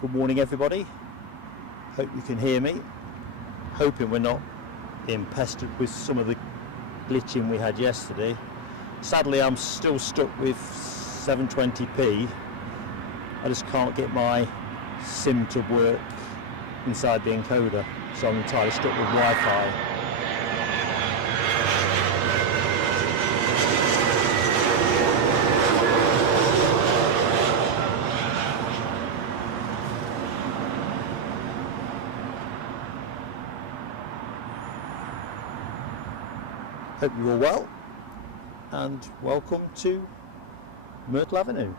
Good morning everybody, hope you can hear me, hoping we're not being pestered with some of the glitching we had yesterday. Sadly I'm still stuck with 720p, I just can't get my sim to work inside the encoder, so I'm entirely stuck with Wi-Fi. Hope you're all well and welcome to Myrtle Avenue.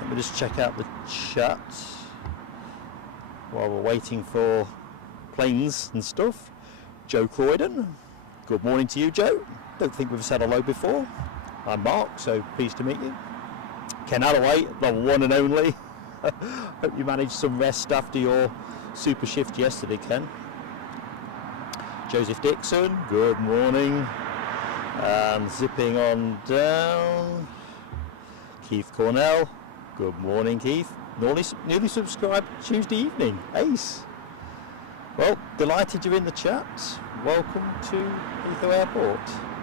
Let me just check out the chat while we're waiting for planes and stuff. Joe Croydon, good morning to you, Joe. Don't think we've said hello before. I'm Mark, so pleased to meet you. Ken Alloway, the one and only. Hope you managed some rest after your super shift yesterday, Ken. Joseph Dixon, good morning. And zipping on down, Keith Cornell, good morning Keith. Newly subscribed Tuesday evening, ace. Well, delighted you're in the chat. Welcome to Heathrow Airport,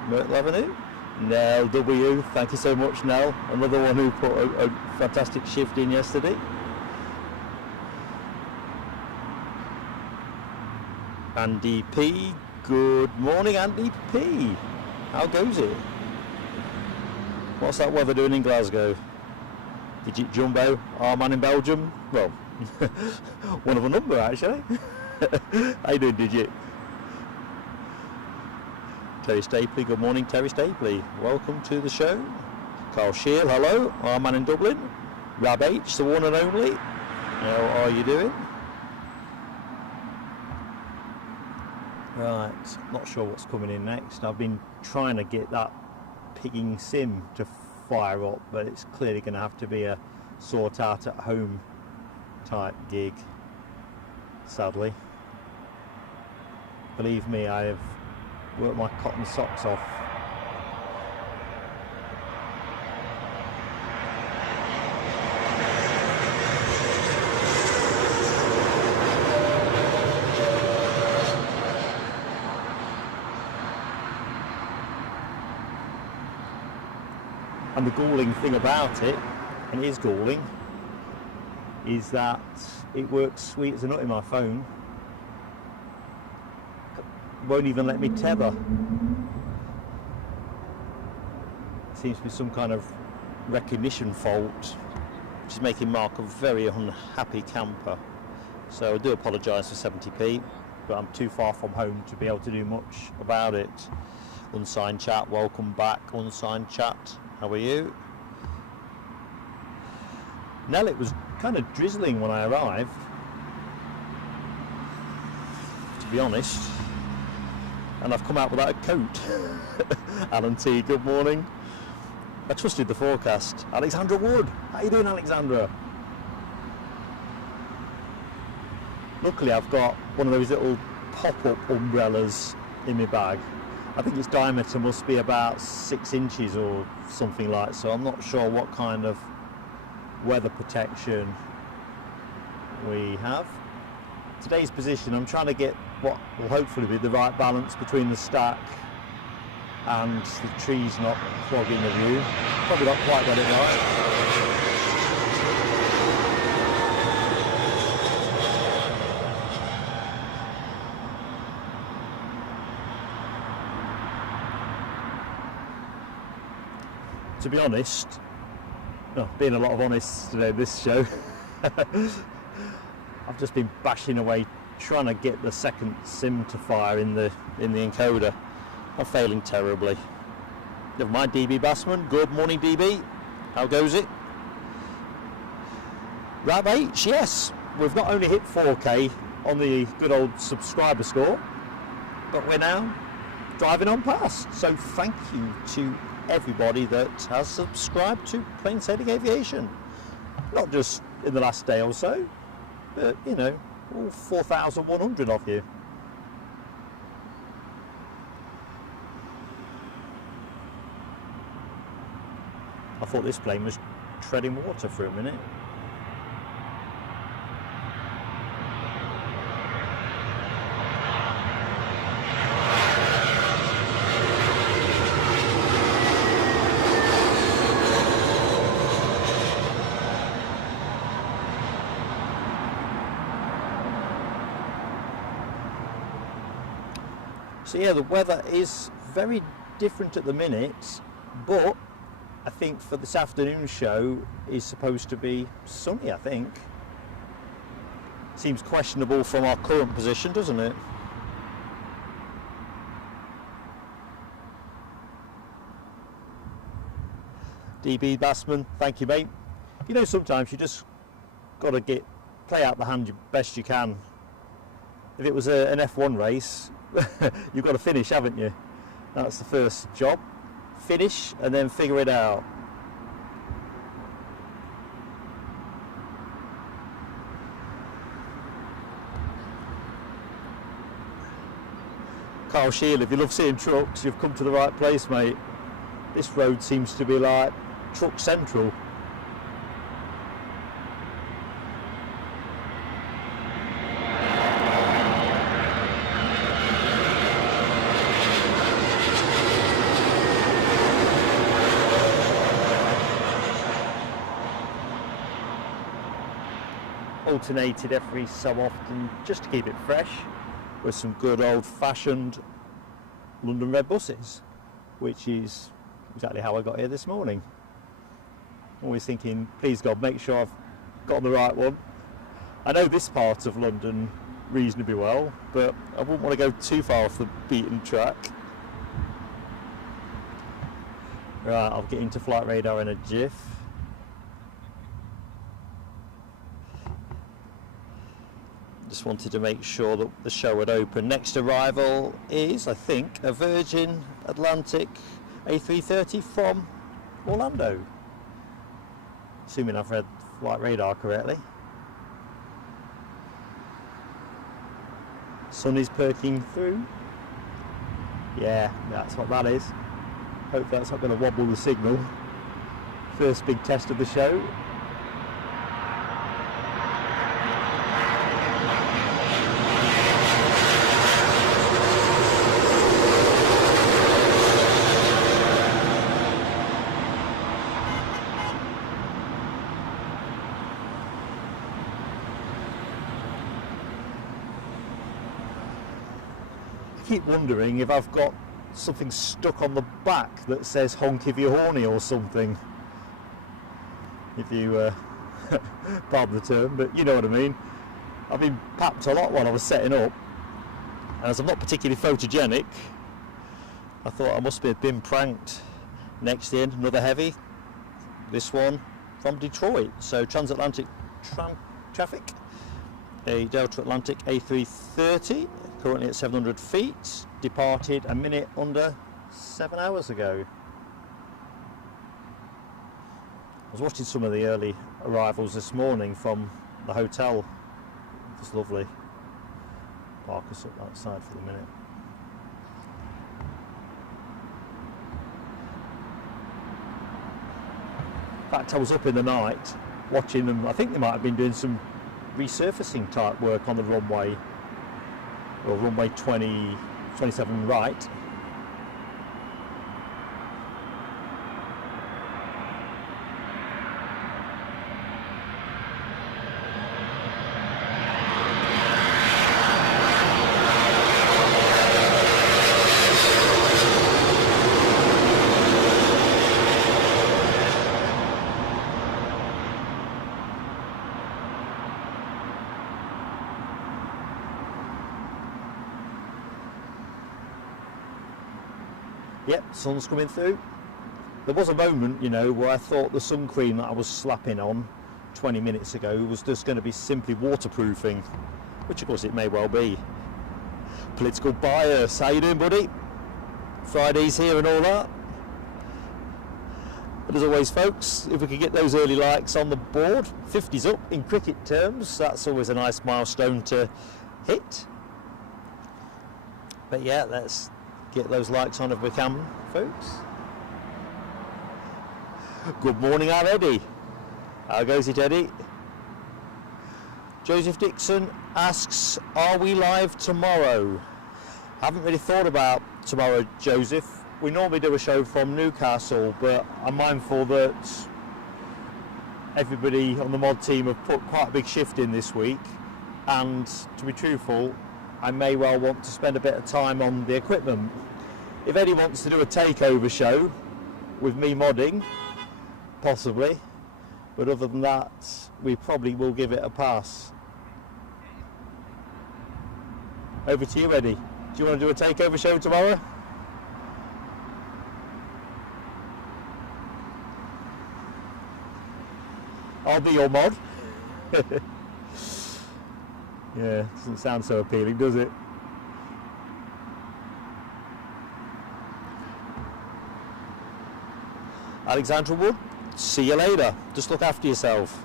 Myrtle Avenue. Nell W, thank you so much Nell, another one who put a fantastic shift in yesterday. Andy P, good morning Andy P, how goes it? What's that weather doing in Glasgow? Digit Jumbo, our man in Belgium, well, one of a number actually. How you doing Digit? Terry Stapley, good morning Terry Stapley, welcome to the show. Carl Sheil, hello, our man in Dublin. Rab H, the one and only, how are you doing? Right, not sure what's coming in next. I've been trying to get that pigging sim to fire up, but it's clearly going to have to be a sort out at home type gig, sadly. Believe me, I have worked my cotton socks off. And the galling thing about it, and it is galling, is that it works sweet as a nut in my phone. Won't even let me tether. Seems to be some kind of recognition fault, which is making Mark a very unhappy camper. So I do apologise for 70p, but I'm too far from home to be able to do much about it. Unsigned chat, welcome back, unsigned chat. How are you? Nell, it was kind of drizzling when I arrived, to be honest, and I've come out without a coat. Alan T, good morning. I trusted the forecast. Alexandra Wood, how you doing Alexandra? Luckily I've got one of those little pop-up umbrellas in my bag. I think its diameter must be about 6 inches or something like, so I'm not sure what kind of weather protection we have. Today's position, I'm trying to get what will hopefully be the right balance between the stack and the trees not clogging the view. Probably not quite got it right. To be honest, being a lot of honest today this show, I've just been bashing away trying to get the second sim to fire in the encoder. I'm failing terribly. Never mind, DB Bassman, good morning DB, how goes it? Rab H, yes, we've not only hit 4K on the good old subscriber score, but we're now driving on past, so thank you to everybody that has subscribed to Plain Sailing Aviation. Not just in the last day or so, but you know, all 4,100 of you. I thought this plane was treading water for a minute. So yeah, the weather is very different at the minute, but I think for this afternoon show is supposed to be sunny, I think. Seems questionable from our current position, doesn't it? DB Bassman, thank you, mate. You know, sometimes you just got to play out the hand best you can. If it was an F1 race, you've got to finish, haven't you? That's the first job. Finish and then figure it out. Carl Shield, if you love seeing trucks, you've come to the right place, mate. This road seems to be like truck central. Alternated every so often just to keep it fresh with some good old-fashioned London red buses, which is exactly how I got here this morning. Always thinking, please God, make sure I've got the right one. I know this part of London reasonably well, but I wouldn't want to go too far off the beaten track. Right, I'll get into flight radar in a jiff. Just wanted to make sure that the show had opened. Next arrival is, I think, a Virgin Atlantic A330 from Orlando. Assuming I've read flight radar correctly. Sun is perking through. Yeah, that's what that is. Hope that's not going to wobble the signal. First big test of the show. I keep wondering if I've got something stuck on the back that says honk if you're horny or something. If you pardon the term, but you know what I mean. I've been papped a lot while I was setting up, and as I'm not particularly photogenic, I thought I must have been pranked. Next in, another heavy. This one from Detroit, so Transatlantic traffic. A Delta Atlantic A330, currently at 700 feet, departed a minute under 7 hours ago. I was watching some of the early arrivals this morning from the hotel. It's lovely. Park us up that side for the minute. In fact, I was up in the night watching them. I think they might have been doing some resurfacing type work on the runway, or runway 27 right. Yep, sun's coming through. There was a moment, you know, where I thought the sun cream that I was slapping on 20 minutes ago was just going to be simply waterproofing, which of course it may well be. Political bias, how you doing, buddy? Friday's here and all that. But as always, folks, if we could get those early likes on the board, 50's up in cricket terms, that's always a nice milestone to hit. But yeah, let's get those likes on if we can, folks. Good morning, I'm Eddie. How goes it, Eddie? Joseph Dixon asks, are we live tomorrow? I haven't really thought about tomorrow, Joseph. We normally do a show from Newcastle, but I'm mindful that everybody on the mod team have put quite a big shift in this week, and to be truthful, I may well want to spend a bit of time on the equipment. If Eddie wants to do a takeover show with me modding, possibly, but other than that, we probably will give it a pass. Over to you, Eddie. Do you want to do a takeover show tomorrow? I'll be your mod. Yeah, doesn't sound so appealing, does it? Alexandra Wood, see you later. Just look after yourself.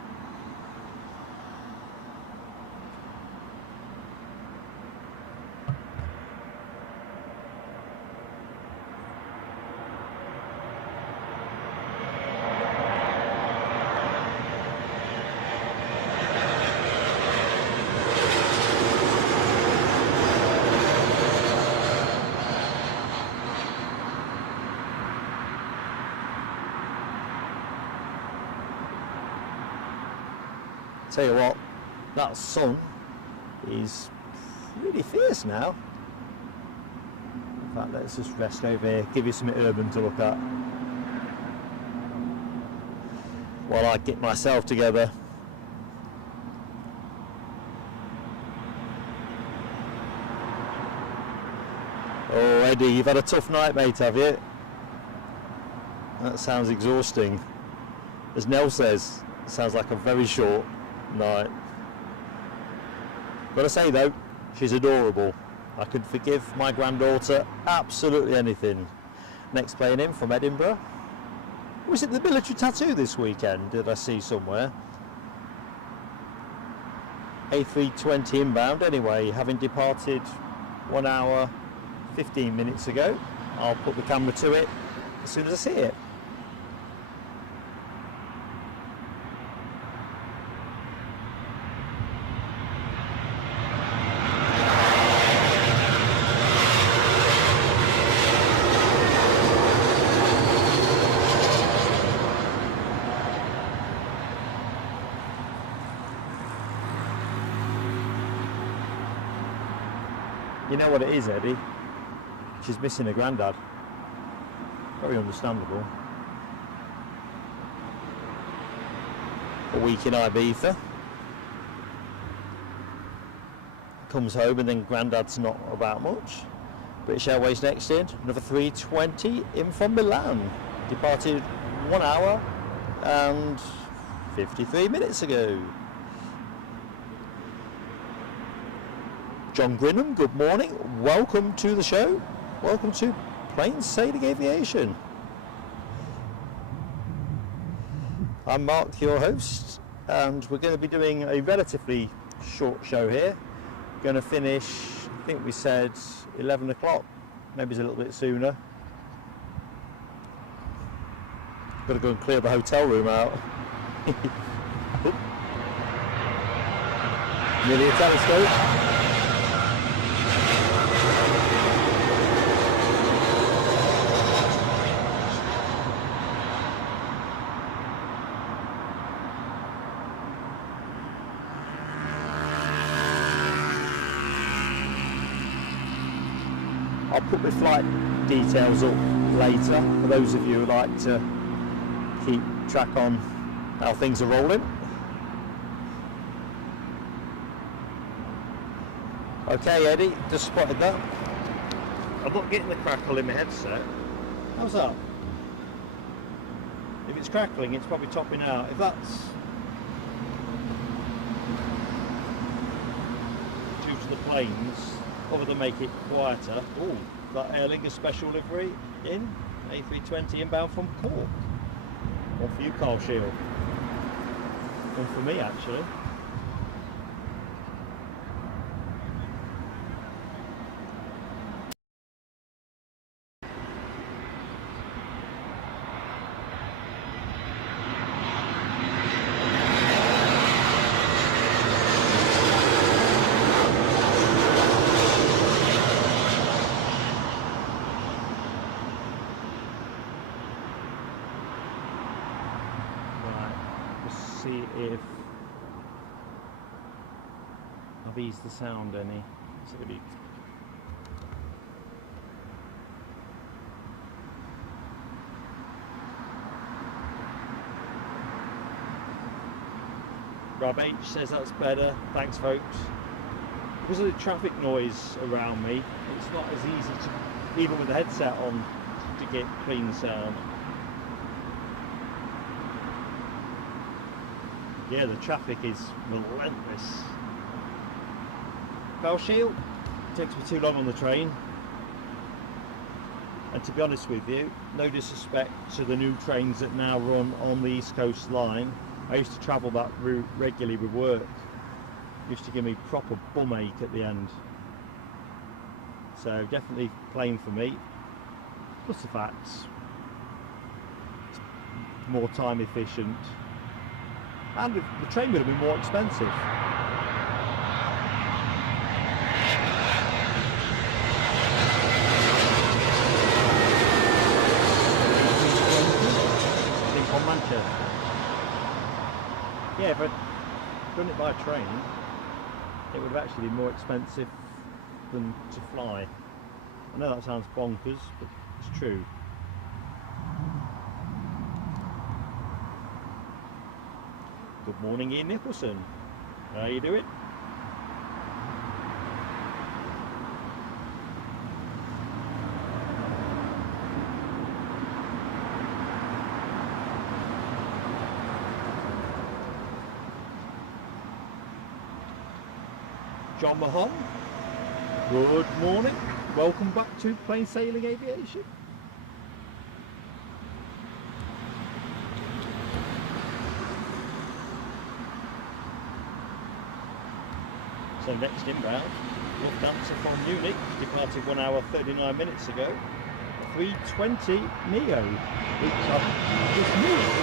Tell you what, that sun is really fierce now. In fact, let's just rest over here, give you something urban to look at while I get myself together. Oh, Eddie, you've had a tough night, mate, have you? That sounds exhausting. As Nell says, it sounds like a very short night. Gotta say though, she's adorable. I could forgive my granddaughter absolutely anything. Next playing in from Edinburgh. Was it the military tattoo this weekend? Did I see somewhere? A320 inbound anyway, having departed 1 hour 15 minutes ago. I'll put the camera to it as soon as I see it. You know what it is, Eddie? She's missing her granddad. Very understandable. A week in Ibiza. Comes home and then granddad's not about much. British Airways next in, another 320 in from Milan. Departed 1 hour and 53 minutes ago. John Grinham, good morning. Welcome to the show. Welcome to Plain Sailing Aviation. I'm Mark, your host, and we're going to be doing a relatively short show here. Going to finish, I think we said 11 o'clock, maybe it's a little bit sooner. Got to go and clear the hotel room out. Nearly a telescope. I'll put my flight details up later for those of you who like to keep track on how things are rolling. Okay, Eddie, just spotted that. I'm not getting the crackle in my headset. How's that? If it's crackling, it's probably topping out. If that's due to the planes, other than make it quieter. Oh, that Aer Lingus special livery in, A320 inbound from Cork. One for you, Carl Shield. One for me, actually. see if I've eased the sound any. So it'll be Rob H says that's better. Thanks, folks. Because of the traffic noise around me, it's not as easy to, even with the headset on, to get clean sound. Yeah, the traffic is relentless. Bell Shield takes me too long on the train. And to be honest with you, no disrespect to the new trains that now run on the East Coast line. I used to travel that route regularly with work. It used to give me proper bum ache at the end. So definitely plane for me. Plus the facts, it's more time efficient. And the train would have been more expensive. I think on Manchester. Yeah, if I'd done it by train, it would have actually been more expensive than to fly. I know that sounds bonkers, but it's true. Good morning, Ian Nicholson. How you doing? John Mahon, good morning. Welcome back to Plain Sailing Aviation. So next inbound, Lufthansa from Munich, departed 1 hour 39 minutes ago. 320 Neo, which I've just missed.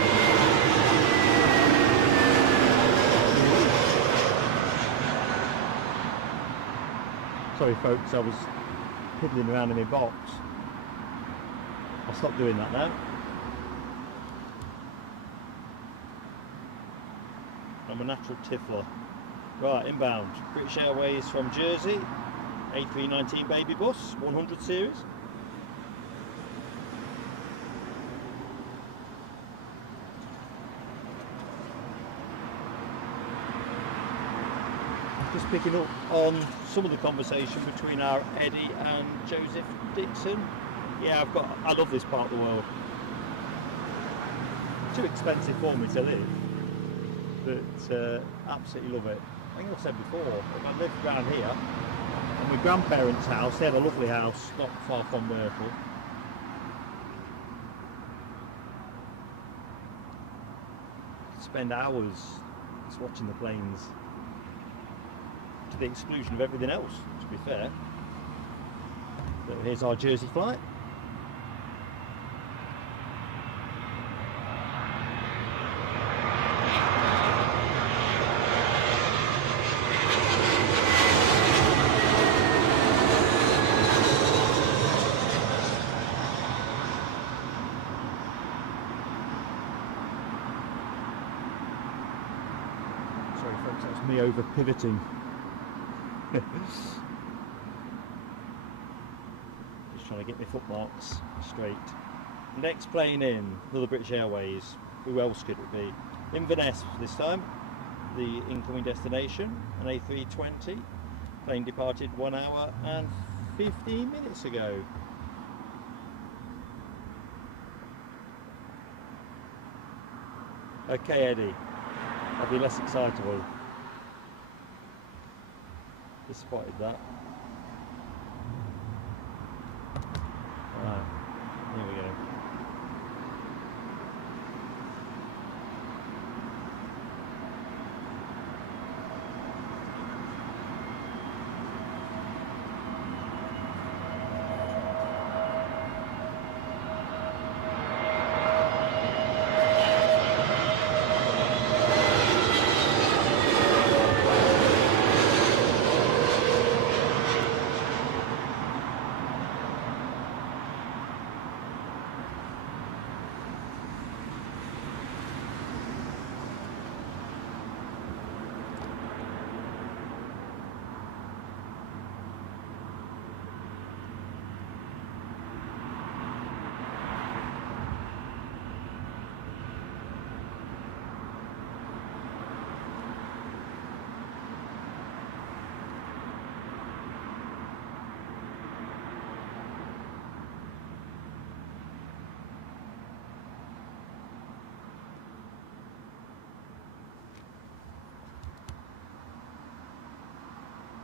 Sorry folks, I was piddling around in my box. I'll stop doing that now. I'm a natural tiffler. Right, inbound. British Airways from Jersey, A319 baby bus, 100 series. Just picking up on some of the conversation between our Eddie and Joseph Dixon. Yeah, I love this part of the world. Too expensive for me to live, but absolutely love it. I think I've said before, if I lived around here, and my grandparents' house, they had a lovely house not far from Myrtle. Spend hours just watching the planes, to the exclusion of everything else, to be fair. But here's our Jersey flight. Sorry folks, that's me over pivoting. Just trying to get my footmarks straight. Next plane in, another British Airways. Who else could it be? Inverness this time, the incoming destination, an A320. Plane departed 1 hour and 15 minutes ago. Okay, Eddie, I'll be less excitable. Just spotted that. Right, here we go.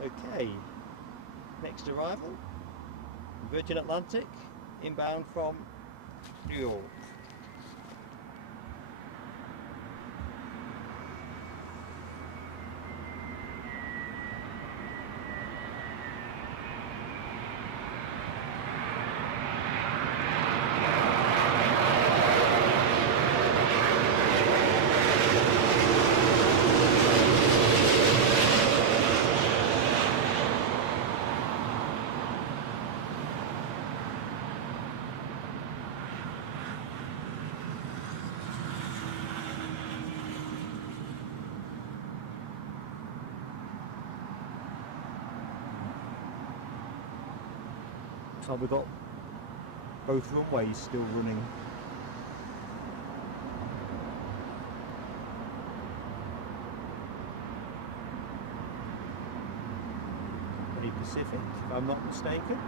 Okay, next arrival, Virgin Atlantic, inbound from New York. So we've got both runways still running. Pretty Pacific, if I'm not mistaken.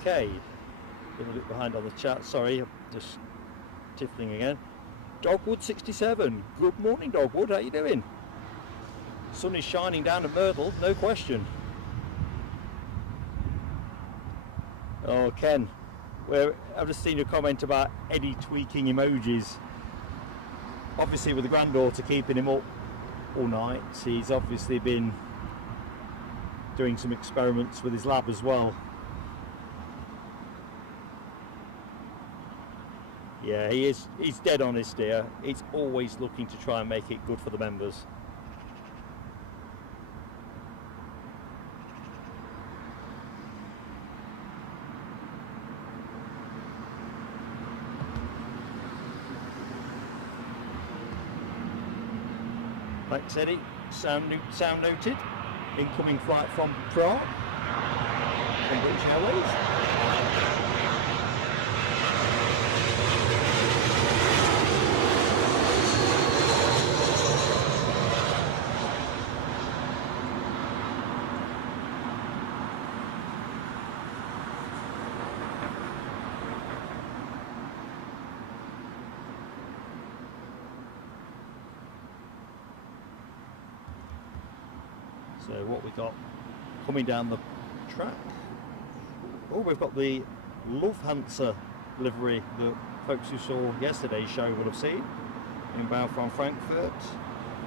Okay, a little bit behind on the chat, sorry, I'm just tiffling again. Dogwood 67, good morning Dogwood, how you doing? Sun is shining down at Myrtle, no question. Oh Ken, I've just seen your comment about Eddie tweaking emojis. Obviously with the granddaughter keeping him up all night, he's obviously been doing some experiments with his lab as well. Yeah, he's dead honest here. He's always looking to try and make it good for the members. Thanks Eddie, sound noted. Incoming flight from Prague, from British Airways. So what we got coming down the track? Oh, we've got the Lufthansa livery that folks who saw yesterday's show would have seen. Inbound from Frankfurt,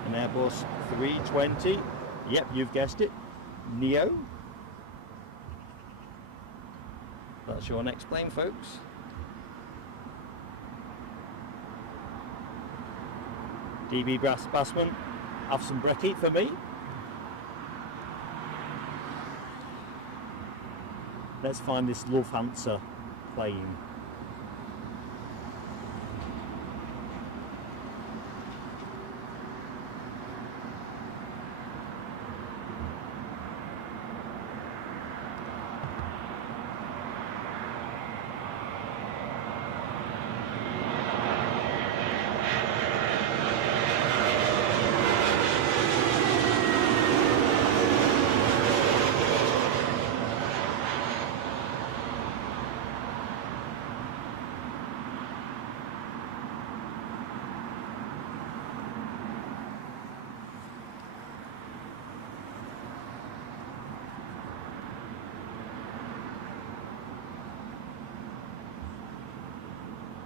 an Airbus 320. Yep, you've guessed it, Neo. That's your next plane, folks. DB Bassman, have some brekkie for me. Let's find this Lufthansa plane.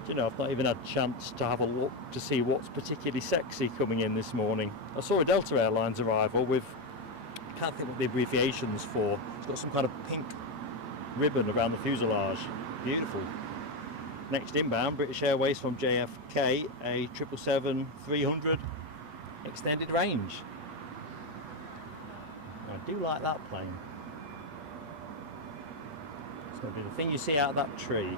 You know, I've not even had a chance to have a look to see what's particularly sexy coming in this morning. I saw a Delta Airlines arrival with, I can't think what the abbreviation's for. It's got some kind of pink ribbon around the fuselage. Beautiful. Next inbound, British Airways from JFK, a 777-300 extended range. I do like that plane. It's going to be the thing you see out of that tree.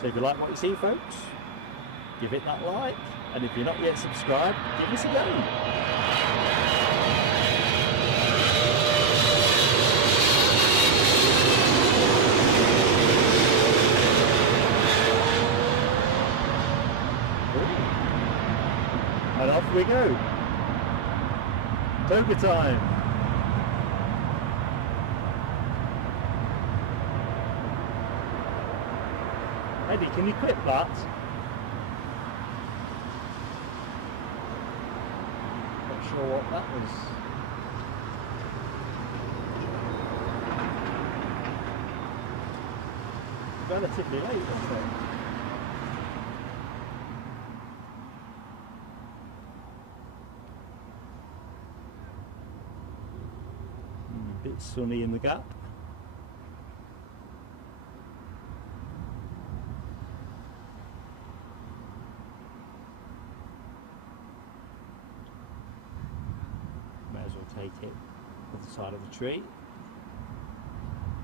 So if you like what you see, folks, give it that like, and if you're not yet subscribed, give us a go. And off we go. Toga time. Eddie, can you clip that? Not sure what that was. Relatively late, wasn't it? A bit sunny in the gap. May as well take it off the side of the tree.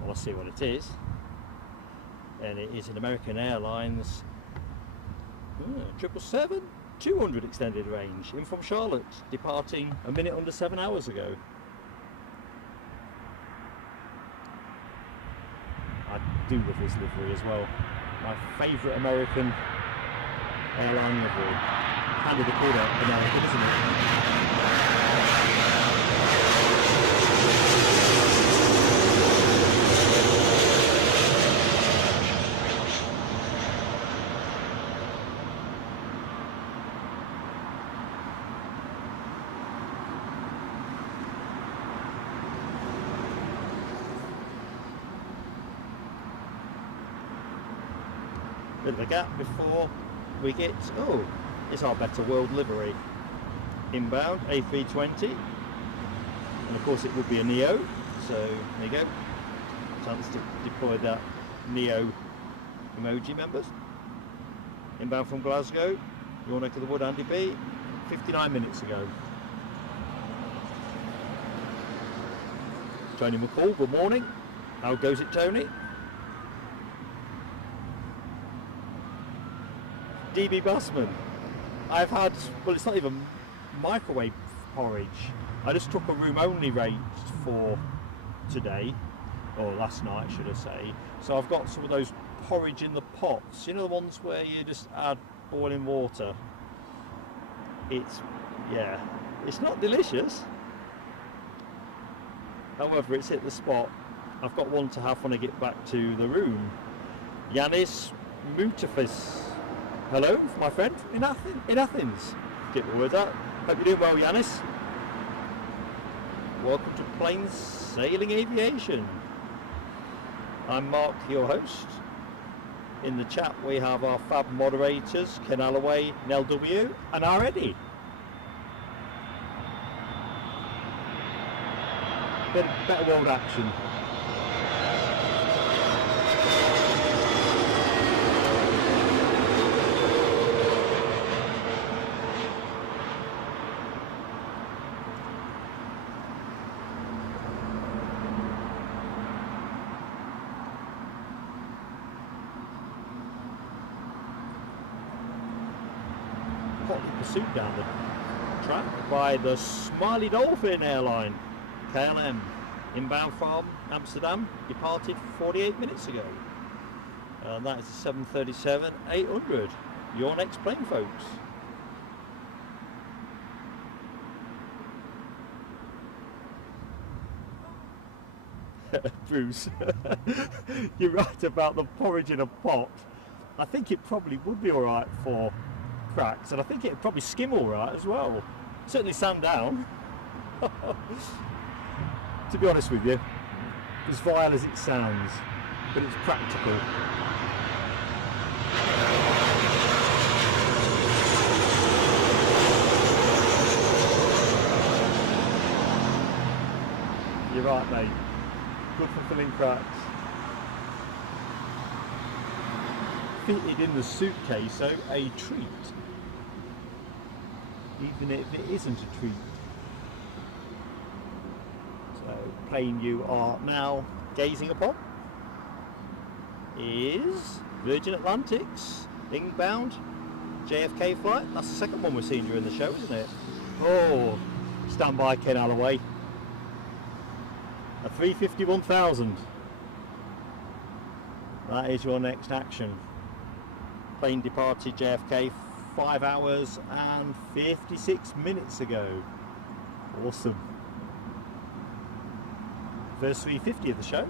Well, I'll see what it is. And it is an American Airlines 777-200 extended range in from Charlotte, departing a minute under 7 hours ago. I do love this livery as well. My favourite American airline livery. Kind of called it American, isn't it? Bit of a gap before we get, oh, it's our Better World livery. Inbound A320, and of course it would be a Neo, so there you go. Chance to deploy that Neo emoji, members. Inbound from Glasgow, your neck of the wood, Andy B, 59 minutes ago. Tony McCall, good morning. How goes it, Tony? DB Bassman, I've had, well, it's not even microwave porridge. I just took a room only rate for today, or last night should I say. So I've got some of those porridge in the pots, you know, the ones where you just add boiling water. It's, yeah, it's not delicious. However, it's hit the spot. I've got one to have when I get back to the room. Yanis Mutafis. Hello, my friend, in Athens. Get the word out. Hope you're doing well, Yanis. Welcome to Plain Sailing Aviation. I'm Mark, your host. In the chat we have our fab moderators, Ken Alloway, Nell W, and our Eddie. Better world action. Pursued down the track by the Smiley Dolphin airline, KLM, inbound from Amsterdam, departed 48 minutes ago. And that is the 737-800, your next plane, folks. Bruce, you're right about the porridge in a pot. I think it probably would be alright for cracks, and I think it'd probably skim all right as well. Certainly sand down. To be honest with you, as vile as it sounds, but it's practical. You're right, mate. Good for filling cracks. Fitted in the suitcase, so a treat. even if it isn't a treat. So, plane you are now gazing upon is Virgin Atlantic's inbound JFK flight. That's the second one we've seen during the show, isn't it? Oh, stand by, Ken Alloway. A 350-1000. That is your next action. Plane departed JFK 5 hours and 56 minutes ago. Awesome. First 350 of the show.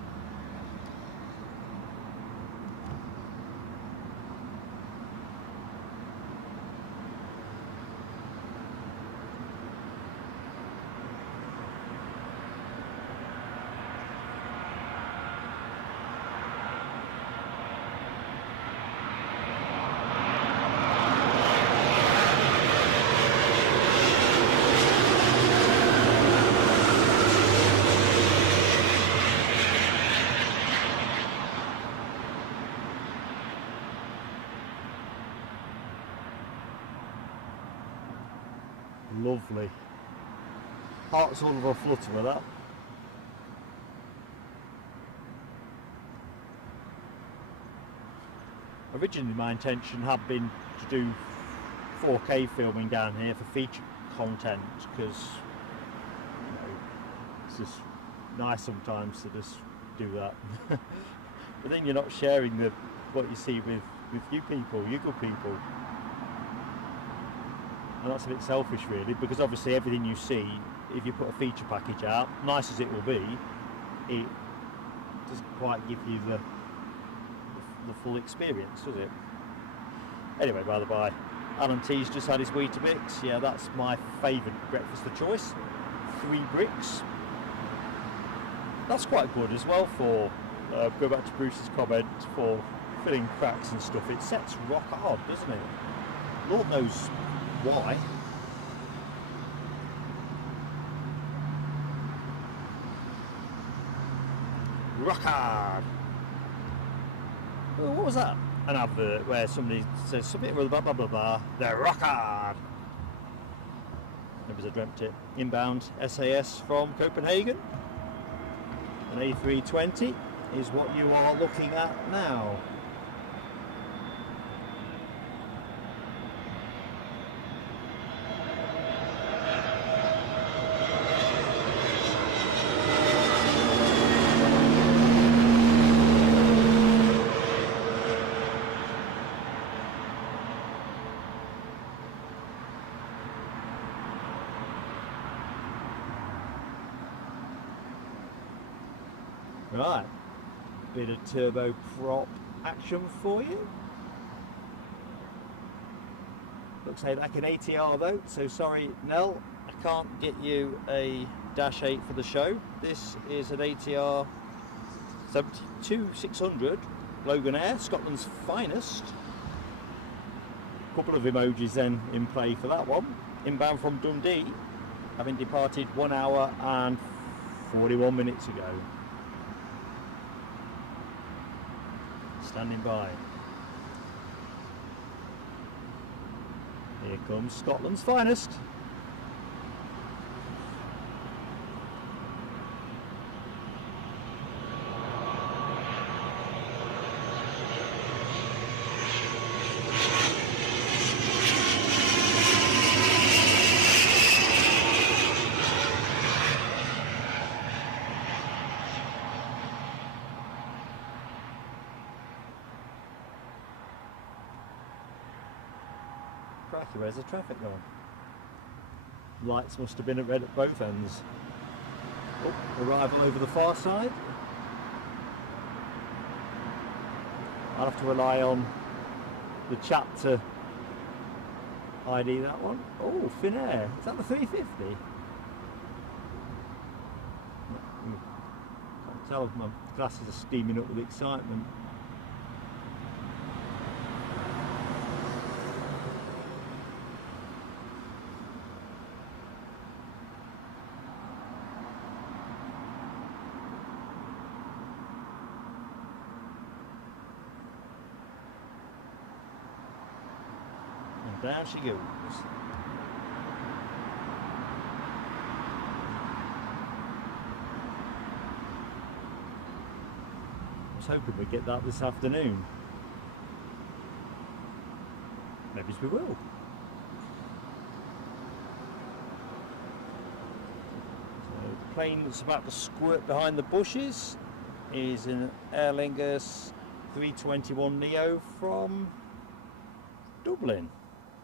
Lovely. Heart's all of a flutter with that. Originally my intention had been to do 4K filming down here for feature content, because it's just nice sometimes to just do that. But then you're not sharing what you see with you people, you good people. And that's a bit selfish really, because obviously everything you see, if you put a feature package out, nice as it will be, it doesn't quite give you the full experience, does it? Anyway, by the by, Alan T's just had his Weetabix. Yeah, that's my favourite breakfast of choice. 3 bricks. That's quite good as well for, go back to Bruce's comment, for filling cracks and stuff. It sets rock hard, doesn't it? Lord knows why. Rock hard. Oh, what was that? An advert where somebody says something blah blah blah blah. They're rock hard. Maybe I dreamt it. Inbound SAS from Copenhagen. An A320 is what you are looking at now. Right, bit of turboprop action for you. Looks like an ATR though, so sorry Nell, I can't get you a Dash 8 for the show. This is an ATR 72-600 Loganair, Scotland's finest. Couple of emojis then in play for that one. Inbound from Dundee, having departed 1 hour and 41 minutes ago. Standing by. Here comes Scotland's finest. Crikey, where's the traffic gone? Lights must have been at red at both ends. Oh, arrival over the far side. I'll have to rely on the chat to ID that one. Oh, Finnair. Is that the 350? Can't tell, my glasses are steaming up with excitement. There she goes. was hoping we'd get that this afternoon. Maybe we will. So the plane that's about to squirt behind the bushes is an Aer Lingus 321 Neo from Dublin.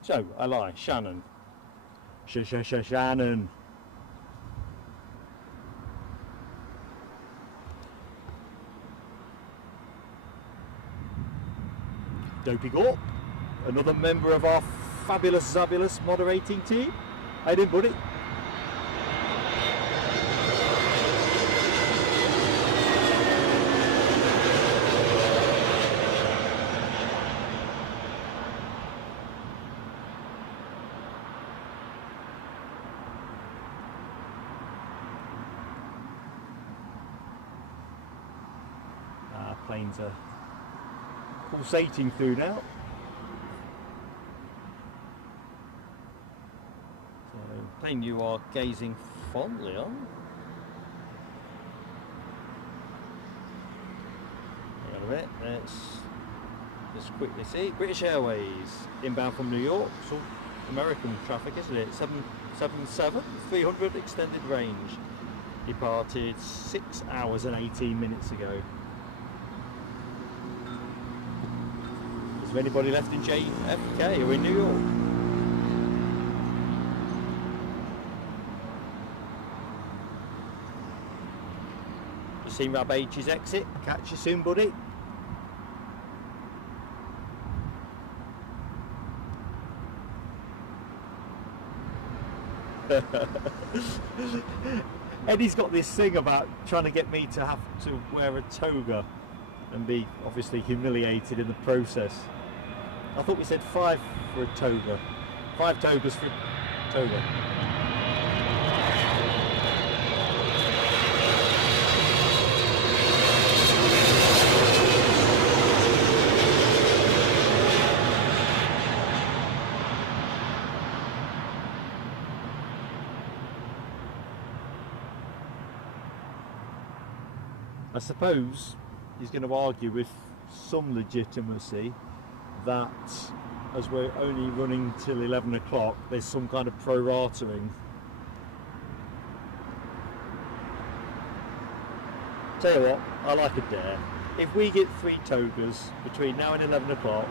So, I lie, Shannon. Shannon. Dopey Gorp, another member of our fabulous Zabulous moderating team. How you doing, buddy? Planes are pulsating through now. So, plane you are gazing fondly on. Hang on a minute, let's just quickly see. British Airways, inbound from New York. It's all American traffic, isn't it? 777, 300 extended range. Departed 6 hours and 18 minutes ago. Is there anybody left in JFK or in New York? Just seen Rab H's exit. Catch you soon, buddy. Eddie's got this thing about trying to get me to have to wear a toga and be obviously humiliated in the process. I thought we said 5 for a toga. 5 togas for a toga. I suppose he's going to argue with some legitimacy that as we're only running till 11 o'clock, there's some kind of pro-ratering. Tell you what, I like a dare. If we get 3 togas between now and 11 o'clock,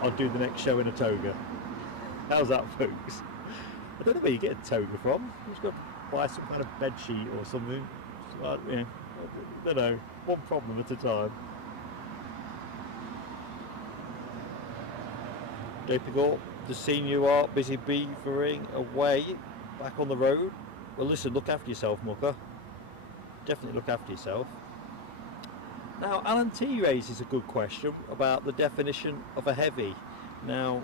I'll do the next show in a toga. How's that, folks? I don't know where you get a toga from. You just got to buy some kind of bed sheet or something. Like, yeah, I don't know, one problem at a time. Dopey, the scene you are busy beavering away back on the road. Well, listen, look after yourself, mucker. Definitely look after yourself. Now, Alan T raises a good question about the definition of a heavy. Now,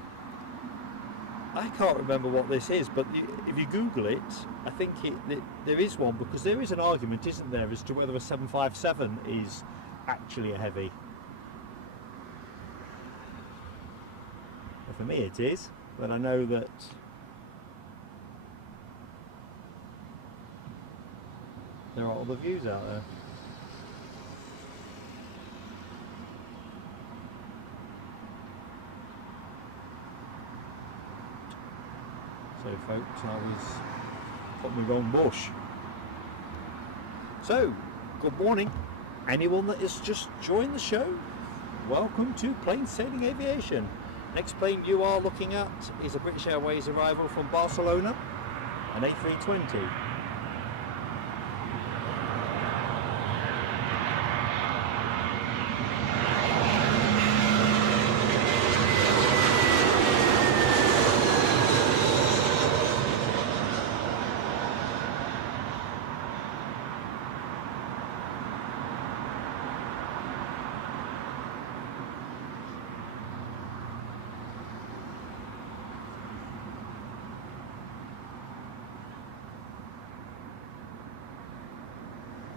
I can't remember what this is, but if you Google it, I think there is one, because there is an argument, isn't there, as to whether a 757 is actually a heavy. For me it is, but I know that there are other views out there. So folks, I was putting the wrong bush. So, good morning. Anyone that has just joined the show, welcome to Plain Sailing Aviation. Next plane you are looking at is a British Airways arrival from Barcelona, an A320.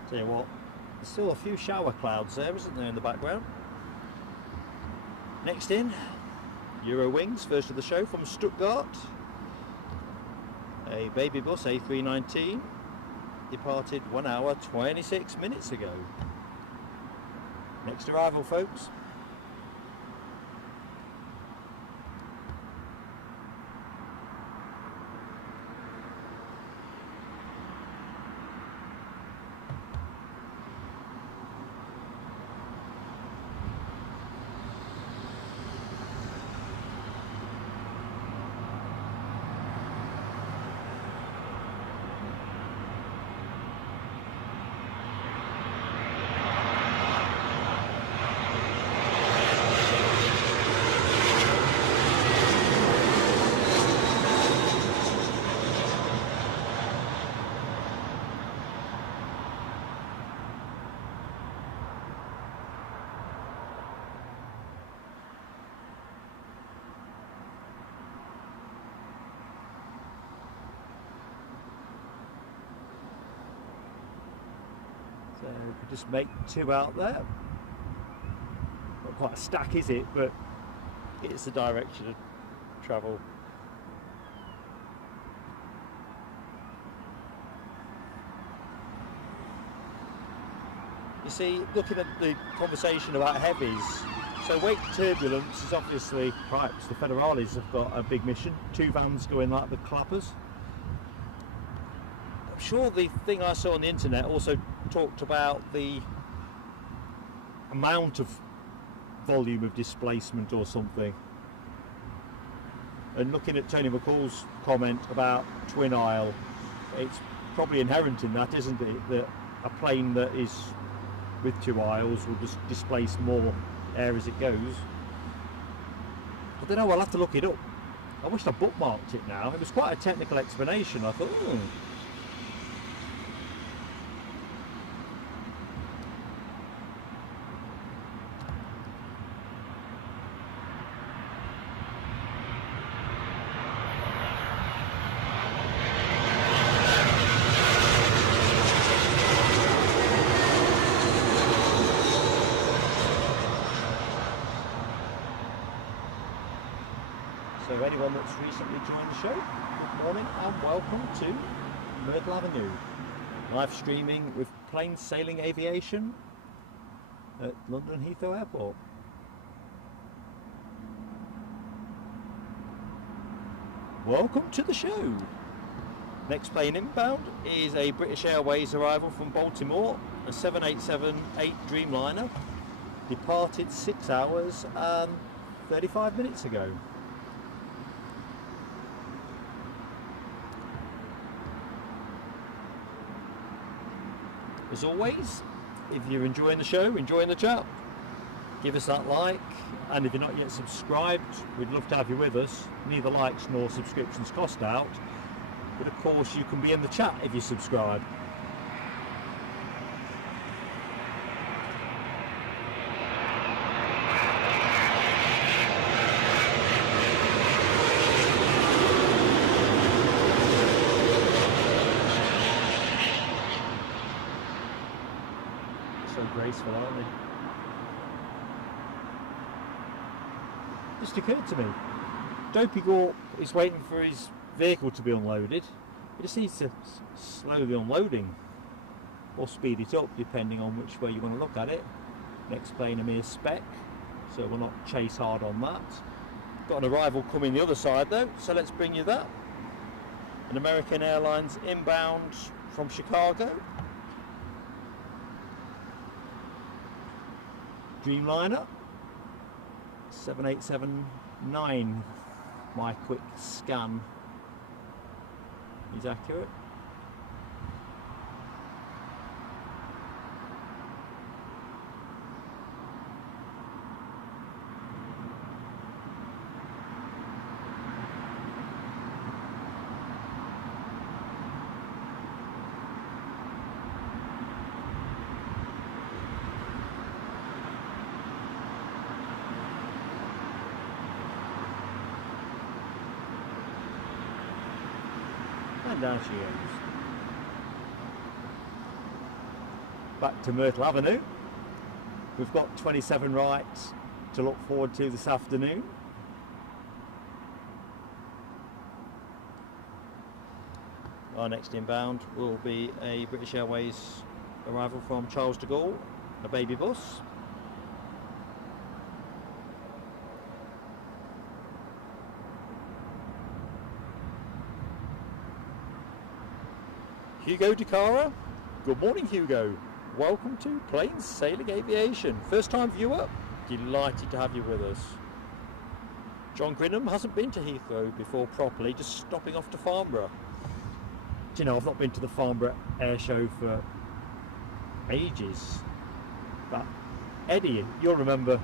Tell you what, there's still a few shower clouds there, isn't there, in the background? Next in, Eurowings, first of the show from Stuttgart. A baby bus A319, departed 1 hour 26 minutes ago. Next arrival, folks. So we could just make two out there. Not quite a stack, is it? But it's the direction of travel. You see, looking at the conversation about heavies, so wake turbulence is obviously, perhaps the Federales have got a big mission. 2 vans going like the clappers. I'm sure the thing I saw on the internet also talked about the amount of volume of displacement or something. And looking at Tony McCall's comment about twin aisle, it's probably inherent in that, isn't it, that a plane that is with 2 aisles will just displace more air as it goes. I don't know, I'll have to look it up. I wish I bookmarked it now. It was quite a technical explanation. I thought, oh. So anyone that's recently joined the show, good morning and welcome to Myrtle Avenue. Live streaming with plain sailing aviation at London Heathrow Airport. Welcome to the show. Next plane inbound is a British Airways arrival from Baltimore, a 787-8 Dreamliner, departed 6 hours and 35 minutes ago. As always, if you're enjoying the show, enjoying the chat, give us that like, and if you're not yet subscribed, we'd love to have you with us. Neither likes nor subscriptions cost out, but of course you can be in the chat if you subscribe. Graceful, aren't they? Just occurred to me, Dopey Gorp is waiting for his vehicle to be unloaded. He just needs to slow the unloading or speed it up depending on which way you want to look at it. Next plane a mere spec, so we'll not chase hard on that. Got an arrival coming the other side though, so let's bring you that. An American Airlines inbound from Chicago. Dreamliner 787-9. My quick scan is accurate. And down she goes. Back to Myrtle Avenue. We've got 27 rights to look forward to this afternoon. Our next inbound will be a British Airways arrival from Charles de Gaulle, a baby bus. Hugo DeCara. Good morning, Hugo. Welcome to Plain Sailing Aviation. First time viewer, delighted to have you with us. John Grinham hasn't been to Heathrow before properly, just stopping off to Farnborough. Do you know, I've not been to the Farnborough Air Show for ages. But Eddie, you'll remember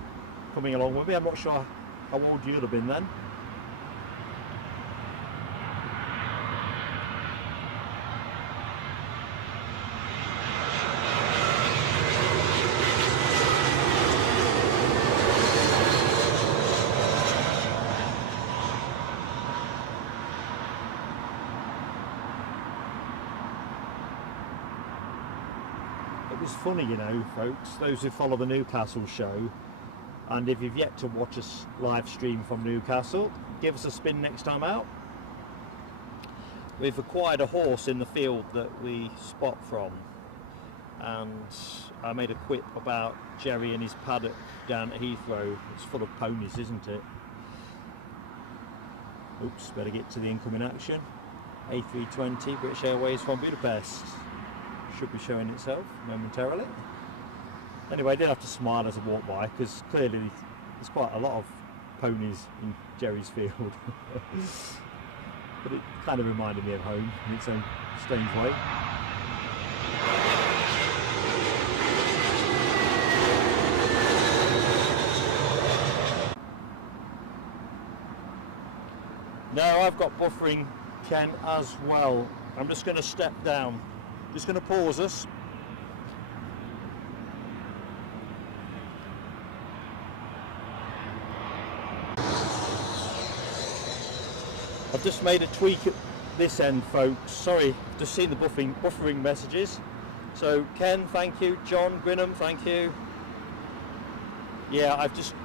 coming along with me. I'm not sure how old you'd have been then. It was funny, you know, folks, those who follow the Newcastle show, and if you've yet to watch us live stream from Newcastle, give us a spin next time out. We've acquired a horse in the field that we spot from, and I made a quip about Jerry and his paddock down at Heathrow. It's full of ponies, isn't it? Oops, better get to the incoming action. A320, British Airways from Budapest. Should be showing itself momentarily. Anyway, I did have to smile as I walked by because clearly there's quite a lot of ponies in Jerry's field. But it kind of reminded me of home in its own strange way. Now I've got buffering, Ken, as well. I'm just going to step down. Just going to pause us. I've just made a tweak at this end, folks. Sorry, just seen the buffering messages. So Ken, thank you. John Grinham, thank you. Yeah, I've just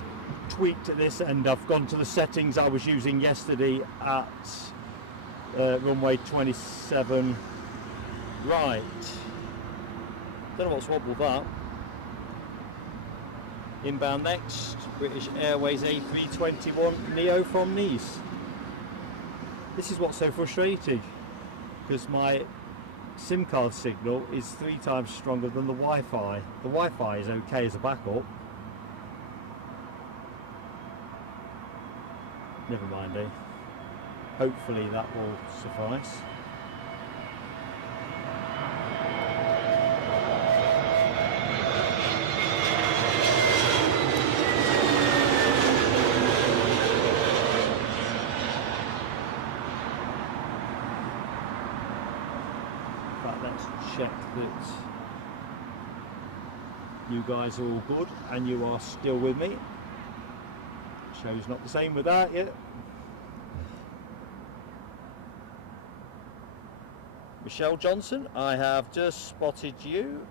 tweaked at this end. I've gone to the settings I was using yesterday at runway 27. Right, don't know what's wobbled that. Inbound next, British Airways A321 Neo from Nice. This is what's so frustrating, because my SIM card signal is 3 times stronger than the Wi-Fi. The Wi-Fi is okay as a backup. Never mind, eh? Hopefully that will suffice. Check that you guys are all good and you are still with me. Show's not the same with that yet. Michelle Johnson, I have just spotted you,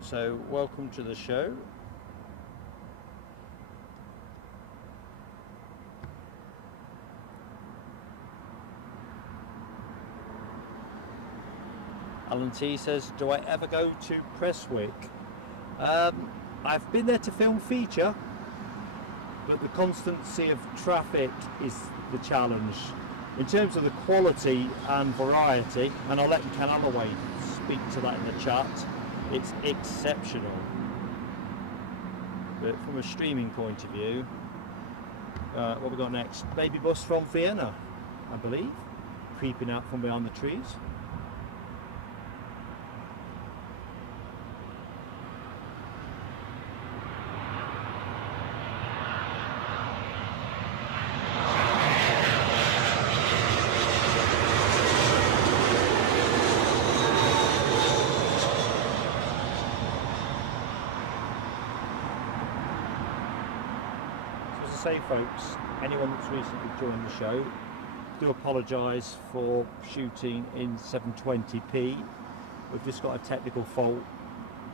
so welcome to the show. Alan T says, do I ever go to Prestwick? I've been there to film feature, but the constancy of traffic is the challenge. In terms of the quality and variety, and I'll let Ken Alloway speak to that in the chat, it's exceptional. But from a streaming point of view, what have we got next? Baby bus from Vienna, I believe, creeping out from behind the trees. Say, folks, anyone that's recently joined the show, do apologise for shooting in 720p. We've just got a technical fault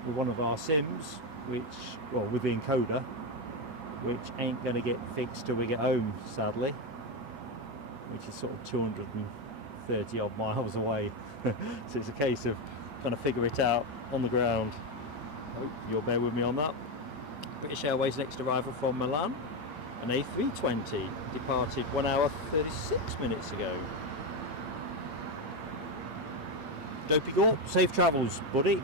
with one of our sims, with the encoder, which ain't going to get fixed till we get home, sadly, which is sort of 230 odd miles away. So it's a case of trying to figure it out on the ground. Hope you'll bear with me on that. British Airways next arrival from Milan. An A320 departed 1 hour 36 minutes ago. Dopey Gorp, safe travels, buddy.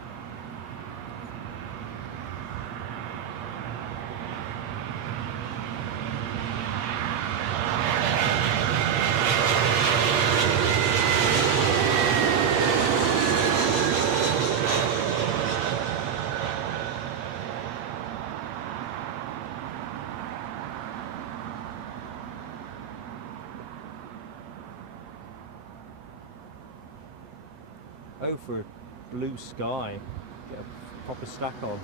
Oh, for a blue sky, get a proper stack on.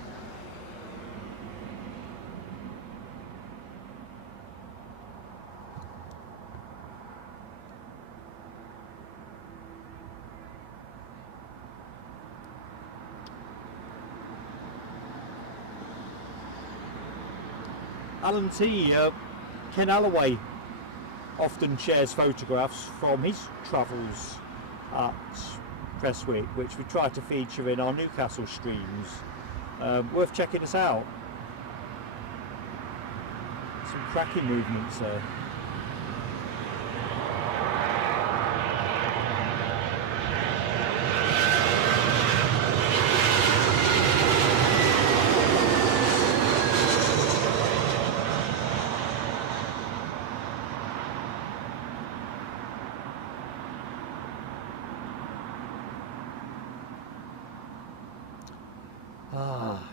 Alan T, Ken Alloway often shares photographs from his travels at Prestwick, which we try to feature in our Newcastle streams. Worth checking us out. Some cracking movements there.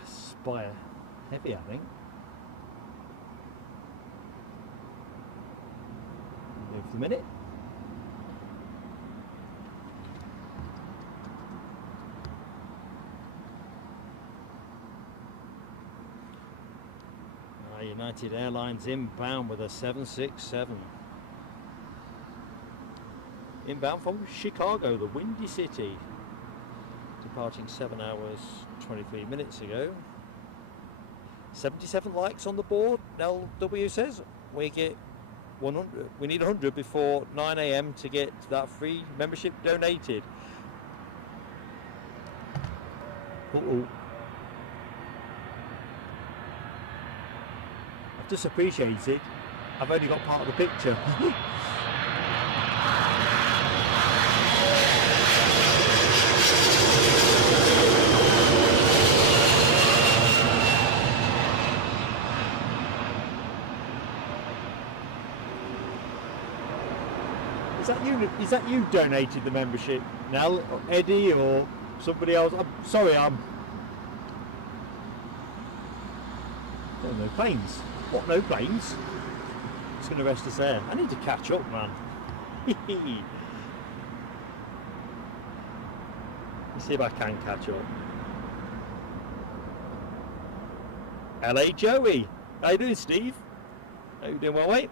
Spire heavy, I think. Move for the minute. United Airlines inbound with a 767. Inbound from Chicago, the Windy City. Departing 7 hours 23 minutes ago. 77 likes on the board. LW says we get 100. We need 100 before 9 AM to get that free membership donated. Uh-oh. I've just appreciated I've only got part of the picture. Is that you donated the membership, Nell, or Eddie, or somebody else? I'm sorry, don't know, planes. What, no planes? It's going to rest us there. I need to catch up, man. Let's see if I can catch up. LA Joey. How you doing, Steve? How you doing, well, mate?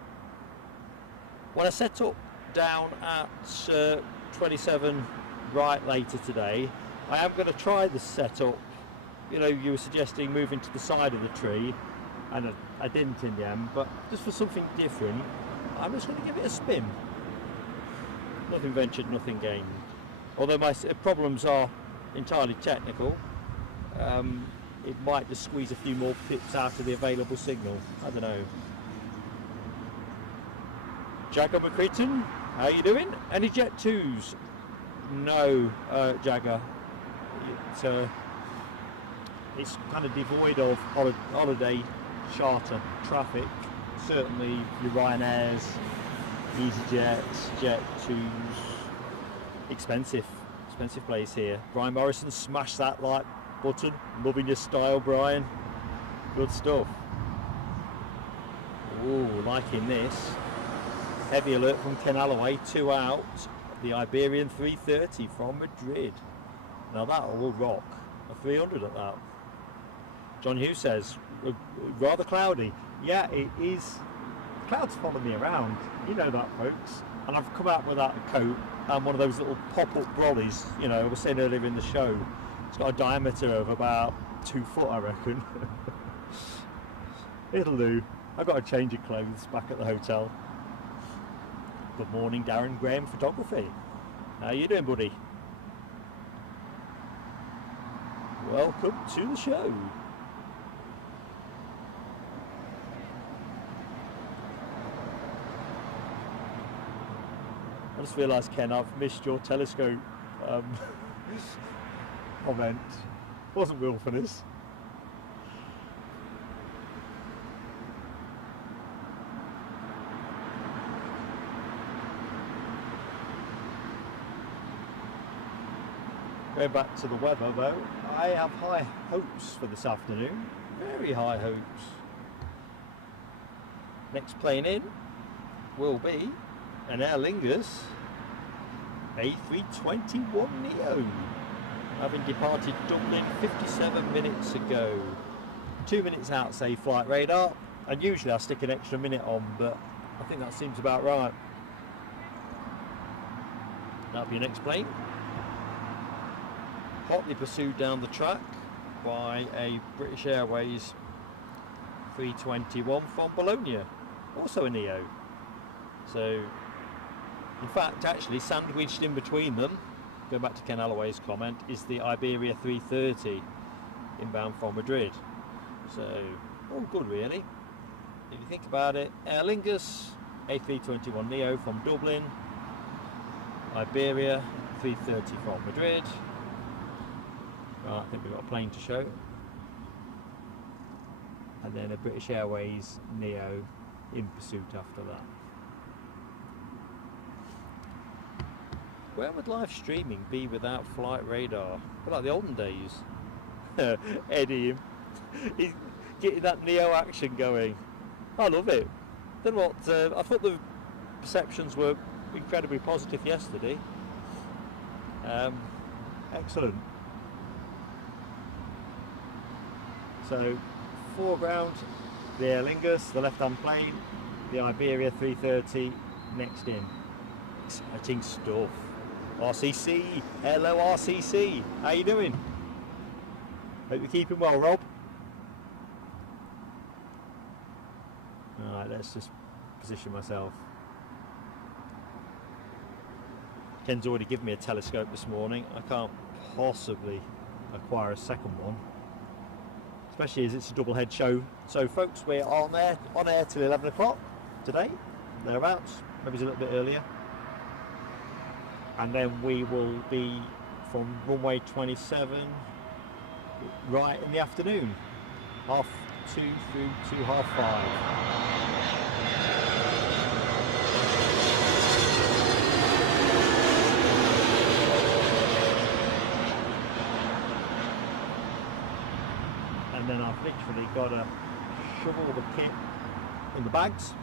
When I set up down at 27 right later today, I am going to try the setup. You know, you were suggesting moving to the side of the tree, and I didn't in the end, but just for something different, I'm just going to give it a spin. Nothing ventured, nothing gained. Although my problems are entirely technical, it might just squeeze a few more pips out of the available signal. I don't know. Jagger McCreaton, how you doing? Any Jet 2s? No, Jagger. It's kind of devoid of holiday charter traffic. Certainly your Ryanairs, EasyJets, Jet 2s. Expensive place here. Brian Morrison, smash that like button. Loving your style, Brian. Good stuff. Ooh, liking this. Heavy alert from Ken Alloway, 2 out. The Iberian 330 from Madrid. Now that will rock. A 300 at that. John Hughes says, rather cloudy. Yeah, it is. Clouds follow me around. You know that, folks. And I've come out with that coat and one of those little pop-up brollies. You know, I was saying earlier in the show, it's got a diameter of about 2 foot, I reckon. It'll do. I've got a change of clothes back at the hotel. Good morning, Darren Graham Photography. How you doing, buddy? Welcome to the show. I just realised, Ken, I've missed your telescope comment. Wasn't real for this. Going back to the weather though, I have high hopes for this afternoon. Very high hopes. Next plane in will be an Aer Lingus A321neo, having departed Dublin 57 minutes ago. 2 minutes out, say, flight radar, and usually I stick an extra minute on, but I think that seems about right. That'll be your next plane. Hotly pursued down the track by a British Airways 321 from Bologna, also a neo. So, in fact, actually sandwiched in between them, going back to Ken Alloway's comment, is the Iberia 330 inbound from Madrid. So, all good really. If you think about it, Aer Lingus A321neo from Dublin, Iberia 330 from Madrid. Right, I think we've got a plane to show. And then a British Airways neo in pursuit after that. Where would live streaming be without flight radar? But like the olden days. Eddie, he's getting that neo action going. I love it. Then what? I thought the perceptions were incredibly positive yesterday. Excellent. So, foreground, the Aer Lingus, the left-hand plane, the Iberia 330 next in. Exciting stuff. RCC, hello RCC, how you doing? Hope you're keeping well, Rob. Alright, let's just position myself. Ken's already given me a telescope this morning. I can't possibly acquire a second one, especially as it's a double head show. So folks, we're on air till 11 o'clock today, thereabouts, maybe it's a little bit earlier. And then we will be from runway 27 right in the afternoon, 2:30 through to 5:30. And then I've literally got to shove all the kit in the bags.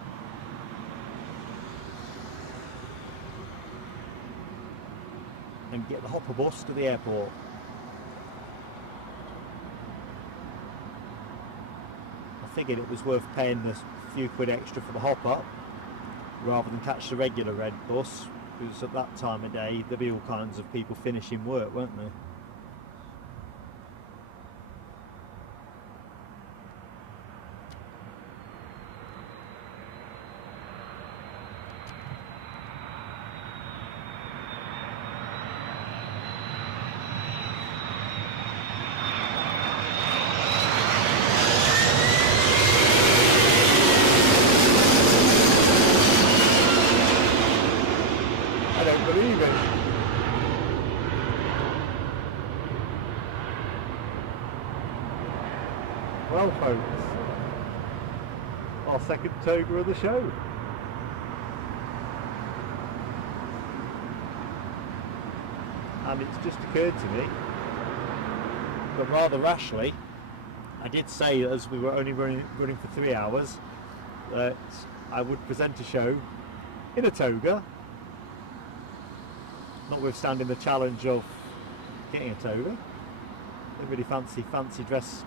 And get the hopper bus to the airport. I figured it was worth paying the few quid extra for the hopper rather than catch the regular red bus, because at that time of day there'd be all kinds of people finishing work, weren't there? Well folks, our second toga of the show. And it's just occurred to me, but rather rashly, I did say as we were only running for 3 hours that I would present a show in a toga, notwithstanding the challenge of getting a toga. They're really fancy dress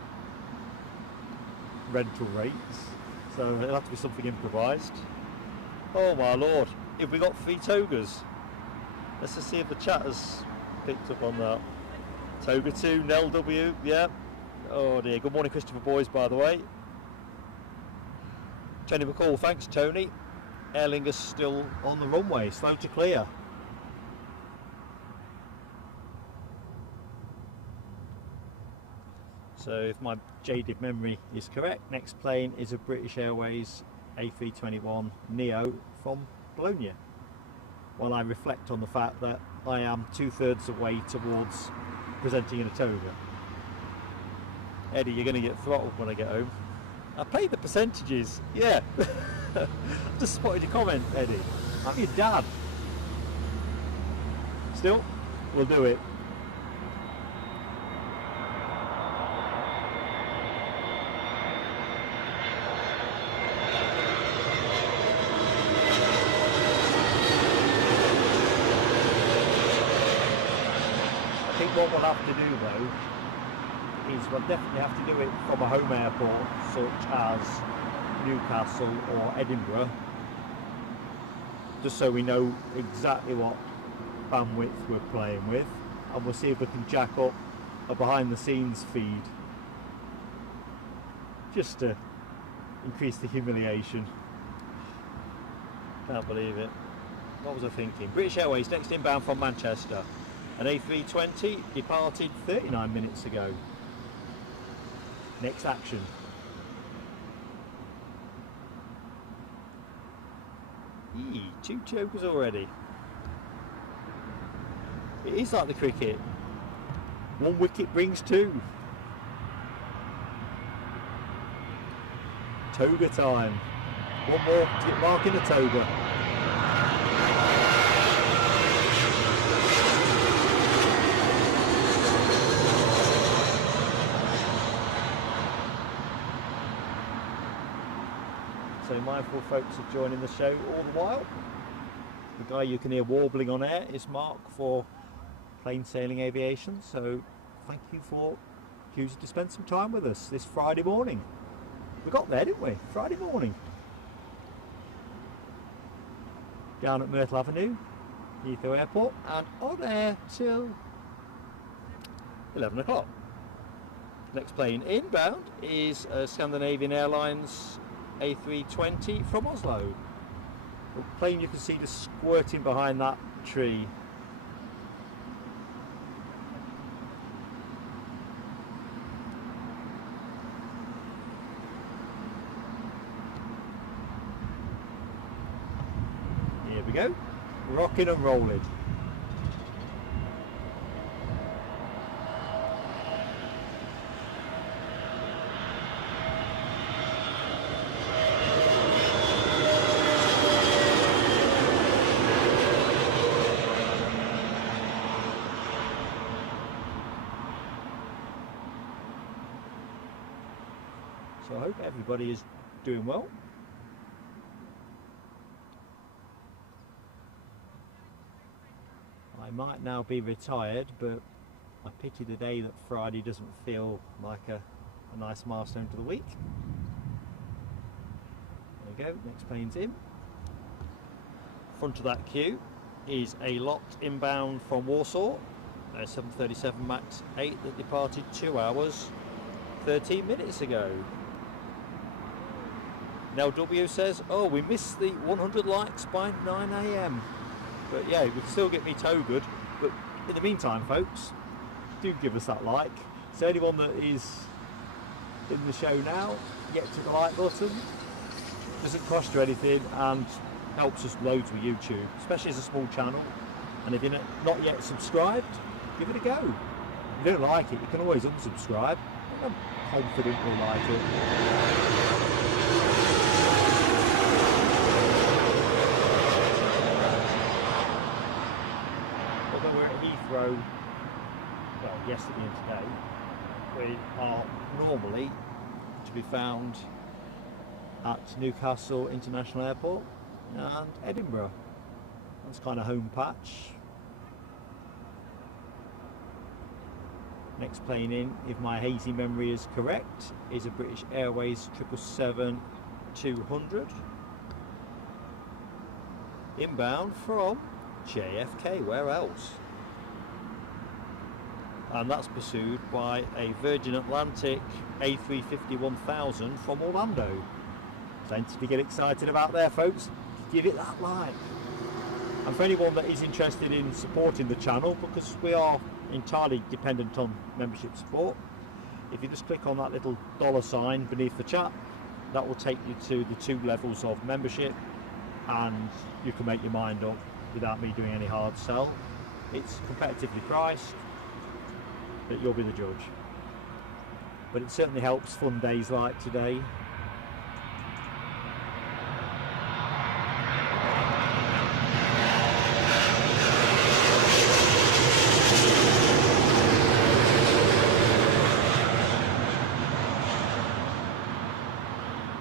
rental rates, so it'll have to be something improvised. Oh my lord, have we got 3 togas? Let's just see if the chat has picked up on that. Toga 2, Nell W, yeah. Oh dear, good morning Christopher Boys, by the way. Tony McCall, thanks Tony. Aer Lingus still on the runway, slow to clear. So if my jaded memory is correct, next plane is a British Airways A321 neo from Bologna. While I reflect on the fact that I am 2/3 the way towards presenting in a toga. Eddie, you're going to get throttled when I get home. I paid the percentages, yeah. Just spotted your comment, Eddie. I'm your dad. Still, we'll do it. I think what we'll have to do though is we'll definitely have to do it from a home airport such as Newcastle or Edinburgh, just so we know exactly what bandwidth we're playing with, and we'll see if we can jack up a behind the scenes feed just to increase the humiliation. Can't believe it. What was I thinking? British Airways next inbound from Manchester. An A320 departed 39 minutes ago. Next action. Eee, 2 chokers already. It is like the cricket. 1 wicket brings 2. Toga time. 1 more to get Mark in a toga. So mindful folks are joining the show all the while. The guy you can hear warbling on air is Mark for Plain Sailing Aviation, so thank you for choosing to spend some time with us this Friday morning. We got there, didn't we? Friday morning. Down at Myrtle Avenue, Heathrow Airport, and on air till 11 o'clock. Next plane inbound is Scandinavian Airlines A320 from Oslo. The plane you can see just squirting behind that tree. Here we go, rocking and rolling. So I hope everybody is doing well. I might now be retired, but I pity the day that Friday doesn't feel like a nice milestone to the week. There we go, next plane's in. Front of that queue is a lot inbound from Warsaw, a 737 MAX 8 that departed 2 hours 13 minutes ago. Now W says, oh, we missed the 100 likes by 9 AM. But yeah, it would still get me toe good. But in the meantime, folks, do give us that like. So anyone that is in the show now, get to the like button. Doesn't cost you anything and helps us loads with YouTube, especially as a small channel. And if you're not yet subscribed, give it a go. If you don't like it, you can always unsubscribe. I'm confident you'll like it. Heathrow, well, yesterday and today, we are normally to be found at Newcastle International Airport and Edinburgh. That's kind of home patch. Next plane in, if my hazy memory is correct, is a British Airways 777-200 inbound from JFK, where else? And that's pursued by a Virgin Atlantic A350-1000 from Orlando. Plenty to get excited about there, folks. Give it that like. And for anyone that is interested in supporting the channel, because we are entirely dependent on membership support, if you just click on that little $sign beneath the chat, that will take you to the 2 levels of membership, and you can make your mind up without me doing any hard sell. it's competitively priced, but you'll be the judge. But it certainly helps fun days like today.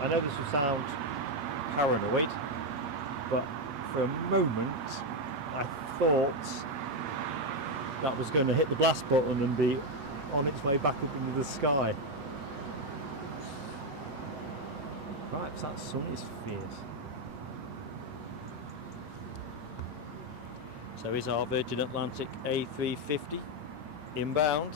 I know this will sound paranoid, but for a moment I thought that was going to hit the blast button and be on its way back up into the sky. Right, so that sun is fierce. So is our Virgin Atlantic A350 inbound.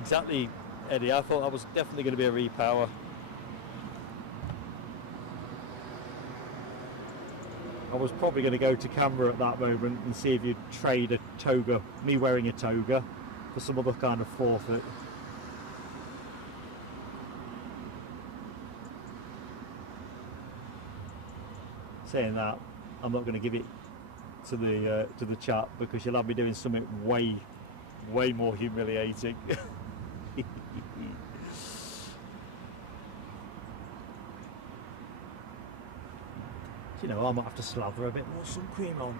Exactly, Eddie, I thought that was definitely going to be a repower. I was probably going to go to camera at that moment and see if you'd trade a toga, me wearing a toga, for some other kind of forfeit. Saying that, I'm not going to give it to the chat because you'll have me doing something way more humiliating. You know, I might have to slather a bit more sun cream on.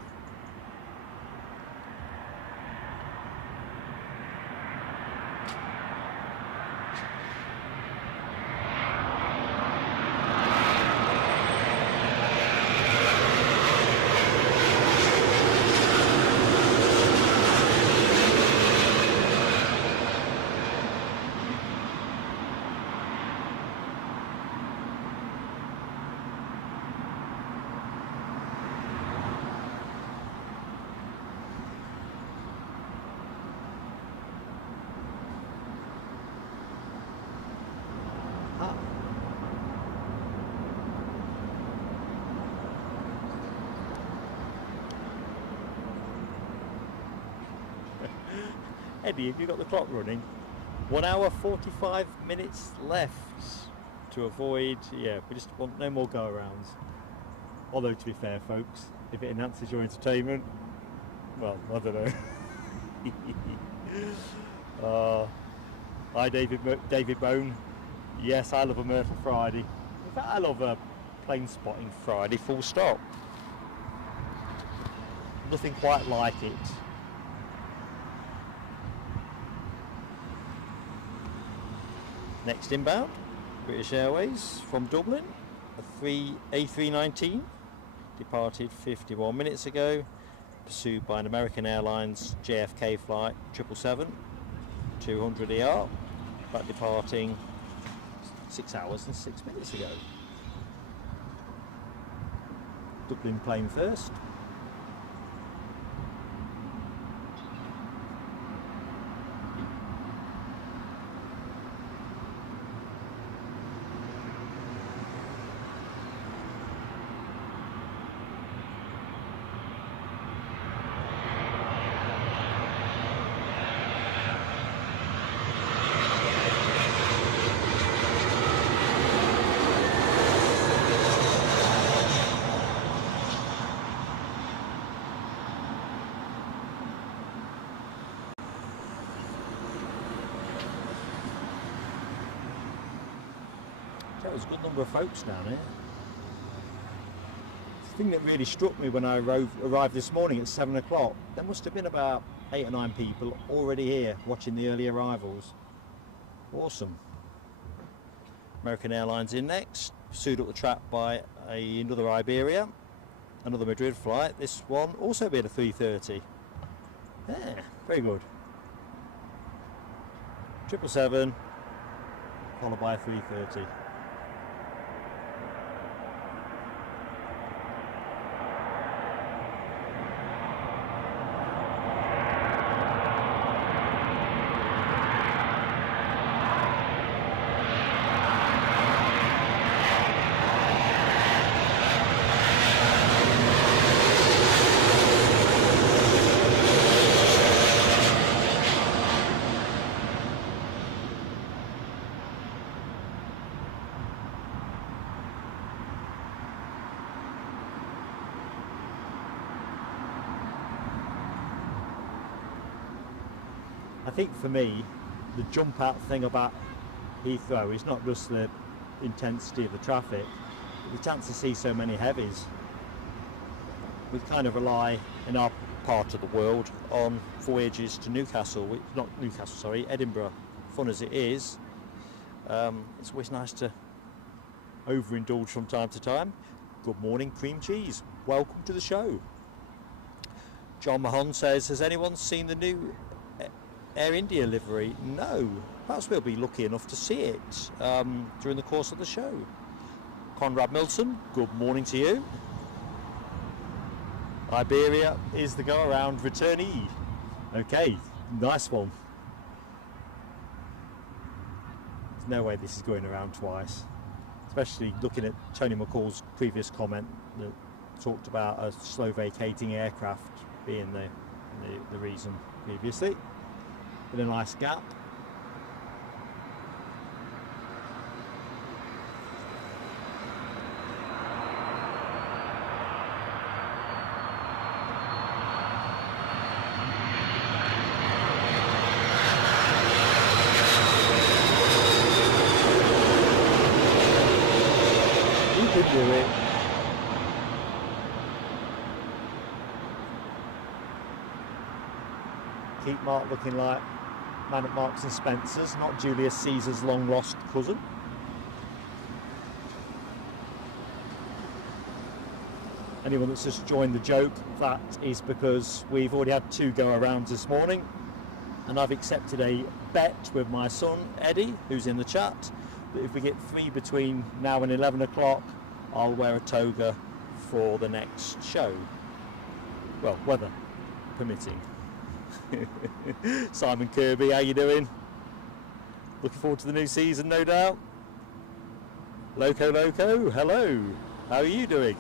Eddie, have you got the clock running? 1 hour 45 minutes left to avoid, yeah, we just want no more go-arounds. Although, to be fair, folks, if it enhances your entertainment, well, I don't know. Hi, David Bone. Yes, I love a Myrtle Friday. In fact, I love a plane spotting Friday, full stop. Nothing quite like it. Next inbound, British Airways from Dublin, a A319, departed 51 minutes ago, pursued by an American Airlines JFK flight 777, 200 ER, but departing 6 hours and 6 minutes ago. Dublin plane first. There was a good number of folks down here. The thing that really struck me when I arrived this morning at 7 o'clock, there must have been about 8 or 9 people already here watching the early arrivals. Awesome. American Airlines in next, pursued up the track by another Iberia, another Madrid flight, this one also being a 330. Yeah, very good. 777, followed by a 330. think for me, the jump out thing about Heathrow is not just the intensity of the traffic, but the chance to see so many heavies. We kind of rely in our part of the world on voyages to Edinburgh. Fun as it is, it's always nice to overindulge from time to time. Good morning, cream cheese. Welcome to the show. John Mahon says, has anyone seen the new Air India livery? No. Perhaps we'll be lucky enough to see it during the course of the show. Conrad Milton, good morning to you. Iberia is the go-around returnee. Okay, nice one. There's no way this is going around twice. Especially looking at Tony McCall's previous comment that talked about a slow vacating aircraft being the reason previously. With a nice gap. You could do it. Keep Mark looking like man at Marks and Spencer's, not Julius Caesar's long lost cousin. Anyone that's just joined the joke, that is because we've already had 2 go-arounds this morning, and I've accepted a bet with my son Eddie, who's in the chat, that if we get 3 between now and 11 o'clock, I'll wear a toga for the next show. Well, weather permitting. Simon Kirby, how you doing? Looking forward to the new season, no doubt. Loco, hello. How are you doing?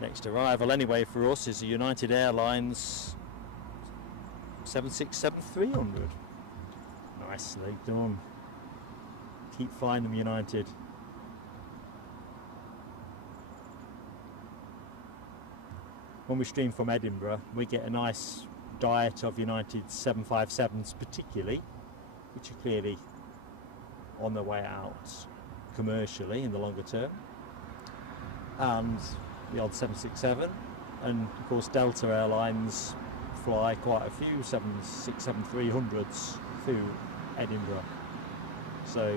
Next arrival anyway for us is the United Airlines 767-300. Nicely done. Keep flying them, United. When we stream from Edinburgh, we get a nice diet of United 757s particularly, which are clearly on their way out commercially in the longer term, and the odd 767, and of course Delta Airlines fly quite a few 767-300s through Edinburgh. So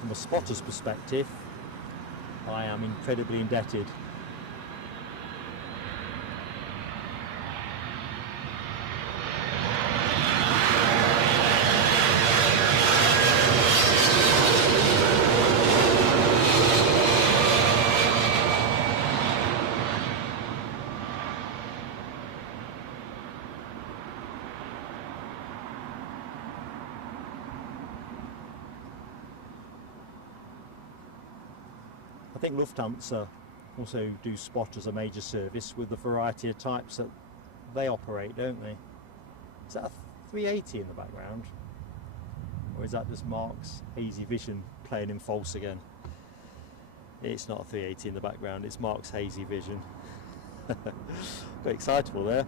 from a spotter's perspective, I am incredibly indebted. I think Lufthansa also do spot as a major service with the variety of types that they operate, don't they? Is that a 380 in the background? Or is that just Mark's hazy vision playing in false again? It's not a 380 in the background, it's Mark's hazy vision. Got excitable there.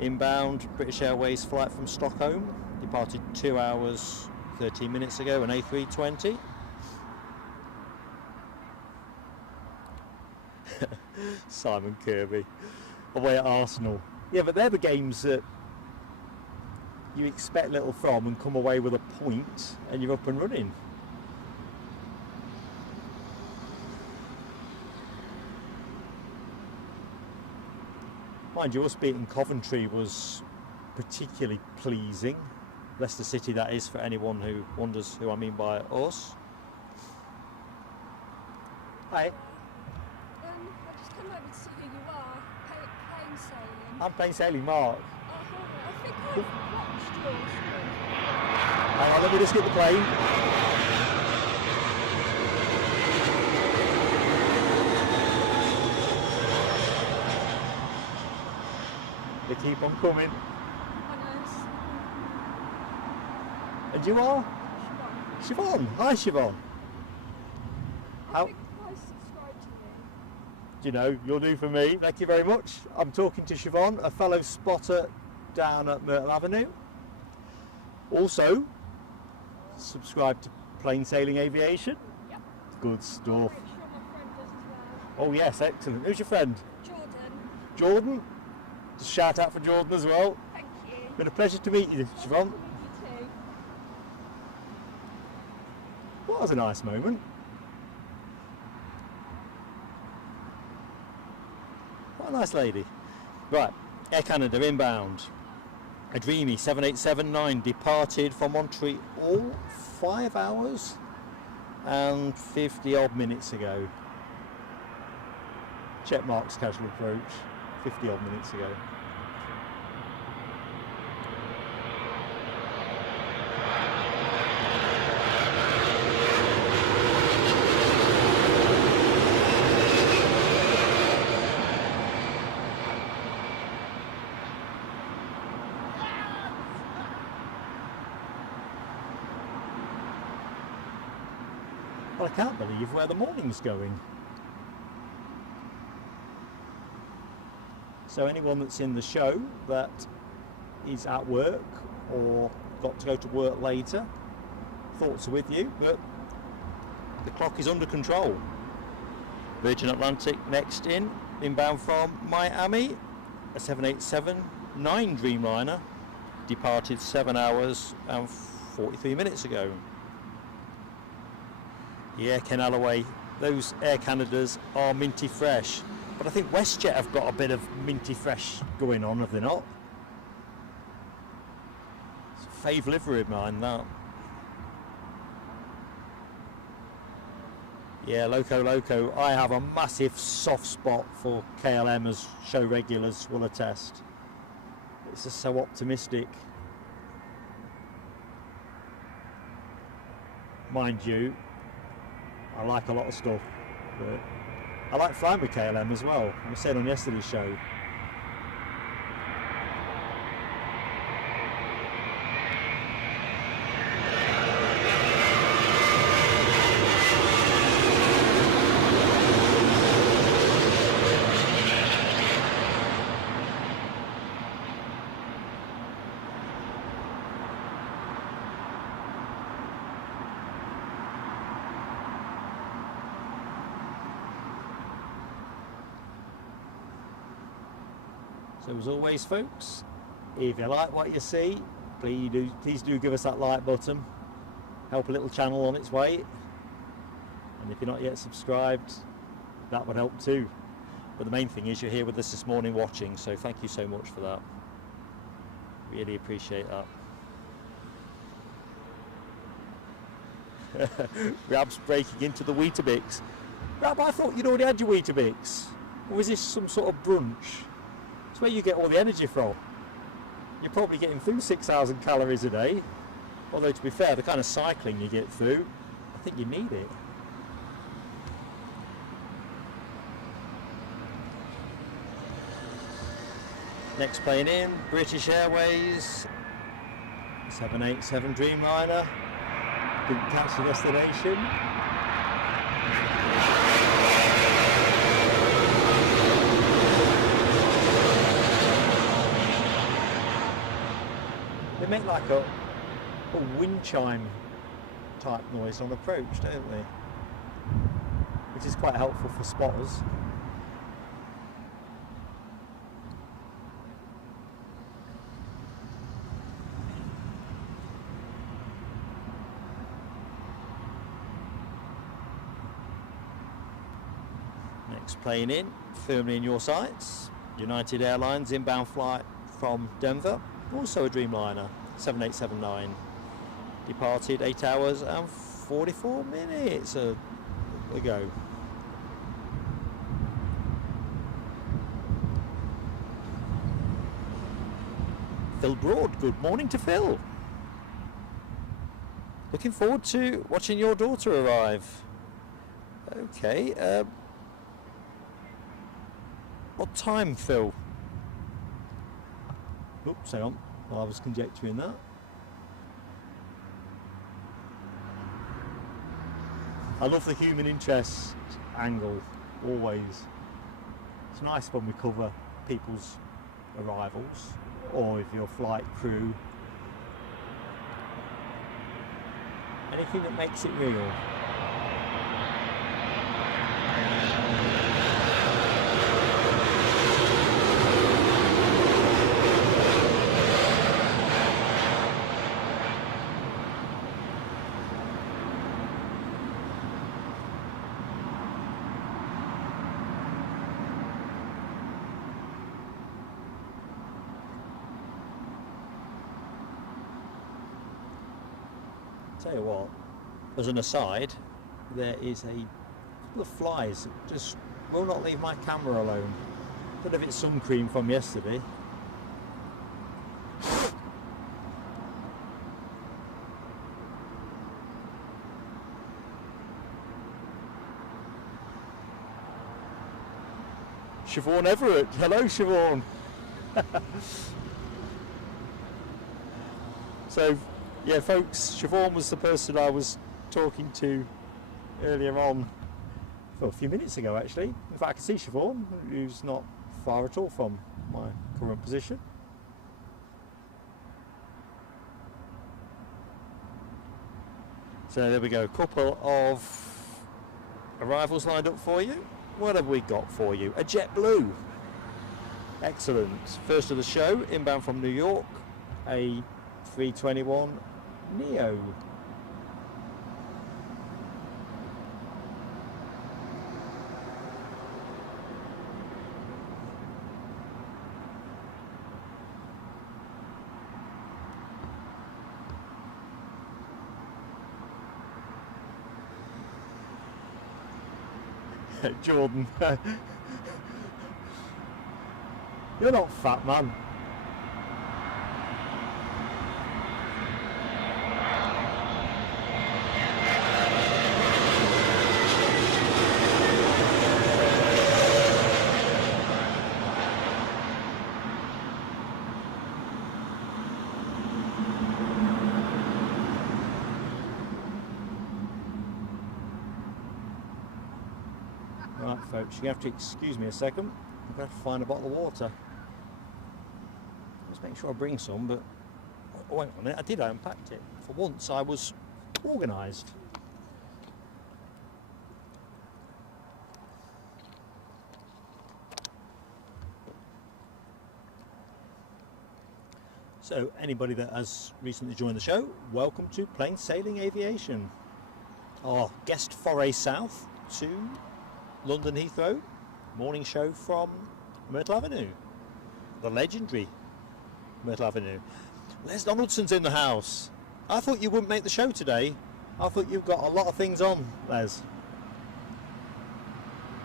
Inbound British Airways flight from Stockholm, departed 2 hours 13 minutes ago, an A320. Simon Kirby, away at Arsenal. Yeah, but they're the games that you expect little from and come away with a point and you're up and running. Mind you, us beating Coventry was particularly pleasing. Leicester City, that is, for anyone who wonders who I mean by us. Hi. I just come over to see who you are. Plain sailing. I'm plain sailing, Mark. I think I've watched your stream. Hang on, let me just get the plane. They keep on coming. I know. And you are? Siobhan. Hi, Siobhan. I think I subscribed to you. you know, you'll do for me. Thank you very much. I'm talking to Siobhan, a fellow spotter down at Myrtle Avenue. Also, subscribe to Plain Sailing Aviation. Yep. Good stuff. I'm pretty sure my friend does as well. Oh yes, excellent. Who's your friend? Jordan. Jordan. Just shout out for Jordan as well. Thank you. Been a pleasure to meet you, Siobhan. You too. Well, that was a nice moment. What a nice lady. Right, Air Canada inbound. A dreamy 787-9 departed from Montreal 5 hours and 50 odd minutes ago. Check marks casual approach, 50 odd minutes ago. Well, I can't believe where the morning's going. So anyone that's in the show that is at work or got to go to work later, thoughts are with you, but the clock is under control. Virgin Atlantic next inbound from Miami, a 787-9 Dreamliner, departed 7 hours and 43 minutes ago. Yeah, Ken Alloway, those Air Canadas are minty fresh, but I think WestJet have got a bit of minty fresh going on, have they not? It's a fave livery of mine, that. Yeah, Loco, I have a massive soft spot for KLM, as show regulars will attest. It's just so optimistic. Mind you, I like a lot of stuff, but I like flying with KLM as well. I was saying on yesterday's show. So as always, folks, if you like what you see, please do give us that like button. Help a little channel on its way. And if you're not yet subscribed, that would help too. But the main thing is you're here with us this morning watching, so thank you so much for that. Really appreciate that. Rab's breaking into the Weetabix. Rab, I thought you'd already had your Weetabix. Or is this some sort of brunch? It's where you get all the energy from. You're probably getting through 6,000 calories a day. Although to be fair, the kind of cycling you get through, I think you need it. Next plane in, British Airways, 787 Dreamliner. Didn't catch the destination. They make like a wind chime type noise on approach, don't they? Which is quite helpful for spotters. Next plane in, firmly in your sights. United Airlines inbound flight from Denver. Also a Dreamliner, 787-9, departed 8 hours and 44 minutes ago. Phil Broad, good morning to Phil. Looking forward to watching your daughter arrive. Okay, what time, Phil? Oops, hang on. Well, I was conjecturing that. I love the human interest angle, always. It's nice when we cover people's arrivals, or if you're flight crew, anything that makes it real. Tell you what, as an aside, there is a couple of flies that just will not leave my camera alone. Don't know if it's sun cream from yesterday. Siobhan Everett, hello Siobhan. So yeah, folks, Siobhan was the person I was talking to earlier on, well, a few minutes ago actually. In fact, I can see Siobhan, who's not far at all from my current position. So there we go, a couple of arrivals lined up for you. What have we got for you? A JetBlue. Excellent. First of the show, inbound from New York, A321 Neo. Jordan, you're not fat, man. Right, folks, you have to excuse me a second. I'm going to find a bottle of water. Let's make sure I bring some, but oh, wait a minute, I unpacked it. For once, I was organised. So, anybody that has recently joined the show, welcome to Plain Sailing Aviation. Our guest foray south to London Heathrow, morning show from Myrtle Avenue, the legendary Myrtle Avenue. Les Donaldson's in the house. I thought you wouldn't make the show today. I thought you've got a lot of things on, Les.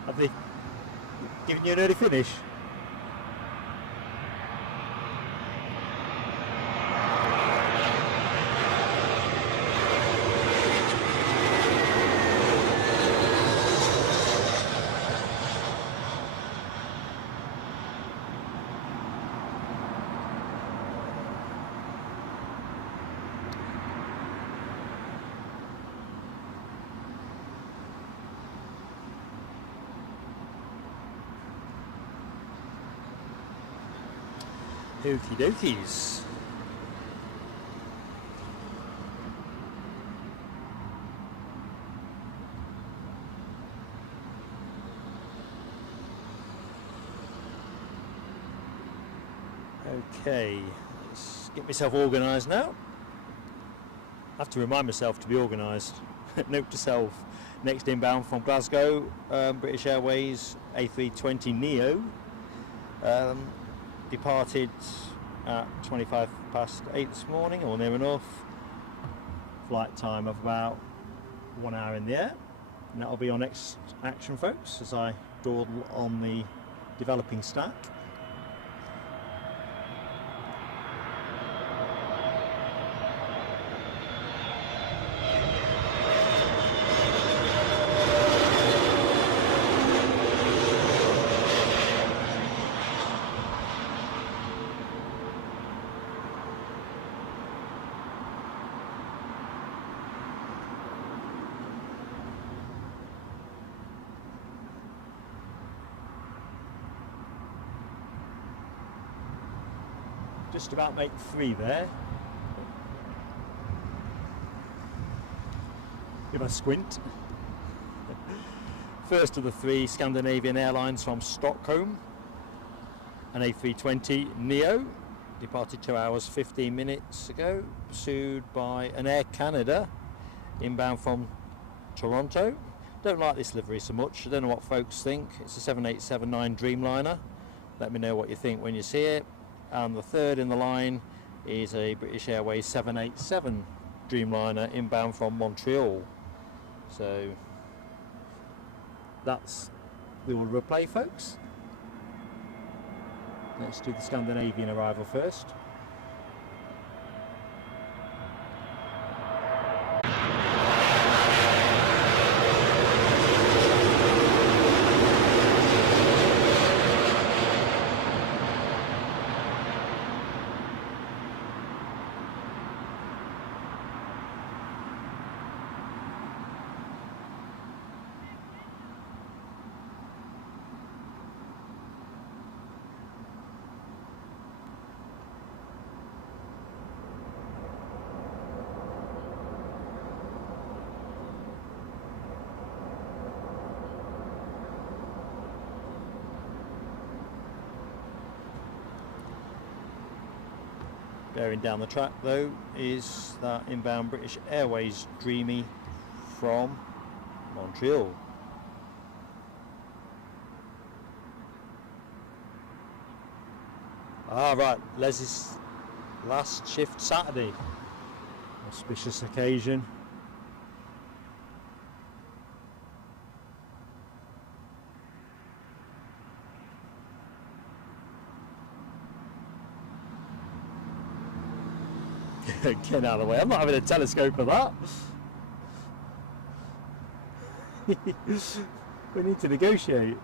Have they given you an early finish? Okie dokies. Okay, let's get myself organised now. I have to remind myself to be organised. Note to self, next inbound from Glasgow, British Airways A320 Neo. Departed at 8:25 this morning, or near enough. Flight time of about 1 hour in the air. And that'll be our next action, folks, as I dawdle on the developing stack. just about make 3 there. If I squint. First of the 3 Scandinavian Airlines from Stockholm, an A320 Neo, departed 2 hours 15 minutes ago, pursued by an Air Canada inbound from Toronto. Don't like this livery so much, I don't know what folks think. It's a 7879 Dreamliner. Let me know what you think when you see it. And the third in the line is a British Airways 787 Dreamliner inbound from Montreal. So that's the order of play, folks. Let's do the Scandinavian arrival first. Bearing down the track though is that inbound British Airways Dreamy from Montreal. Ah right, Les's last shift Saturday. Auspicious occasion. Get out of the way, I'm not having a telescope for that. We need to negotiate.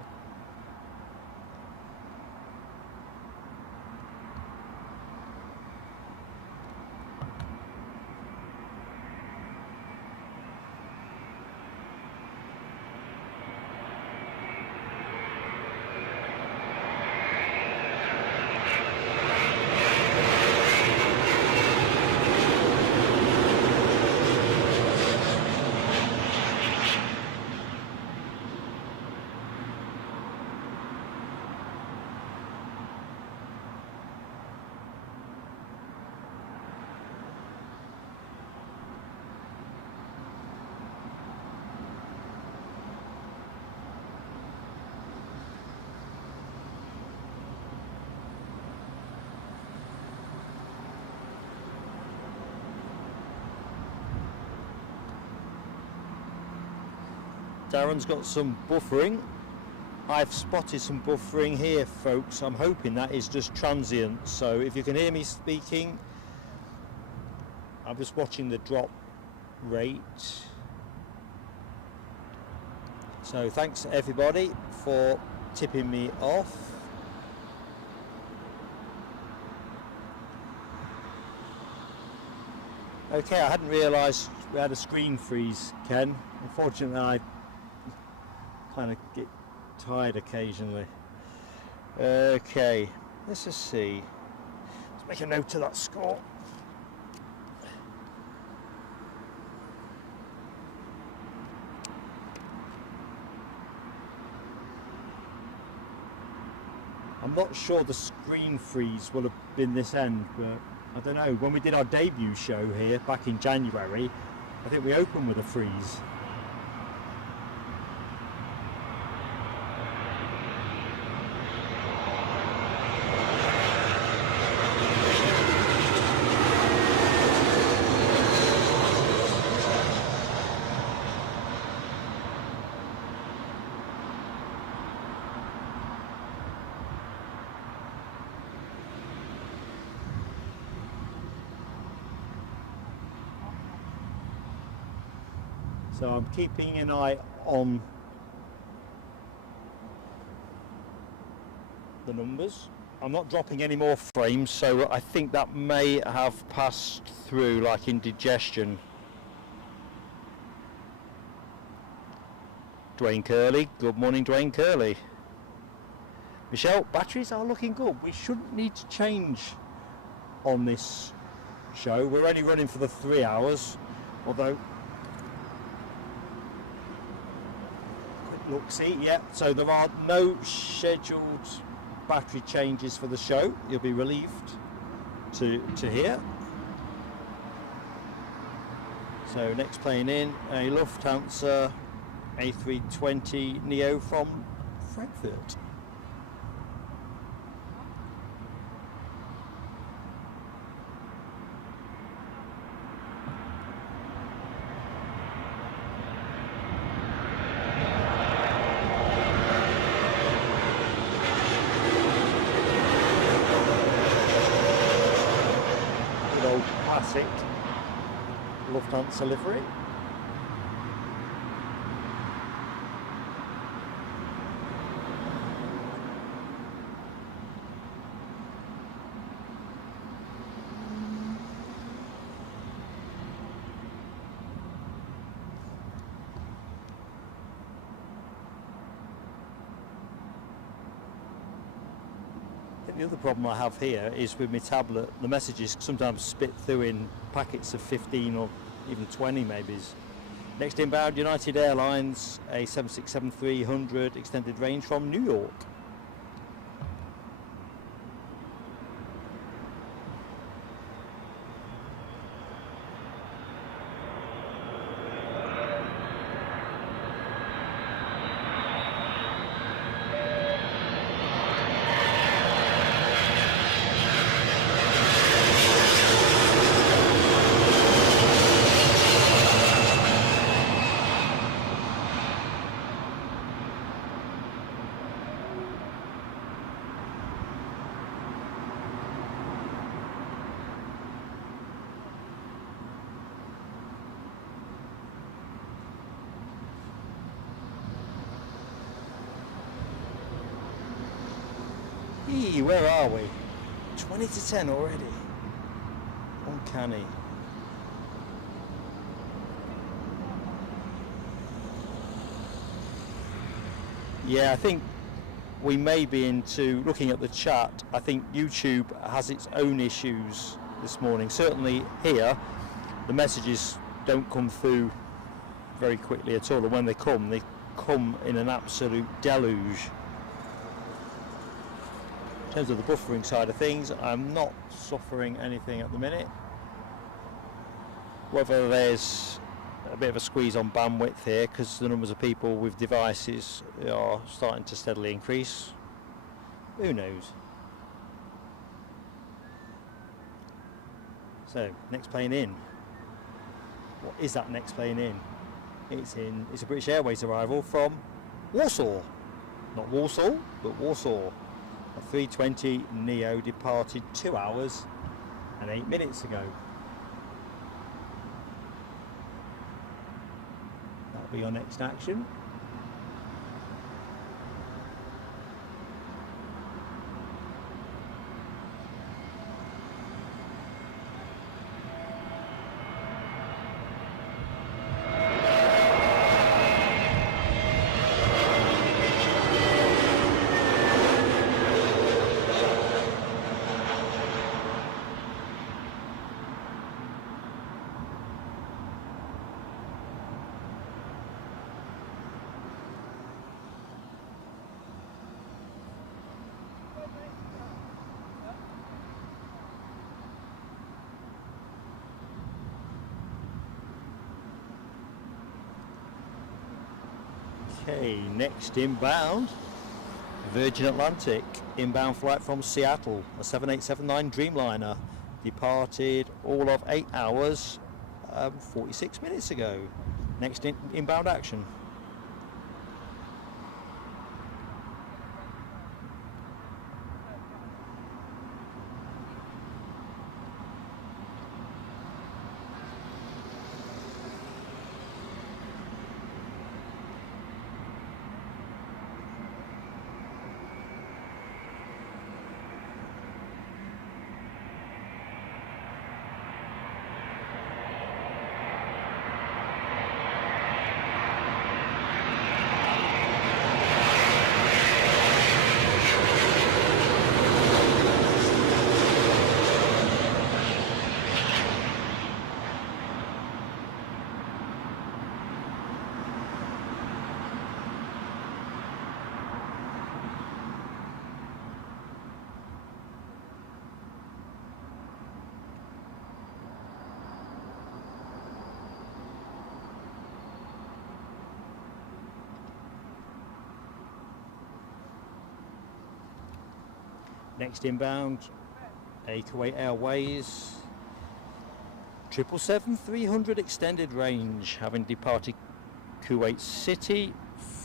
Darren's got some buffering. I've spotted some buffering here, folks. I'm hoping that is just transient. So if you can hear me speaking, I'm just watching the drop rate. So thanks everybody for tipping me off. Okay, I hadn't realised we had a screen freeze, Ken. Unfortunately, I kind of get tired occasionally. Okay, let's just see. Let's make a note of that score. I'm not sure the screen freeze will have been this end, but I don't know. When we did our debut show here back in January, I think we opened with a freeze. So I'm keeping an eye on the numbers. I'm not dropping any more frames, so I think that may have passed through like indigestion. Dwayne Curley, good morning Dwayne Curley. Michelle, batteries are looking good. We shouldn't need to change on this show. We're only running for the 3 hours, although quick look see, yeah, so there are no scheduled battery changes for the show. You'll be relieved to hear. So next plane in, a Lufthansa A320 Neo from Frankfurt. Good old classic Lufthansa livery. The other problem I have here is with my tablet, the messages sometimes spit through in packets of 15 or even 20 maybe. Next inbound, United Airlines, a 767-300 extended range from New York. Hey, where are we? 20 to 10 already. Uncanny. Yeah, I think we may be into looking at the chat. I think YouTube has its own issues this morning. Certainly here, the messages don't come through very quickly at all. And when they come in an absolute deluge. In terms of the buffering side of things, I'm not suffering anything at the minute. Whether there's a bit of a squeeze on bandwidth here because the numbers of people with devices are starting to steadily increase, who knows. So next plane in. What is that next plane in? It's a British Airways arrival from Warsaw. Not Warsaw, but Warsaw. A 320 Neo departed 2 hours and 8 minutes ago. That'll be your next action. Okay, next inbound, Virgin Atlantic, inbound flight from Seattle, a 7879 Dreamliner, departed all of 8 hours, 46 minutes ago. Next inbound action. Next inbound, Kuwait Airways 777-300 extended range, having departed Kuwait City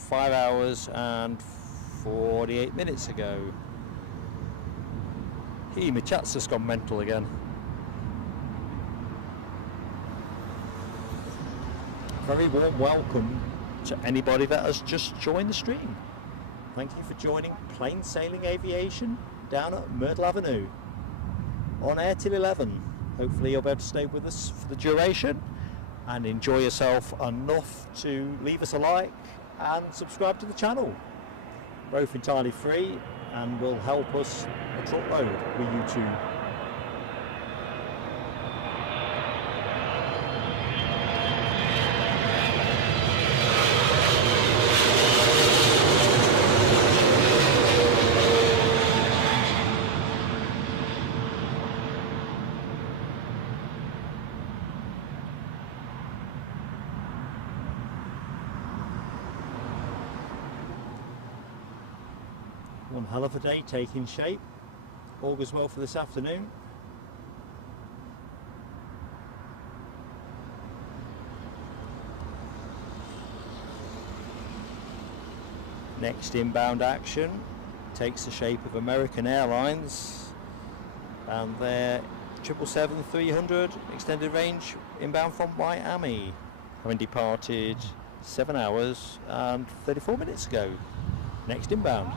5 hours and 48 minutes ago. My chat's just gone mental again. Very warm welcome to anybody that has just joined the stream. Thank you for joining Plain Sailing Aviation down at Myrtle Avenue. On air till 11. Hopefully you'll be able to stay with us for the duration and enjoy yourself enough to leave us a like and subscribe to the channel. Both entirely free and will help us a truckload with YouTube. One hell of a day taking shape. All goes well for this afternoon. Next inbound action takes the shape of American Airlines and their 777-300 extended range inbound from Miami, having departed 7 hours and 34 minutes ago. Next inbound.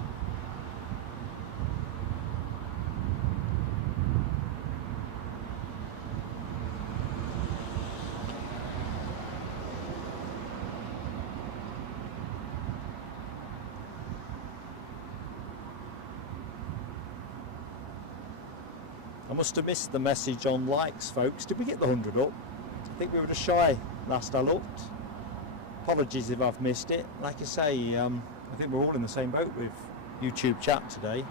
I must have missed the message on likes, folks. Did we get the 100 up? I think we were just shy last I looked. Apologies if I've missed it. Like I say, I think we're all in the same boat with YouTube chat today.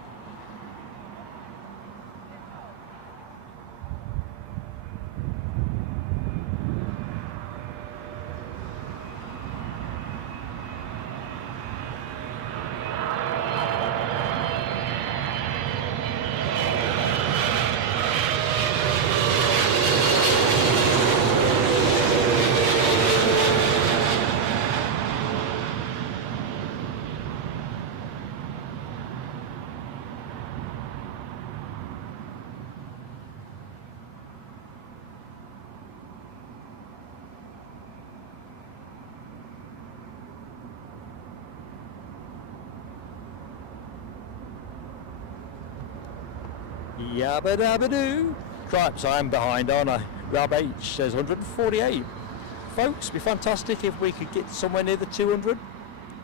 Yabba dabba doo. Cripes, I'm behind, aren't I? Rob H says 148. Folks, it'd be fantastic if we could get somewhere near the 200.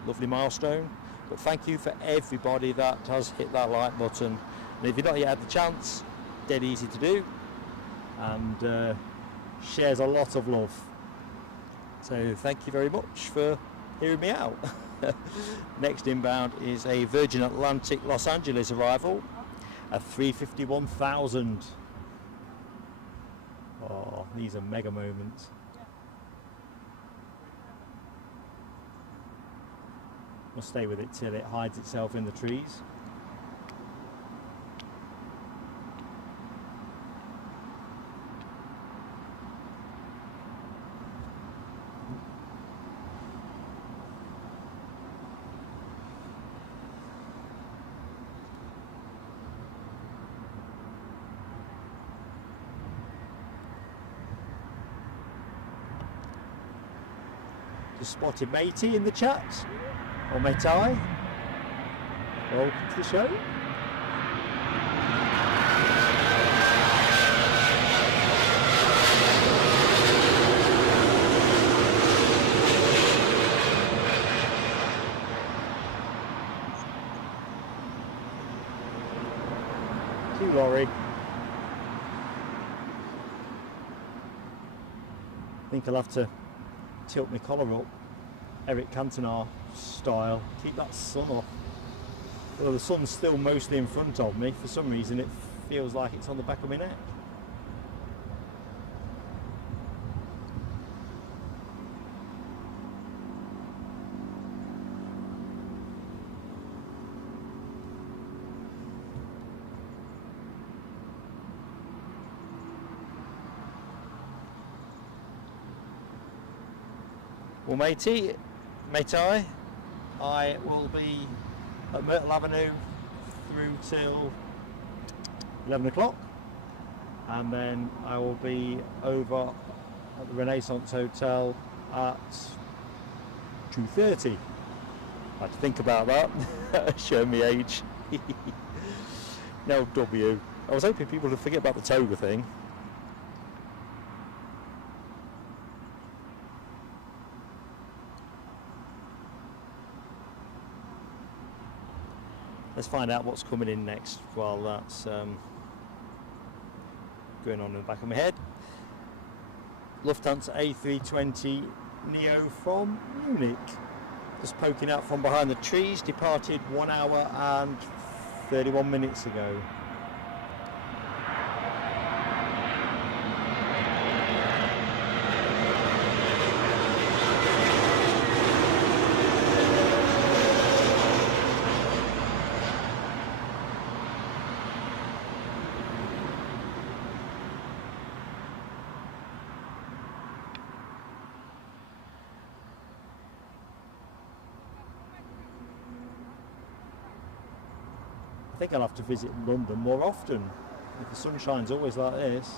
Lovely milestone. But thank you for everybody that has hit that like button. And if you've not yet had the chance, dead easy to do. And shares a lot of love. So thank you very much for hearing me out. Next inbound is a Virgin Atlantic Los Angeles arrival. A 351,000. Oh, these are mega moments. We'll stay with it till it hides itself in the trees. Just spotted Matey in the chat, or Metai. Welcome to the show. Too lorry. I think I'll have to tilt my collar up, Eric Cantona style, keep that sun off. Well, the sun's still mostly in front of me. For some reason it feels like it's on the back of my neck. Well, matey, I will be at Myrtle Avenue through till 11 o'clock, and then I will be over at the Renaissance Hotel at 2:30. I had to think about that. Show me age. No W. I was hoping people would forget about the toga thing. Let's find out what's coming in next while that's going on in the back of my head. Lufthansa A320 Neo from Munich. Just poking out from behind the trees, departed 1 hour and 31 minutes ago. I think I'll have to visit London more often if the sunshine's always like this.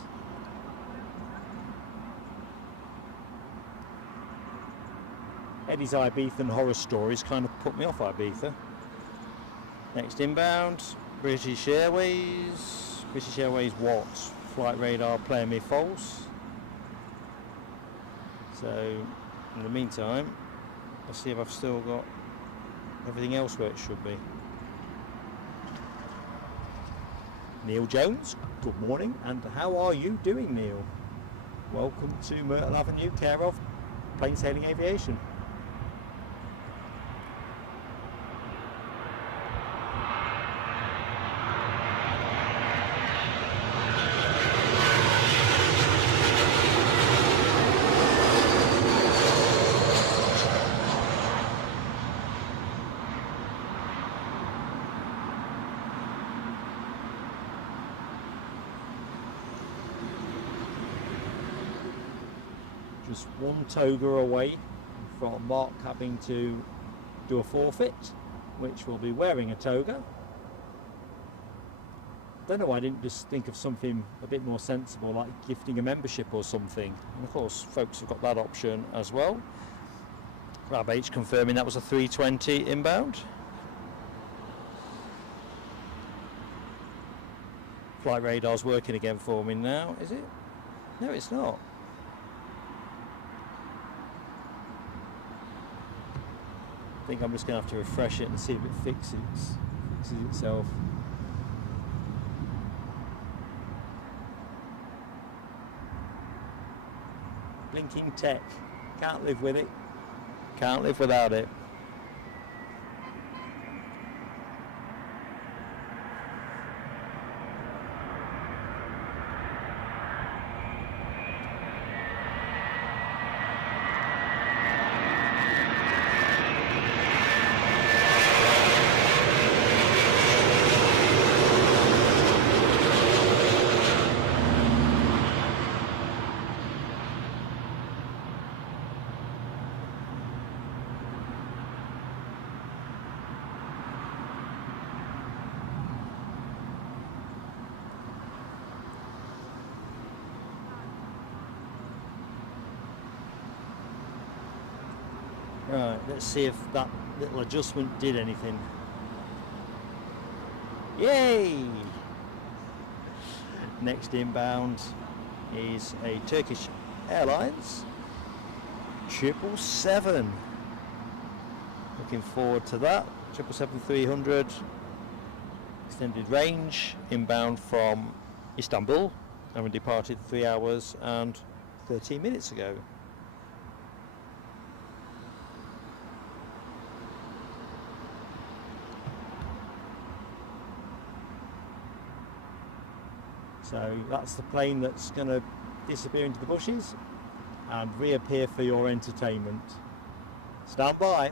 Eddie's Ibiza and horror stories kind of put me off Ibiza. Next inbound, British Airways. British Airways what? Flight radar playing me false. So in the meantime, I'll see if I've still got everything else where it should be. Neil Jones, good morning, and how are you doing, Neil? Welcome to Myrtle Avenue, care of Plain Sailing Aviation. Just one toga away from Mark having to do a forfeit, which will be wearing a toga. Don't know why I didn't just think of something a bit more sensible, like gifting a membership or something. And of course, folks have got that option as well. Rab H confirming that was a 320 inbound. Flight radar's working again for me now, is it? No, it's not. I think I'm just going to have to refresh it and see if it fixes itself. Blinking tech. Can't live with it. Can't live without it. Right, let's see if that little adjustment did anything. Yay! Next inbound is a Turkish Airlines 777. Looking forward to that. 777-300 extended range inbound from Istanbul, having departed 3 hours and 13 minutes ago. So that's the plane that's going to disappear into the bushes and reappear for your entertainment. Stand by.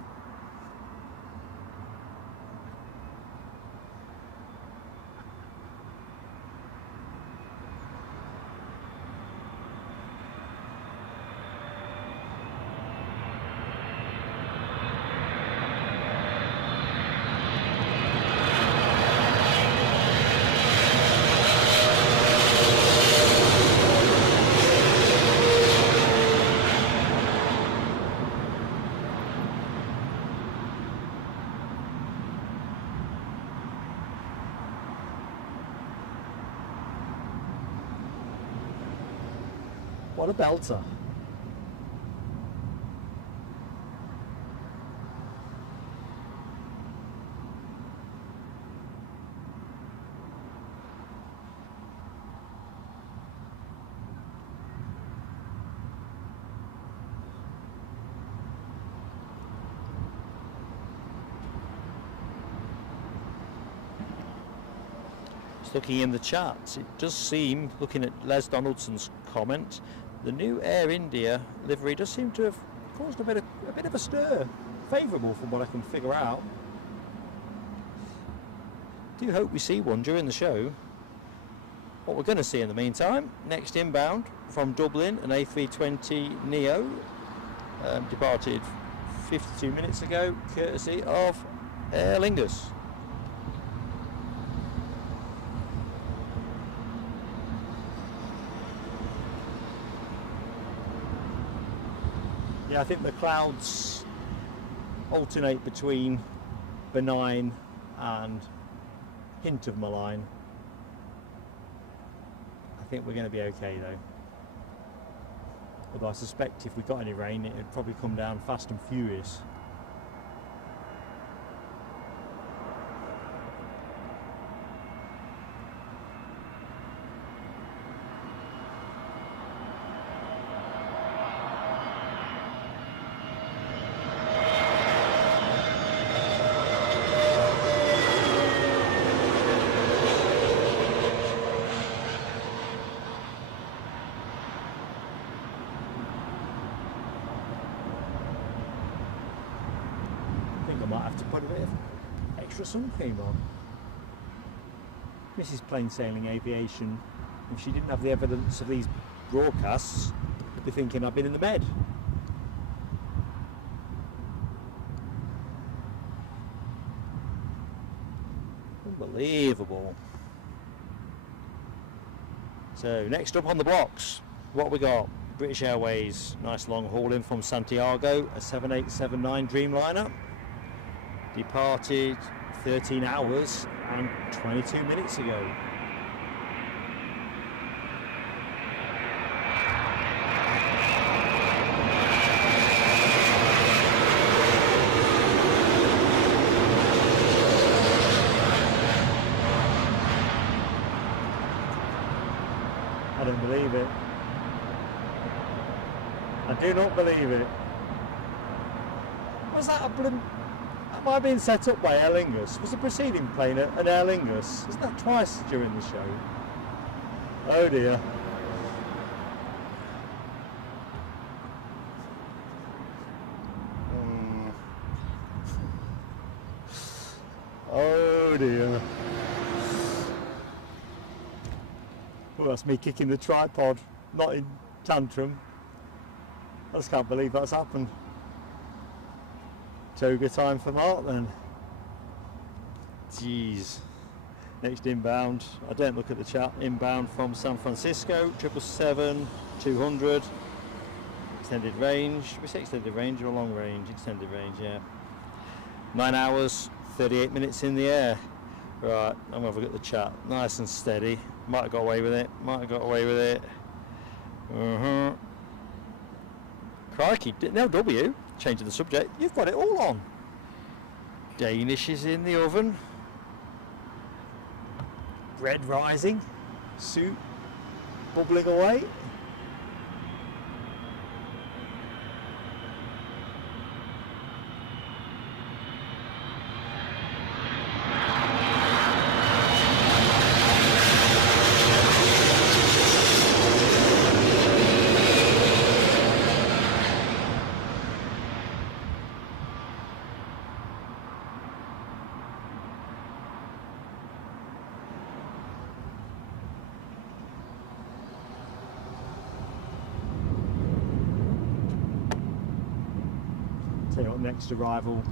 What a belter. Looking in the charts, it does seem, looking at Les Donaldson's comment, the new Air India livery does seem to have caused a bit of a stir. Favourable from what I can figure out. Do hope we see one during the show. What we're going to see in the meantime, next inbound from Dublin, an A320 Neo, departed 52 minutes ago, courtesy of Aer Lingus. Yeah, I think the clouds alternate between benign and hint of malign. I think we're going to be okay though. Although I suspect if we got any rain, it would probably come down fast and furious. Sun cream on. Mrs. Plain Sailing Aviation, if she didn't have the evidence of these broadcasts, would be thinking I've been in the bed. Unbelievable. So next up on the blocks, what we got? British Airways, nice long haul in from Santiago, a 7879 Dreamliner, departed 13 hours and 22 minutes ago. I don't believe it. I do not believe it. Was that a blimp? Am I being set up by Aer Lingus? Was the preceding plane an Aer Lingus? Isn't that twice during the show? Oh dear. Oh dear. Well, that's me kicking the tripod, not in tantrum. I just can't believe that's happened. Toga time for Mark then. Jeez. Next inbound, I don't look at the chat, inbound from San Francisco, 777-200. Extended range, we say extended range or long range? Extended range, yeah. 9 hours, 38 minutes in the air. Right, I'm going to have a look at the chat. Nice and steady. Might have got away with it, might have got away with it. Crikey, no W. Changing the subject, you've got it all on. Danish is in the oven. Bread rising. Soup bubbling away. Next arrival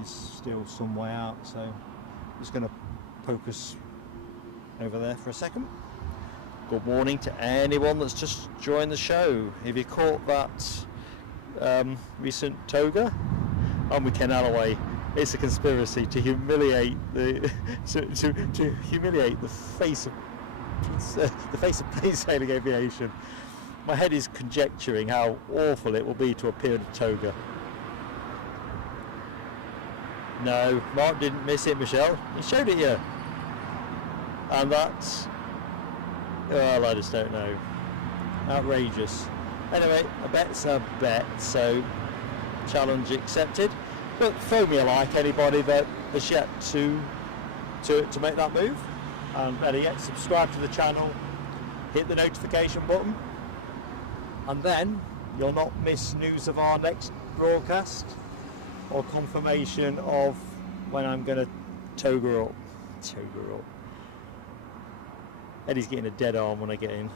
is still some way out, so I'm just going to focus over there for a second. Good morning to anyone that's just joined the show. If you caught that recent toga, I'm with Ken Alloway. It's a conspiracy to humiliate the to humiliate the face of plain sailing aviation. My head is conjecturing how awful it will be to appear in a toga. No, Mark didn't miss it, Michelle. He showed it you. And that's... well, I just don't know. Outrageous. Anyway, a bet's a bet, so challenge accepted. But throw me a like, anybody that has yet to make that move. And better yet, subscribe to the channel, hit the notification button, and then you'll not miss news of our next broadcast or confirmation of when I'm going to toga up. Eddie's getting a dead arm when I get in.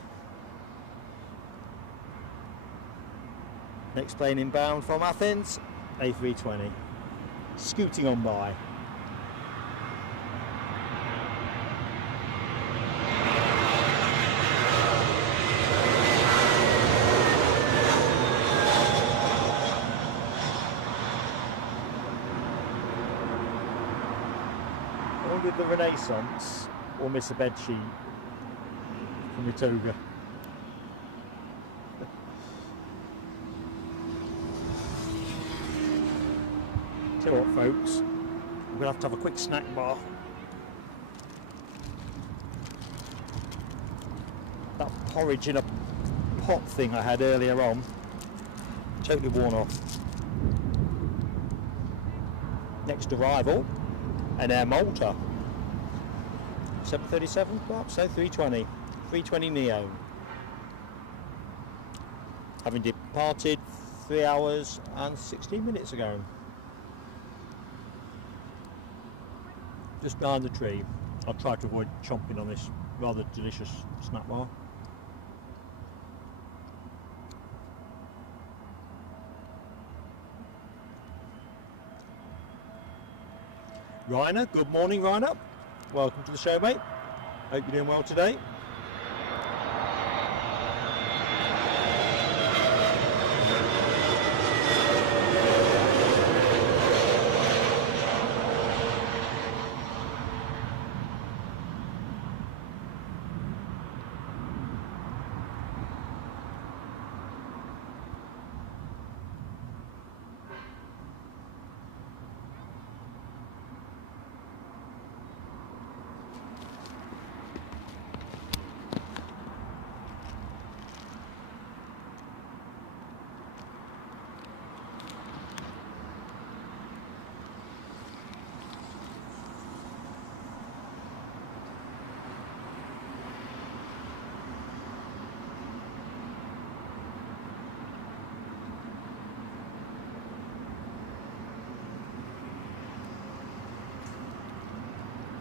Next plane inbound from Athens, A320, scooting on by. With the Renaissance or miss a bed sheet from your toga. Tell you what, folks, we'll have to have a quick snack bar. That porridge in a pot thing I had earlier on, totally worn off. Next arrival, an Air Malta. 737 perhaps, so 320 Neo. Having departed 3 hours and 16 minutes ago. Just behind the tree. I'll try to avoid chomping on this rather delicious snack bar. Rainer, good morning Rainer. Welcome to the show, mate. Hope you're doing well today.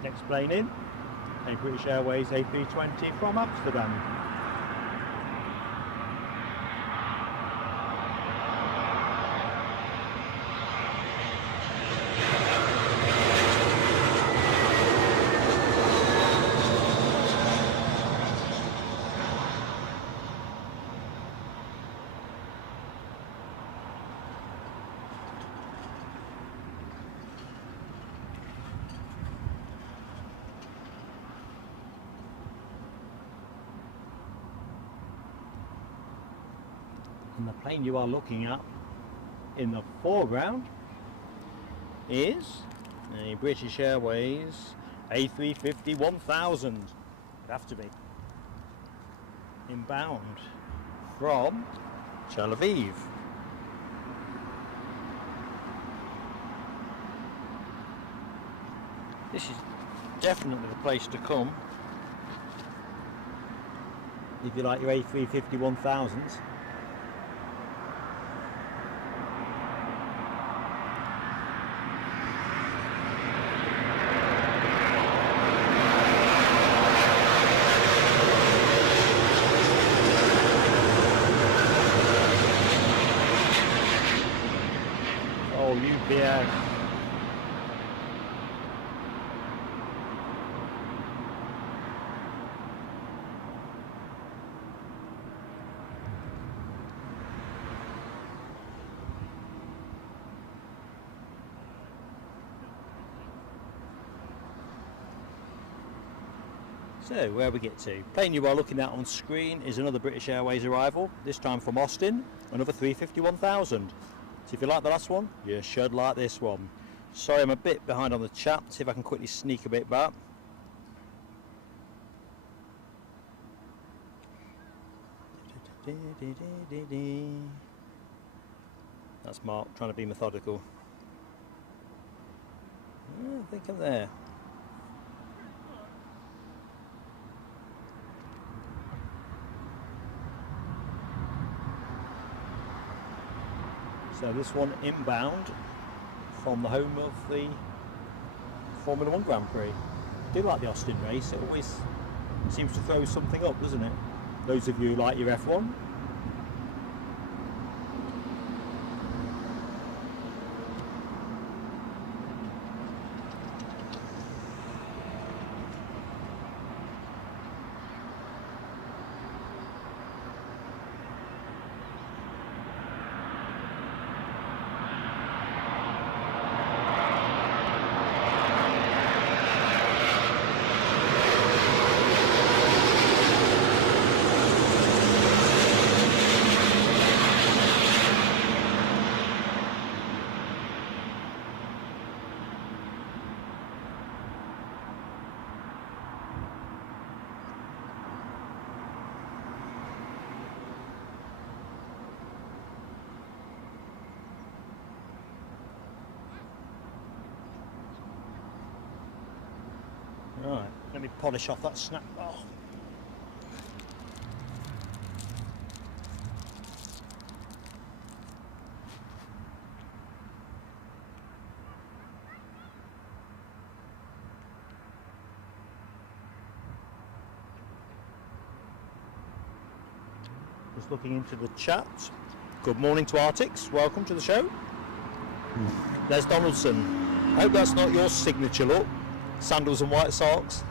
Next plane in, a British Airways A320 from Amsterdam. And the plane you are looking at in the foreground is a British Airways A350 1000. It'd have to be. Inbound from Tel Aviv. This is definitely the place to come if you like your A350 1000s. UPS. So where we get to? Plane you are looking at on screen is another British Airways arrival, this time from Austin, another 351,000. So if you like the last one, you should like this one. Sorry I'm a bit behind on the chat, see if I can quickly sneak a bit back. That's Mark trying to be methodical. I think I'm there. So this one inbound from the home of the Formula 1 Grand Prix. I do like the Austin race, it always seems to throw something up, doesn't it? Those of you who like your F1. Right, let me polish off that snap bar. Just looking into the chat. Good morning to Arctics, welcome to the show. There's Donaldson. I hope that's not your signature look. Sandals and white socks.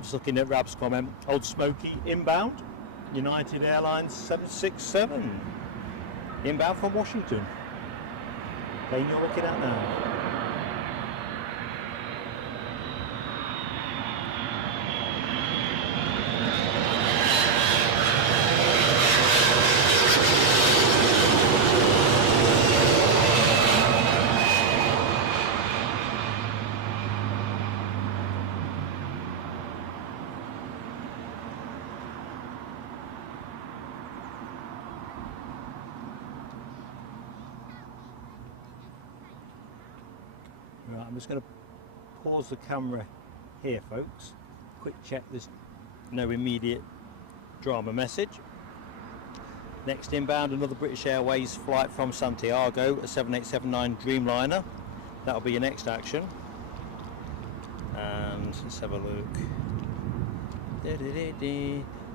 Just looking at Rab's comment, Old Smoky inbound, United Airlines 767, inbound from Washington. Plane you're looking at now. Right, I'm just going to pause the camera here, folks. Quick check there's no immediate drama message. Next inbound, another British Airways flight from Santiago, a 7879 Dreamliner. That'll be your next action. And let's have a look.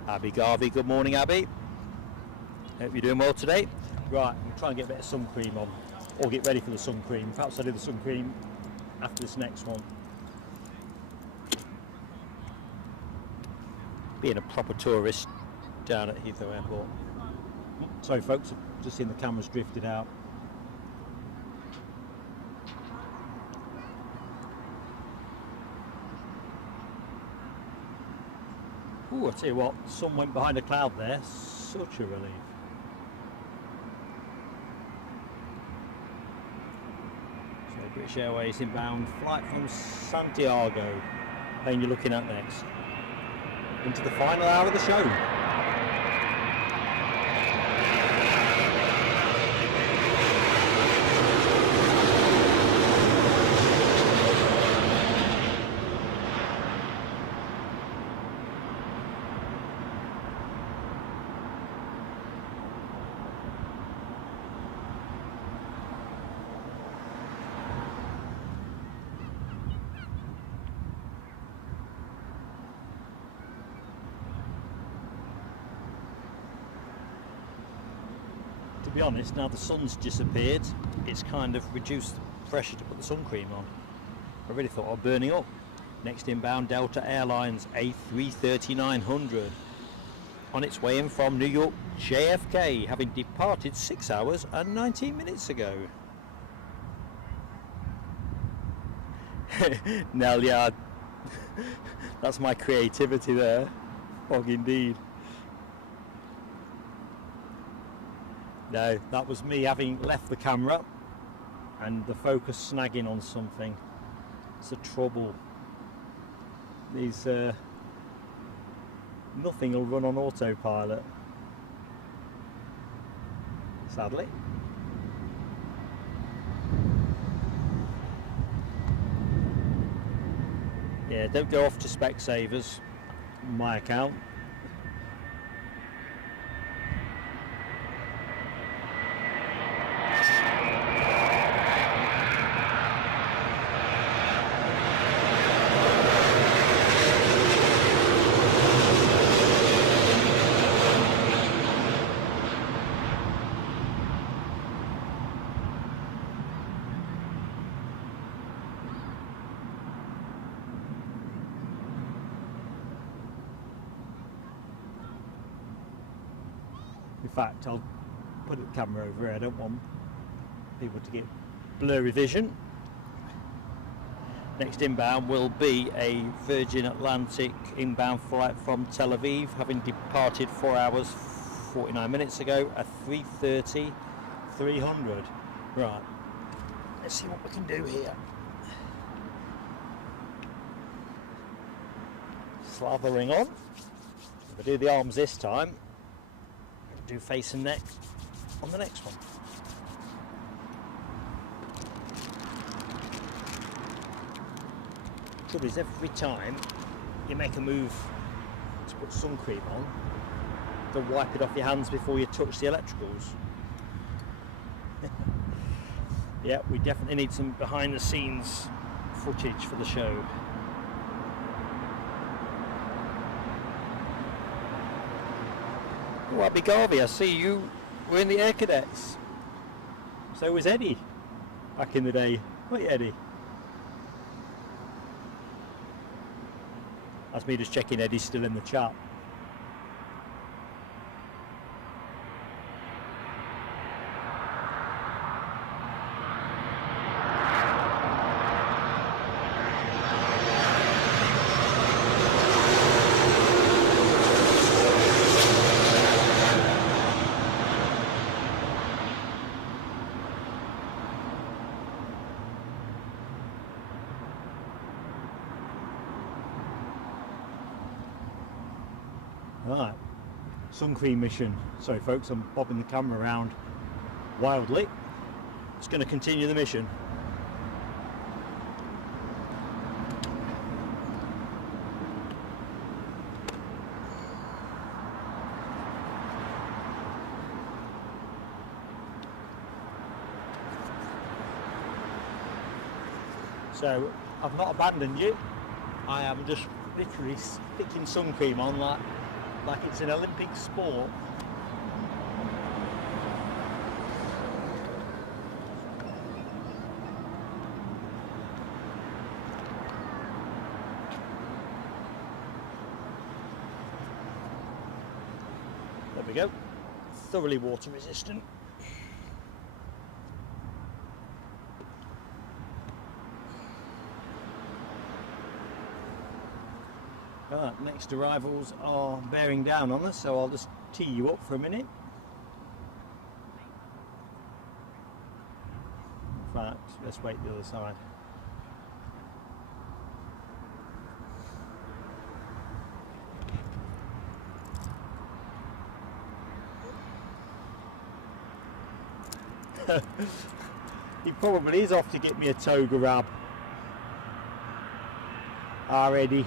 Abby Garvey, good morning, Abby. Hope you're doing well today. Right, I'm trying to get a bit of sun cream on, or get ready for the sun cream. Perhaps I'll do the sun cream after this next one. Being a proper tourist down at Heathrow Airport. Sorry folks, I've just seen the cameras drifted out. Ooh, I tell you what, the sun went behind a cloud there, such a relief. So British Airways inbound flight from Santiago, plane you're looking at next. Into the final hour of the show. be honest, now the sun's disappeared, it's kind of reduced the pressure to put the sun cream on. I really thought I was burning up. Next inbound, Delta Airlines A330-900 on its way in from New York JFK, having departed 6 hours and 19 minutes ago. Nell, yeah, that's my creativity there. Fog indeed. No, that was me having left the camera and the focus snagging on something. It's the trouble. These nothing will run on autopilot, sadly. Yeah, don't go off to Specsavers, my account. In fact, I'll put the camera over here. I don't want people to get blurry vision. Next inbound will be a Virgin Atlantic inbound flight from Tel Aviv, having departed 4 hours 49 minutes ago, a 330-300. Right, let's see what we can do here. Slathering on. If I do the arms this time, do face and neck on the next one. Trouble is, every time you make a move to put sun cream on, to wipe it off your hands before you touch the electricals. Yeah, we definitely need some behind the scenes footage for the show. Oh, Abby Garvey, I see you were in the Air Cadets. So was Eddie back in the day. What, Eddie? That's me just checking Eddie's still in the chat. Right, sun cream mission. Sorry folks, I'm bobbing the camera around wildly. Just going to continue the mission. So I've not abandoned you. I am just literally sticking sun cream on like it's an Olympic sport. There we go. Thoroughly water resistant. Right, next arrivals are bearing down on us, so I'll just tee you up for a minute. In fact, let's wait the other side. He probably is off to get me a toga rab. Already.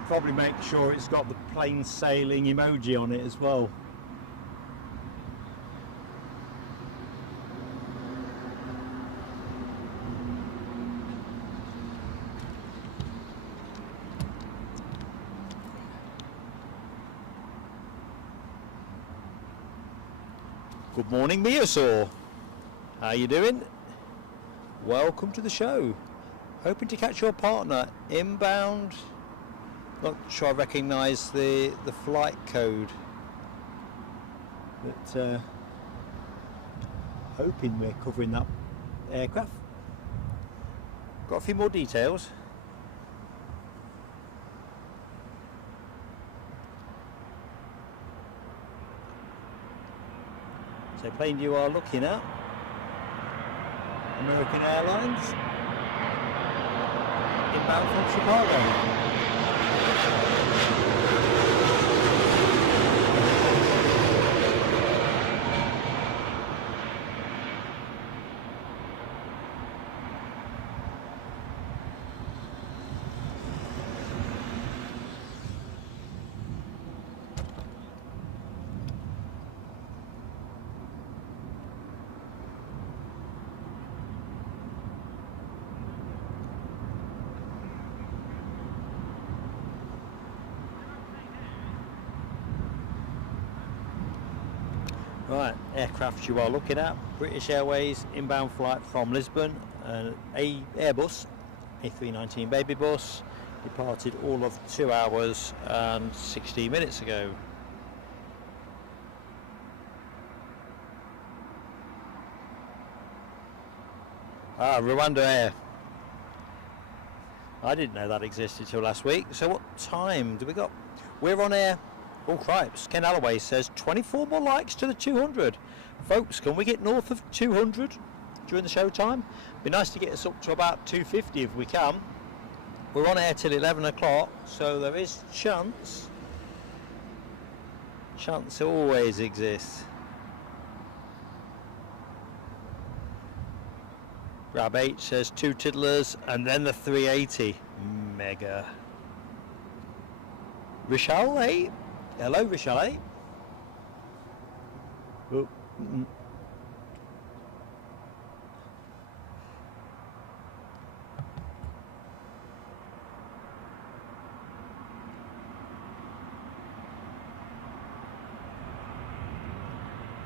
Should probably make sure it's got the plain sailing emoji on it as well. Good morning, Miosaur. How you doing? Welcome to the show. Hoping to catch your partner inbound. Not sure I recognise the flight code, but hoping we're covering that aircraft. Got a few more details. So plane you are looking at, American Airlines, inbound from Chicago. Right, aircraft you are looking at, British Airways inbound flight from Lisbon, Airbus A319 baby bus, departed all of 2 hours and 16 minutes ago. Rwanda Air. I didn't know that existed till last week. So what time do we got? We're on air. Oh cripes, Ken Alloway says 24 more likes to the 200. Folks, can we get north of 200 during the show time? Be nice to get us up to about 250 if we can. We're on air till 11 o'clock, so there is chance. Chance always exists. Grab H says 2 tiddlers and then the 380. Mega. Richelle, eh? Hello, Richelle. Oh.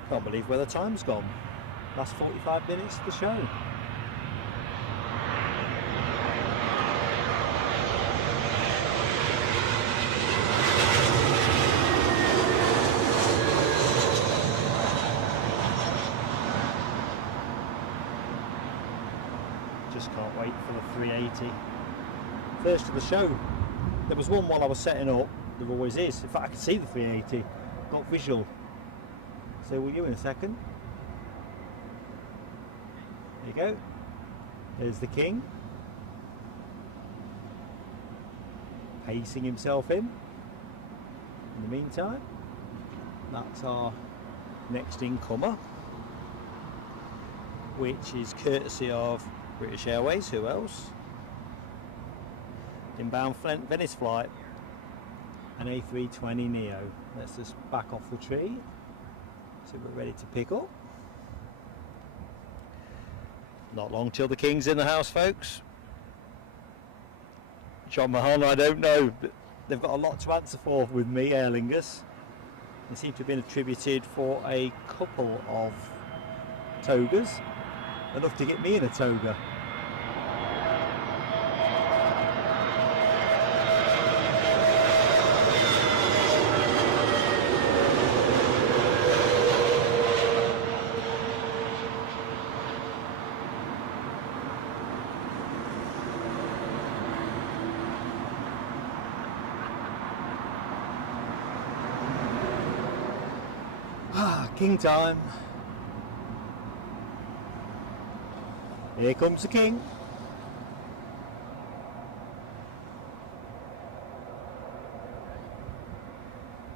Can't believe where the time's gone. Last 45 minutes of the show. Can't wait for the 380. First of the show. There was one while I was setting up. There always is. In fact, I can see the 380. Got visual. So will you in a second. There you go. There's the king. Pacing himself in. In the meantime, that's our next incomer, which is courtesy of British Airways. Who else? Inbound Venice flight, an A320 Neo. Let's just back off the tree so we're ready to pick up. Not long till the King's in the house, folks. John Mahon, I don't know, but they've got a lot to answer for with me, Aer Lingus. They seem to have been attributed for a couple of togas. Enough to get me in a toga. King time. Here comes the king.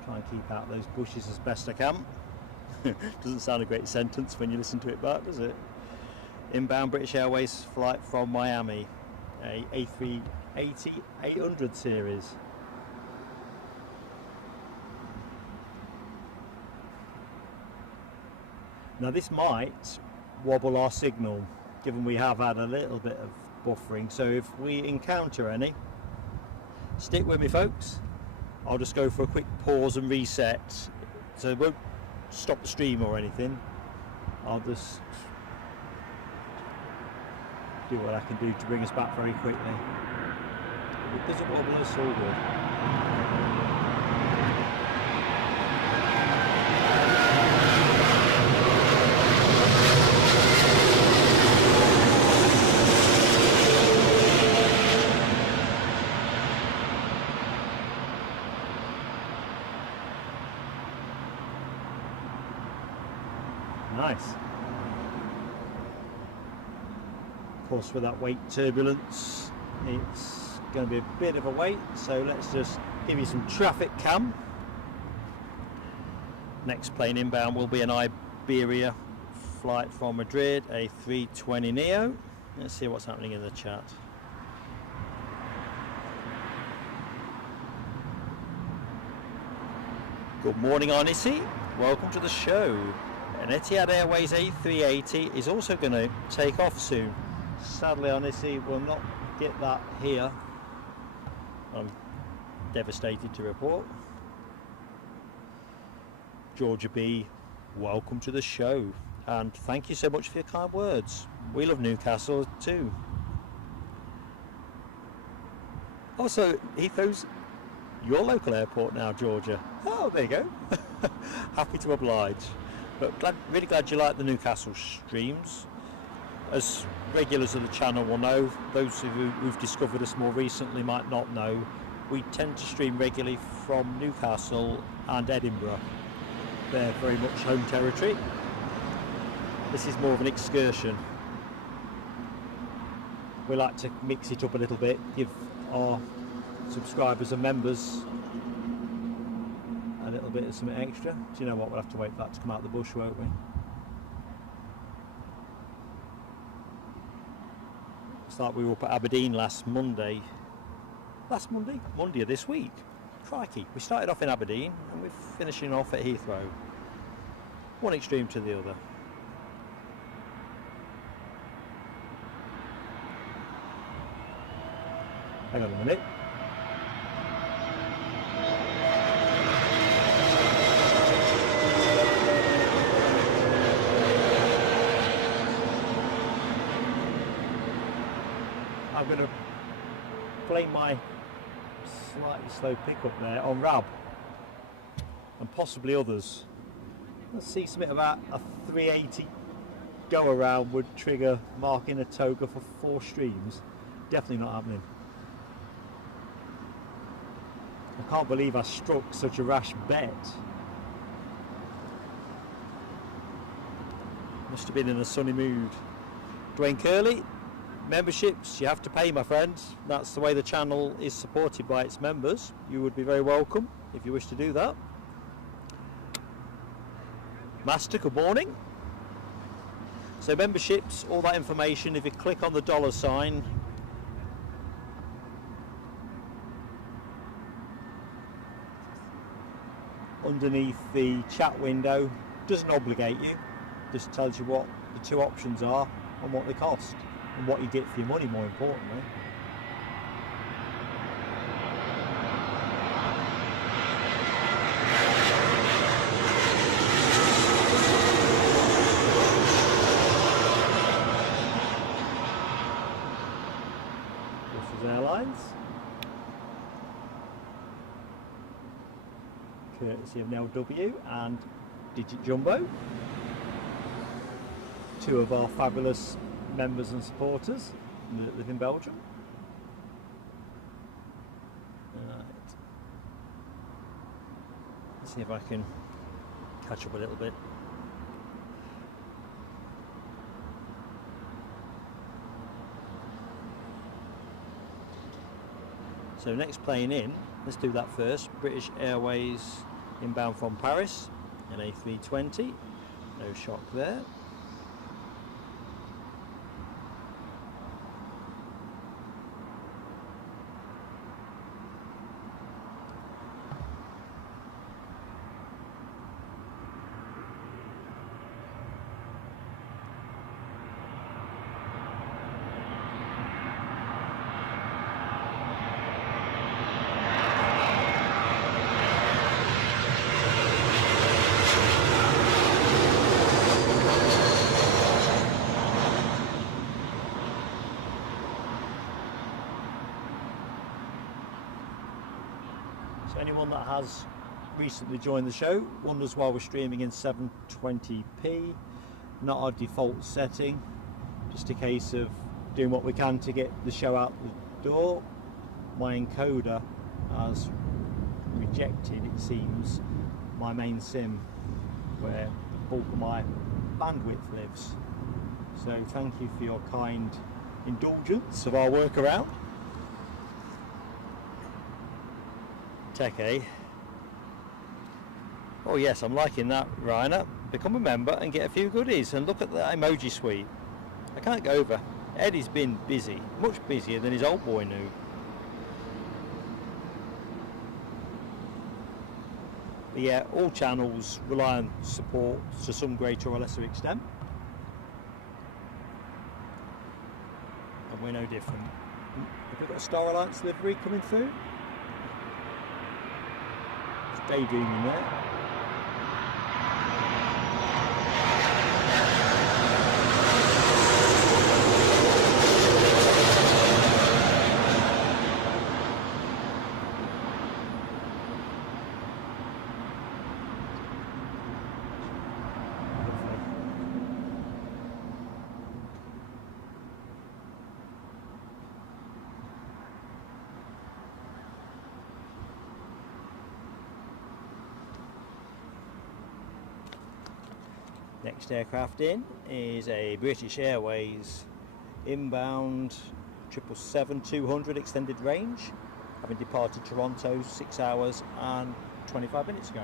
Try and keep out those bushes as best I can. Doesn't sound a great sentence when you listen to it back, does it? Inbound British Airways flight from Miami, a A380 800 series. Now this might wobble our signal, given we have had a little bit of buffering, so if we encounter any, stick with me folks. I'll just go for a quick pause and reset, so it won't stop the stream or anything. I'll just do what I can do to bring us back very quickly. If it doesn't wobble us, all good. Nice. Of course, with that weight turbulence, it's going to be a bit of a wait, so let's just give you some traffic cam. Next plane inbound will be an Iberia flight from Madrid, A320 Neo. Let's see what's happening in the chat. Good morning, Arnissi. Welcome to the show. An Etihad Airways A380 is also going to take off soon. Sadly, Arnissi will not get that here. I'm devastated to report. Georgia B, welcome to the show, and thank you so much for your kind words. We love Newcastle too. Also, Heathrow's your local airport now, Georgia. Oh, there you go. Happy to oblige. But really glad you like the Newcastle streams. As regulars of the channel will know, those who've discovered us more recently might not know, we tend to stream regularly from Newcastle and Edinburgh. They're very much home territory. This is more of an excursion. We like to mix it up a little bit, give our subscribers and members a little bit of something extra. Do you know what, we'll have to wait for that to come out of the bush, won't we? It's like we were up at Aberdeen last Monday of this week. Crikey, we started off in Aberdeen and we're finishing off at Heathrow. One extreme to the other. Hang on a minute. I'm going to blame my slightly slow pickup there on RAB and possibly others. Let's see something about a 380 go around would trigger marking a toga for 4 streams. Definitely not happening. I can't believe I struck such a rash bet. Must have been in a sunny mood. Dwayne Curley, memberships you have to pay, my friends. That's the way the channel is supported by its members. You would be very welcome if you wish to do that. Master, good morning. So memberships, all that information, if you click on the $sign underneath the chat window, doesn't obligate you, just tells you what the 2 options are and what they cost and what you get for your money, more importantly. This is Airlines, courtesy of Nell W and Digit Jumbo, 2 of our fabulous members and supporters that live in Belgium. Right. Let's see if I can catch up a little bit. So next plane in, let's do that first. British Airways inbound from Paris, an A320, no shock there. So anyone that has recently joined the show wonders why we're streaming in 720p, not our default setting, just a case of doing what we can to get the show out the door. My encoder has rejected, it seems, my main sim where the bulk of my bandwidth lives. So thank you for your kind indulgence of our workaround. Tech, eh? Oh yes, I'm liking that, Ryanair. Become a member and get a few goodies, and look at the emoji suite. I can't get over. Eddie's been busy, much busier than his old boy knew. But yeah, all channels rely on support to some greater or lesser extent. And we're no different. Have we got a Star Alliance livery coming through? It's daydreaming there. Next aircraft in is a British Airways inbound 777-200 extended range, having departed Toronto 6 hours and 25 minutes ago.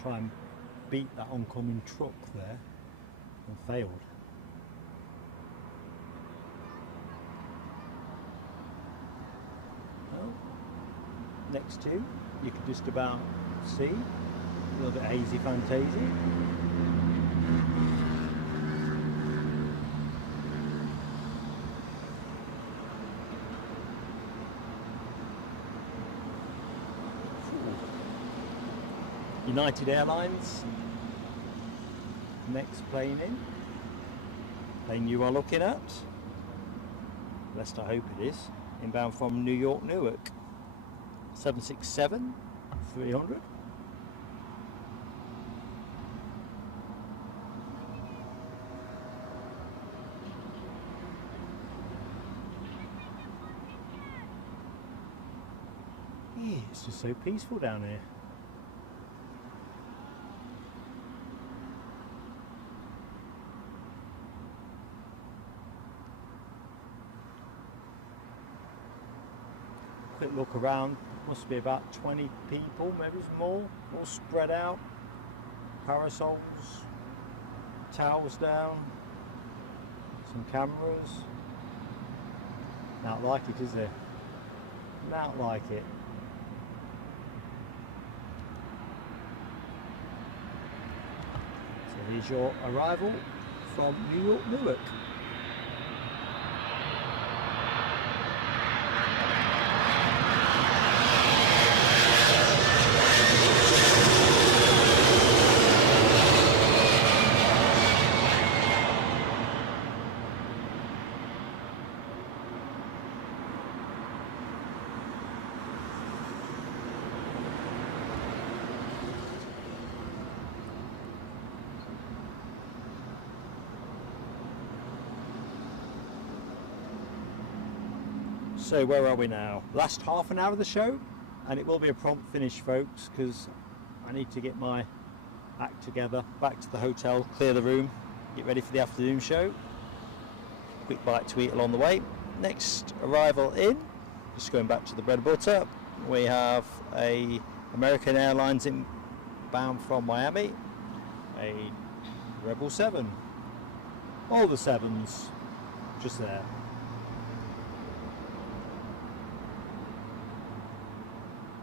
Try and beat that oncoming truck there, and failed. Well, next to you can just about see a little bit hazy fantasy. United Airlines, next plane in, plane you are looking at, lest I hope it is, inbound from New York, Newark, 767-300. Yeah, it's just so peaceful down here. Quick look around, must be about 20 people, maybe more, all spread out, parasols, towels down, some cameras. Not like it, is there? Not like it. So here's your arrival from New York, Newark. So where are we now? Last half an hour of the show, and it will be a prompt finish, folks, because I need to get my act together, back to the hotel, clear the room, get ready for the afternoon show. Quick bite to eat along the way. Next arrival in, just going back to the bread and butter, we have a American Airlines inbound from Miami, a Rebel 7. All the 7s just there.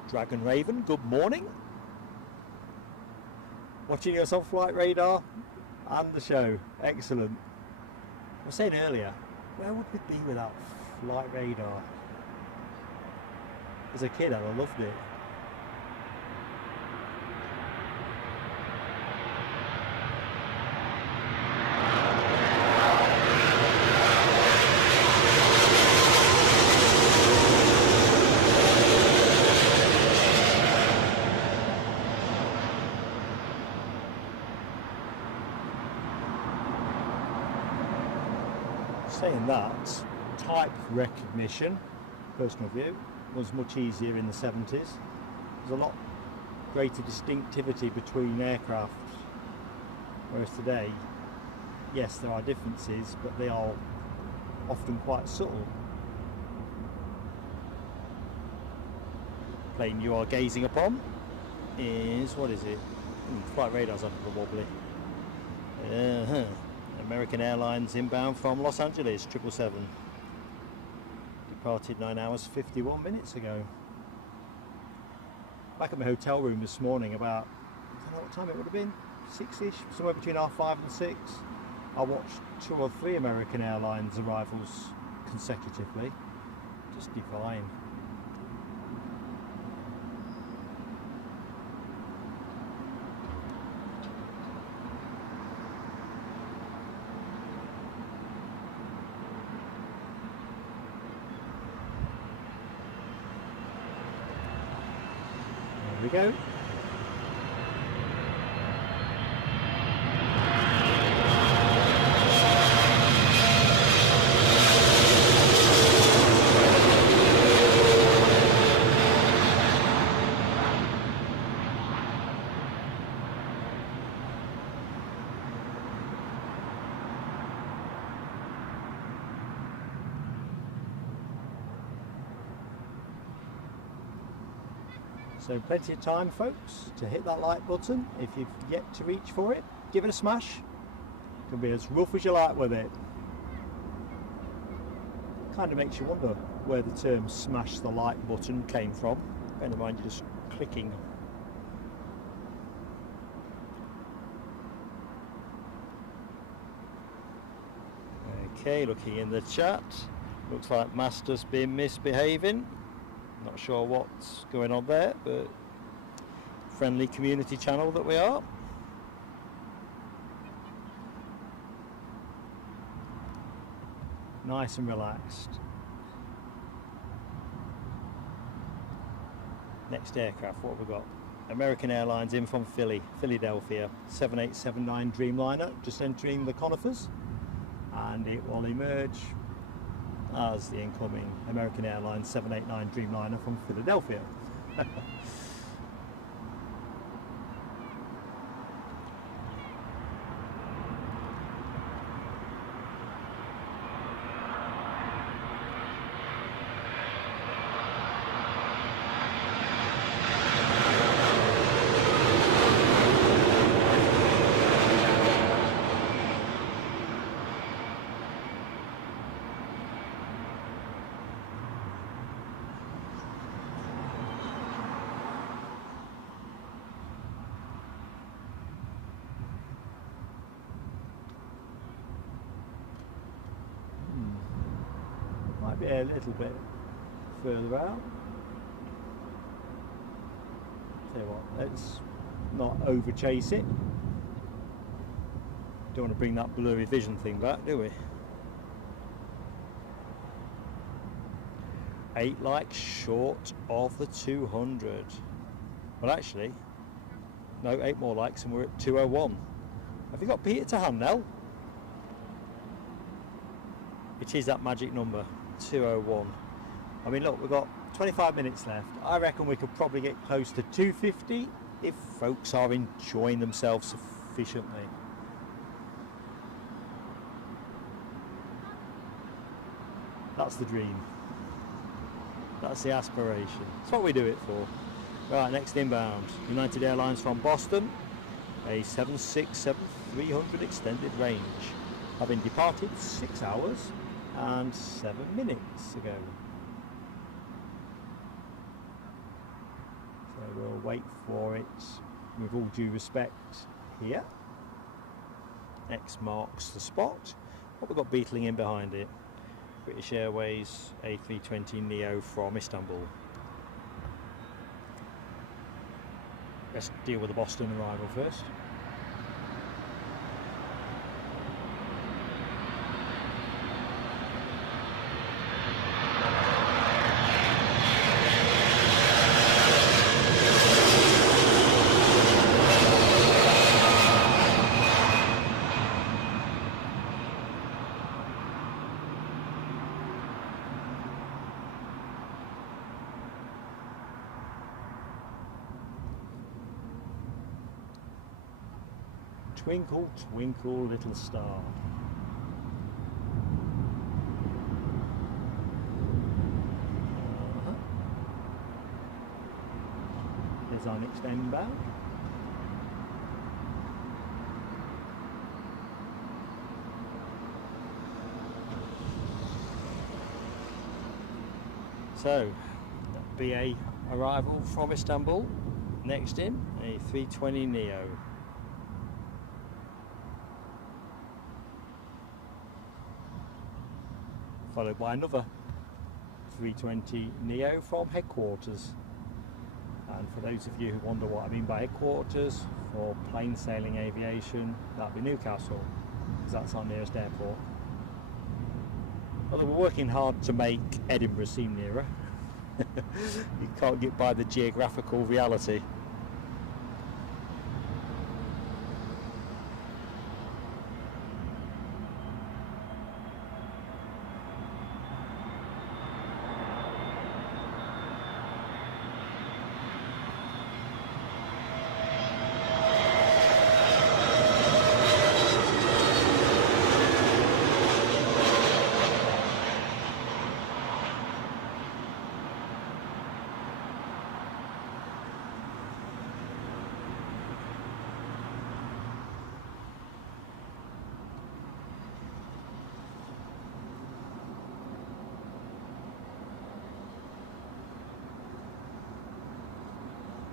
Dragon Raven, good morning. Watching us on flight radar and the show, excellent. I was saying earlier, where would we be without flight radar? As a kid, I loved it. Saying that, type recognition, personal view, was much easier in the 70s. There's a lot greater distinctivity between aircraft, whereas today, yes, there are differences, but they are often quite subtle. The plane you are gazing upon is, what is it? Flight radar's a little wobbly. American Airlines inbound from Los Angeles, 777. Departed 9 hours 51 minutes ago. Back at my hotel room this morning about, I don't know what time it would have been, 6ish, somewhere between 5:30 and 6. I watched 2 or 3 American Airlines arrivals consecutively. Just divine. We go. So plenty of time, folks, to hit that like button. If you've yet to reach for it, give it a smash. You can be as rough as you like with it. Kind of makes you wonder where the term smash the like button came from. Bear in mind you're just clicking. Okay, looking in the chat. Looks like Master's been misbehaving. Not sure what's going on there, but friendly community channel that we are. Nice and relaxed. Next aircraft, what have we got? American Airlines in from Philadelphia, 7879 Dreamliner, just entering the conifers, and it will emerge as the incoming American Airlines 789 Dreamliner from Philadelphia. Be a little bit further out. Tell you what, let's not over chase it. Don't want to bring that blurry vision thing back, do we? 8 likes short of the 200. Well, actually, no, 8 more likes and we're at 201. Have you got Peter to hand, Nell? It is that magic number. 201. I mean, look, we've got 25 minutes left. I reckon we could probably get close to 250 if folks are enjoying themselves sufficiently. That's the dream. That's the aspiration. That's what we do it for. Right, next inbound. United Airlines from Boston, a 767-300 extended range, having departed 6 hours and 7 minutes ago. So we'll wait for it with all due respect here. X marks the spot. What we've got beetling in behind it. British Airways A320neo from Istanbul. Let's deal with the Boston arrival first. Twinkle, twinkle, little star. There's our next inbound. So, BA arrival from Istanbul. Next in, a 320neo. Followed by another 320neo from headquarters. And for those of you who wonder what I mean by headquarters, for plain sailing aviation, that'd be Newcastle, because that's our nearest airport. Although we're working hard to make Edinburgh seem nearer. You can't get by the geographical reality.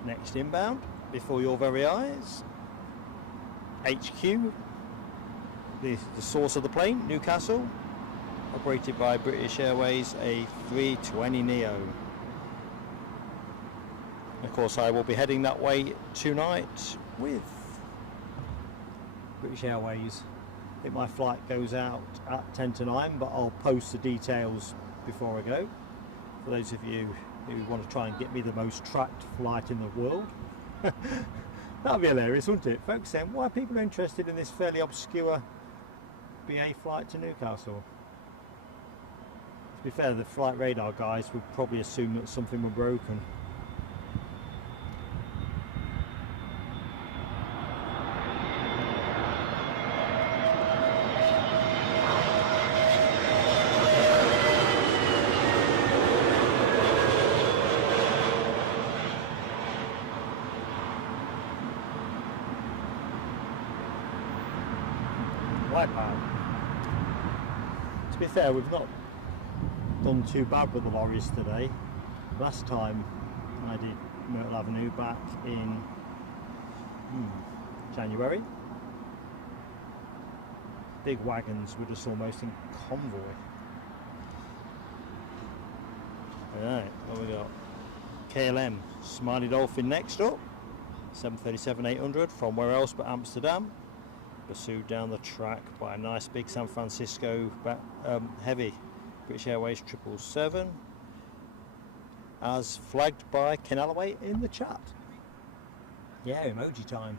Next inbound, before your very eyes, HQ, the source of the plane, Newcastle, operated by British Airways A320neo. Of course, I will be heading that way tonight with British Airways. I think my flight goes out at 10 to 9, but I'll post the details before I go. For those of you who want to try and get me the most tracked flight in the world. That'd be hilarious, wouldn't it? Folks saying, why are people interested in this fairly obscure BA flight to Newcastle? To be fair, the flight radar guys would probably assume that something were broken. To be fair, we've not done too bad with the lorries today. Last time I did Myrtle Avenue back in January. Big wagons were just almost in convoy. Alright, what we got? KLM, Smiley Dolphin next up. 737-800 from where else but Amsterdam. Pursued down the track by a nice big San Francisco heavy British Airways 777, as flagged by Ken Alloway in the chat. Yeah, emoji time.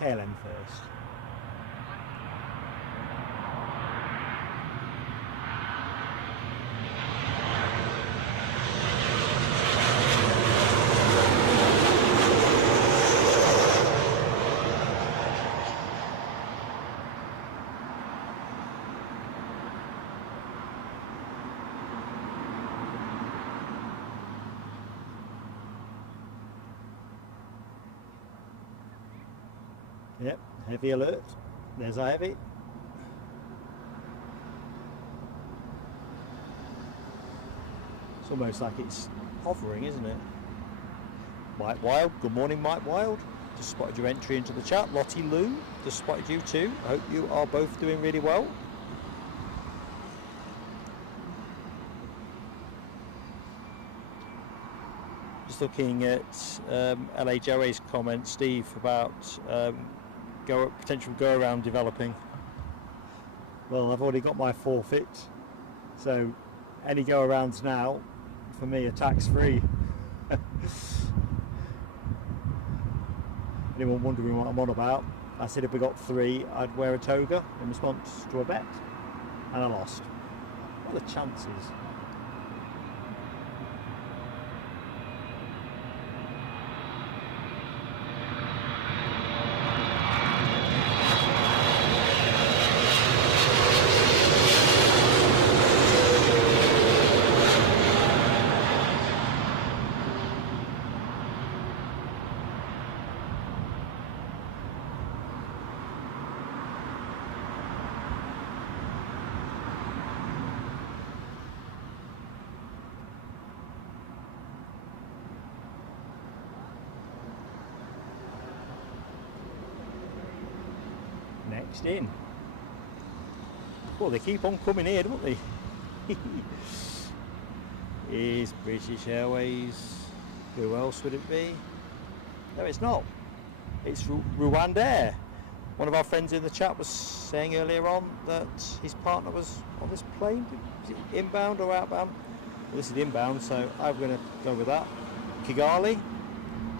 KLM first. Yep, heavy alert. There's our heavy. It's almost like it's hovering, isn't it? Mike Wild, good morning Mike Wild. Just spotted your entry into the chat. Lottie Lou, just spotted you too. I hope you are both doing really well. Just looking at LA Joey's comment, Steve, about potential go-around developing. Well, I've already got my forfeit, so any go-arounds now, for me, are tax-free. Anyone wondering what I'm on about? I said if we got 3, I'd wear a toga in response to a bet, and I lost. What are the chances? Next in. Well, they keep on coming here, don't they? Is British Airways. Who else would it be? No, it's not. It's Rwanda. One of our friends in the chat was saying earlier on that his partner was on this plane. Is it inbound or outbound? Well, this is inbound, so I'm going to go with that. Kigali,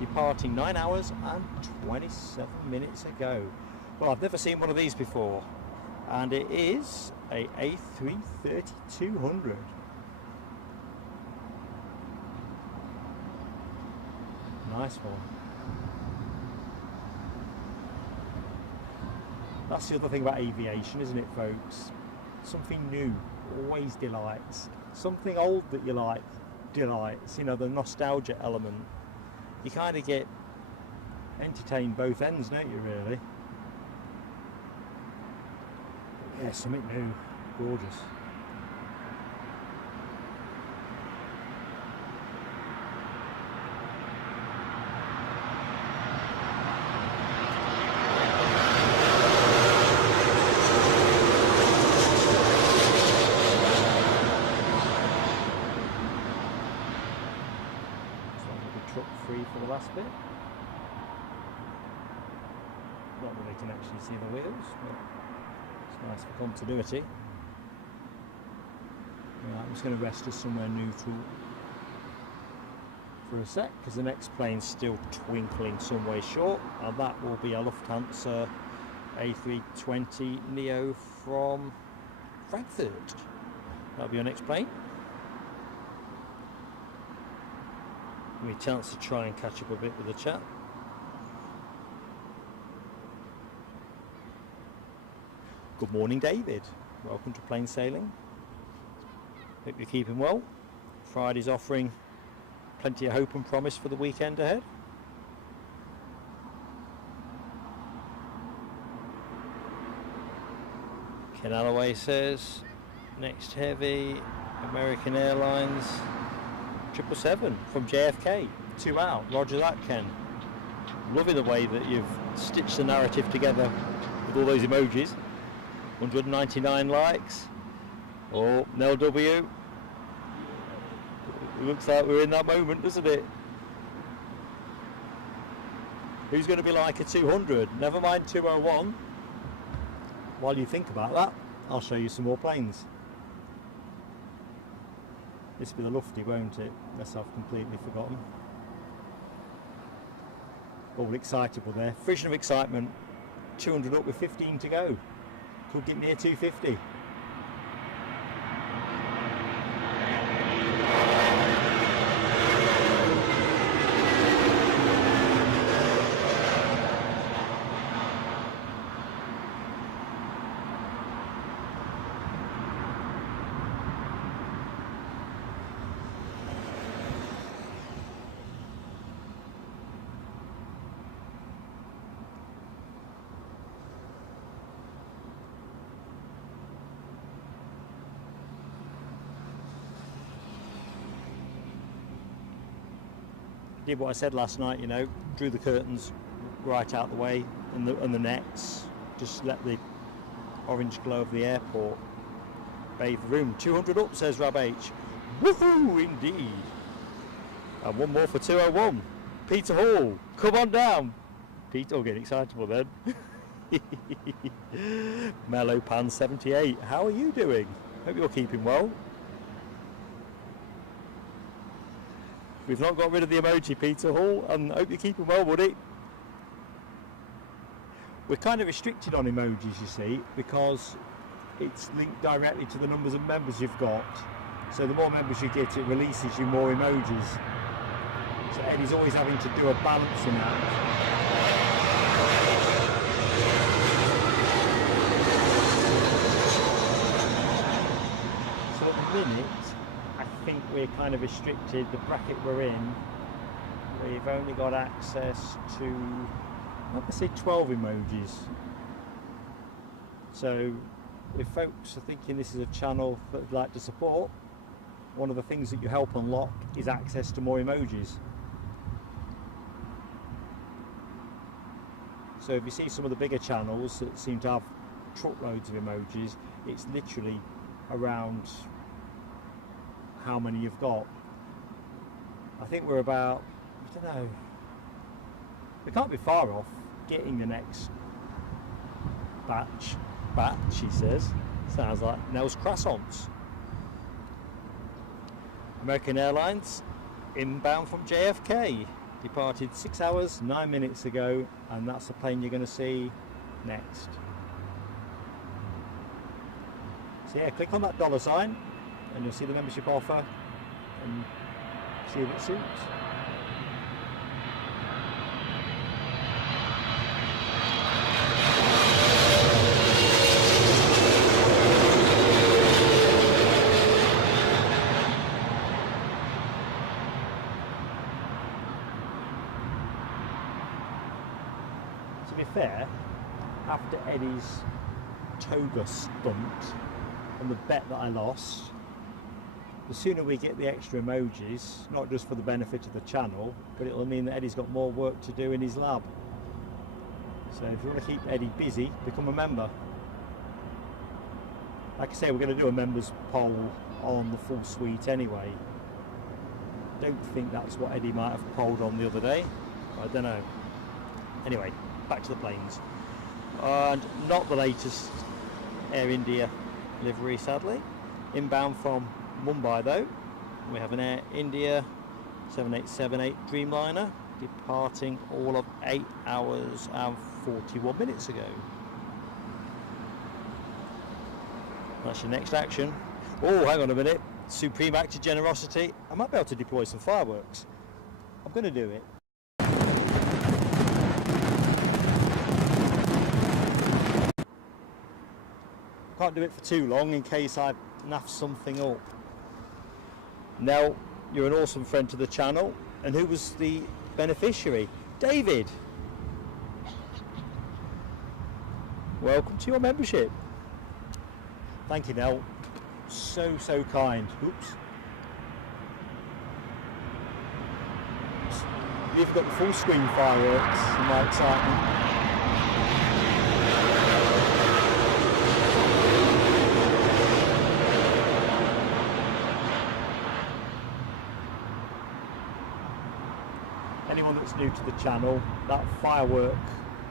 departing 9 hours and 27 minutes ago. Well, I've never seen one of these before, and it is a A330-200. Nice one. That's the other thing about aviation, isn't it, folks? Something new always delights. Something old that you like delights. You know, the nostalgia element. You kind of get entertained both ends, don't you, really? Yeah, something new. Gorgeous. Bit. Not that we can actually see the wheels, but it's nice for continuity. Yeah, I'm just going to rest us somewhere neutral for a sec, because the next plane's still twinkling some way short, and that will be a Lufthansa A320 Neo from Frankfurt. That'll be our next plane. Give me a chance to try and catch up a bit with the chat. Good morning, David. Welcome to Plain Sailing. Hope you're keeping well. Friday's offering plenty of hope and promise for the weekend ahead. Ken Alloway says, next heavy, American Airlines 777 from JFK, 2 out. Roger that, Ken. Loving the way that you've stitched the narrative together with all those emojis. 199 likes. Oh, Nell W. It looks like we're in that moment, doesn't it? Who's going to be like a 200? Never mind 201. While you think about that, I'll show you some more planes. This will be the Lufty, won't it? Unless I've completely forgotten. All excitable there. Frisson of excitement. 200 up with 15 to go. Could get near 250. did what I said last night, you know, drew the curtains right out the way and the nets, just let the orange glow of the airport bathe the room. 200 up, says Rab H. Woohoo, indeed. And one more for 201. Peter Hall, come on down. Peter, getting excitable then. Mellow Pan 78, how are you doing? Hope you're keeping well. We've not got rid of the emoji, Peter Hall, and hope you're keeping well, buddy. We're kind of restricted on emojis, you see, because it's linked directly to the numbers of members you've got. So the more members you get, it releases you more emojis. So Eddie's always having to do a balancing act. So at the minute, I think we're kind of restricted. The bracket we're in, we've only got access to, I say 12 emojis. So if folks are thinking this is a channel that would like to support, one of the things that you help unlock is access to more emojis. So if you see some of the bigger channels that seem to have truckloads of emojis, it's literally around how many you've got. I think we're about, I don't know, we can't be far off getting the next batch, he says. Sounds like Nels croissants. American Airlines inbound from JFK, departed 6 hours 9 minutes ago, and that's the plane you're going to see next. So yeah, click on that $sign and you'll see the membership offer and see if it suits. To be fair, after Eddie's toga stunt and the bet that I lost, the sooner we get the extra emojis, not just for the benefit of the channel, but it'll mean that Eddie's got more work to do in his lab. So if you want to keep Eddie busy, become a member. Like I say, we're going to do a members poll on the full suite anyway. Don't think that's what Eddie might have polled on the other day. I don't know. Anyway, back to the planes. And not the latest Air India livery, sadly. Inbound from Mumbai though, we have an Air India 7878 Dreamliner departing all of 8 hours and 41 minutes ago. That's your next action. Oh, hang on a minute. Supreme act of generosity. I might be able to deploy some fireworks. I'm going to do it. Can't do it for too long in case I naff something up. Nell, you're an awesome friend to the channel. And who was the beneficiary? David. Welcome to your membership. Thank you, Nell. So kind. Oops. You've got the full screen fireworks in my excitement. Anyone that's new to the channel, that firework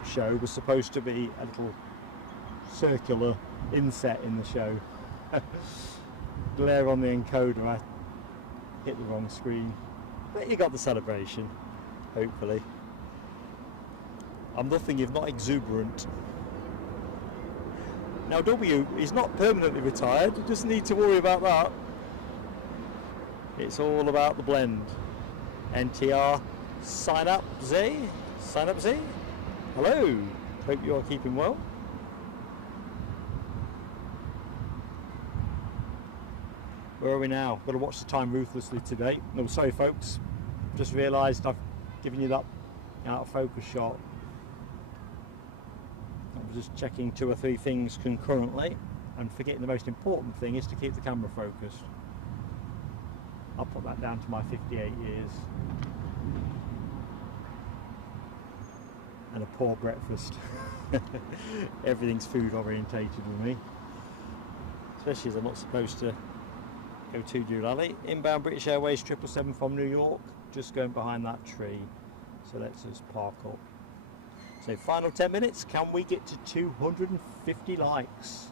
show was supposed to be a little circular inset in the show. Glare on the encoder, I hit the wrong screen, but you got the celebration, hopefully. I'm nothing if not exuberant. Now W is not permanently retired, you just need to worry about that. It's all about the blend. NTR, sign up Z, hello, hope you are keeping well. Where are we now? Got to watch the time ruthlessly today. No, sorry folks, just realised I've given you that out of focus shot. I was just checking 2 or 3 things concurrently and forgetting the most important thing is to keep the camera focused. I'll put that down to my 58 years. and a poor breakfast. Everything's food orientated with me, especially as I'm not supposed to go too doolally. Inbound British Airways 777 from New York, just going behind that tree, so let's just park up. So final 10 minutes, can we get to 250 likes?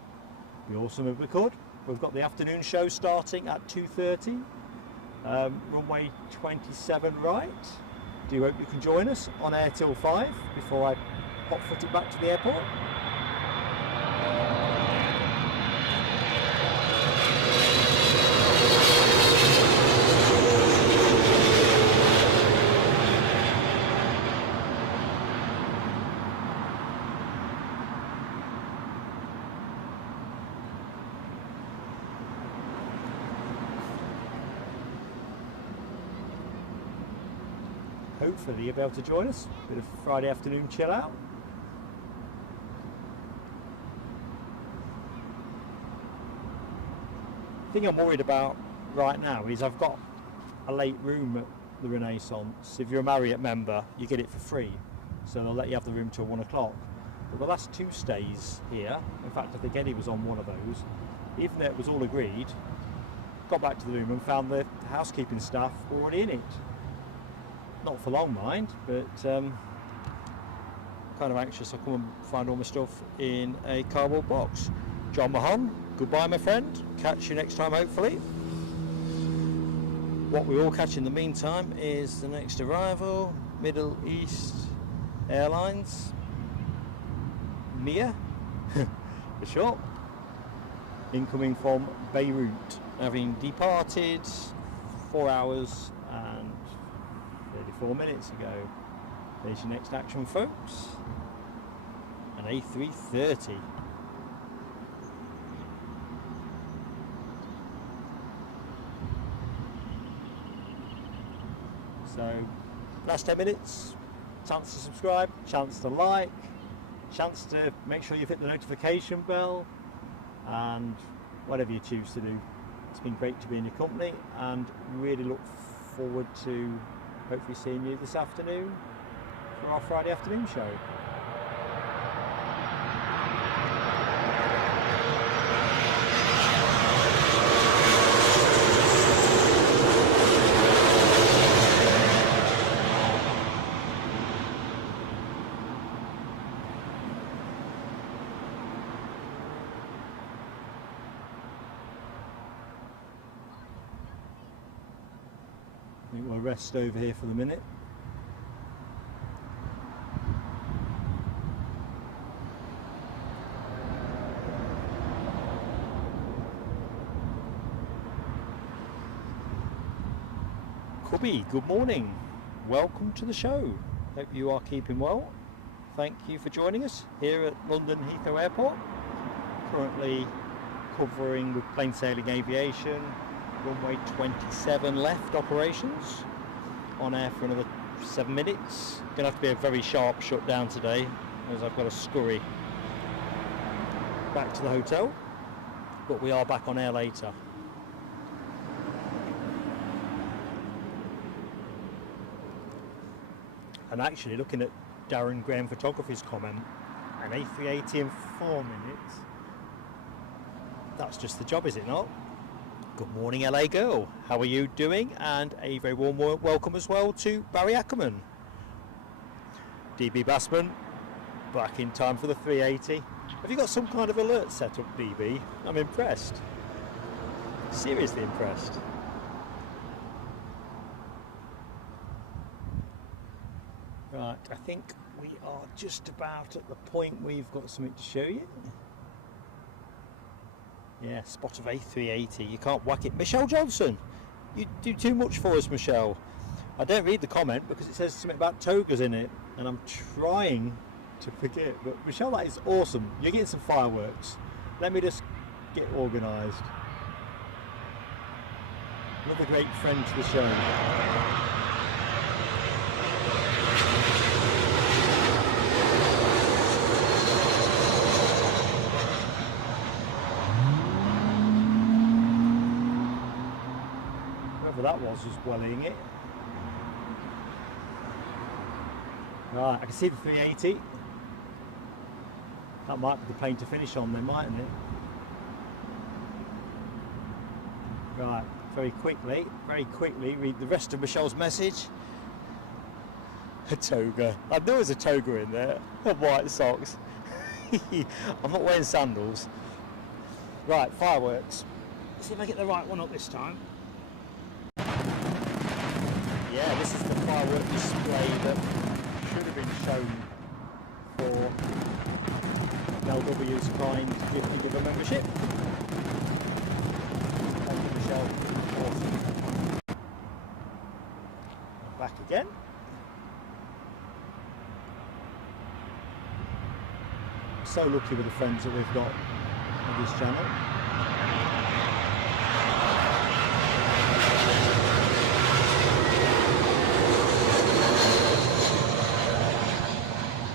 Be awesome if we could. We've got the afternoon show starting at 2:30, runway 27 right. Do hope you can join us on air till 5 before I hot foot it back to the airport. Hopefully you'll be able to join us. Bit of Friday afternoon chill out. The thing I'm worried about right now is I've got a late room at the Renaissance. If you're a Marriott member, you get it for free, so they'll let you have the room till 1 o'clock. But the last 2 stays here, in fact I think Eddie was on one of those, even though it was all agreed, got back to the room and found the housekeeping staff were already in it. Not for long, mind, but kind of anxious. I'll come and find all my stuff in a cardboard box. John Mahon, goodbye my friend, catch you next time hopefully. What we all catch in the meantime is the next arrival, Middle East Airlines, MIA for short, incoming from Beirut, having departed 4 hours and 34 minutes ago. There's your next action, folks. An A330. So, last 10 minutes, chance to subscribe, chance to like, chance to make sure you've hit the notification bell, and whatever you choose to do. It's been great to be in your company, and really look forward to hopefully seeing you this afternoon for our Friday afternoon show. I think we'll rest over here for the minute. Cubby, good morning. Welcome to the show. Hope you are keeping well. Thank you for joining us here at London Heathrow Airport. Currently covering with plain sailing aviation, runway 27 left operations, on air for another 7 minutes. Gonna have to be a very sharp shutdown today, as I've got to scurry back to the hotel, but we are back on air later. And actually, looking at Darren Graham Photography's comment, an A380 in 4 minutes, that's just the job, is it not? Good morning, LA girl. How are you doing? And a very warm welcome as well to Barry Ackerman. DB Bassman, back in time for the 380. Have you got some kind of alert set up, DB? I'm impressed. Seriously impressed. Right, I think we are just about at the point where you've got something to show you. Yeah, spot of A380. You can't whack it. Michelle Johnson, you do too much for us, Michelle. I don't read the comment because it says something about togas in it, and I'm trying to forget. But Michelle, that is awesome. You're getting some fireworks. Let me just get organised. Another great friend to the show. That was wellying it. Right, I can see the 380. That might be the plane to finish on then, mightn't it? Right, very quickly read the rest of Michelle's message. A toga. I knew there was a toga in there. White socks. I'm not wearing sandals. Right, fireworks. Let's see if I get the right one up this time. Yeah, this is the firework display that should have been shown for LW's kind gifting of a membership. Thank you, Michelle. Awesome. Back again. So lucky with the friends that we've got on this channel.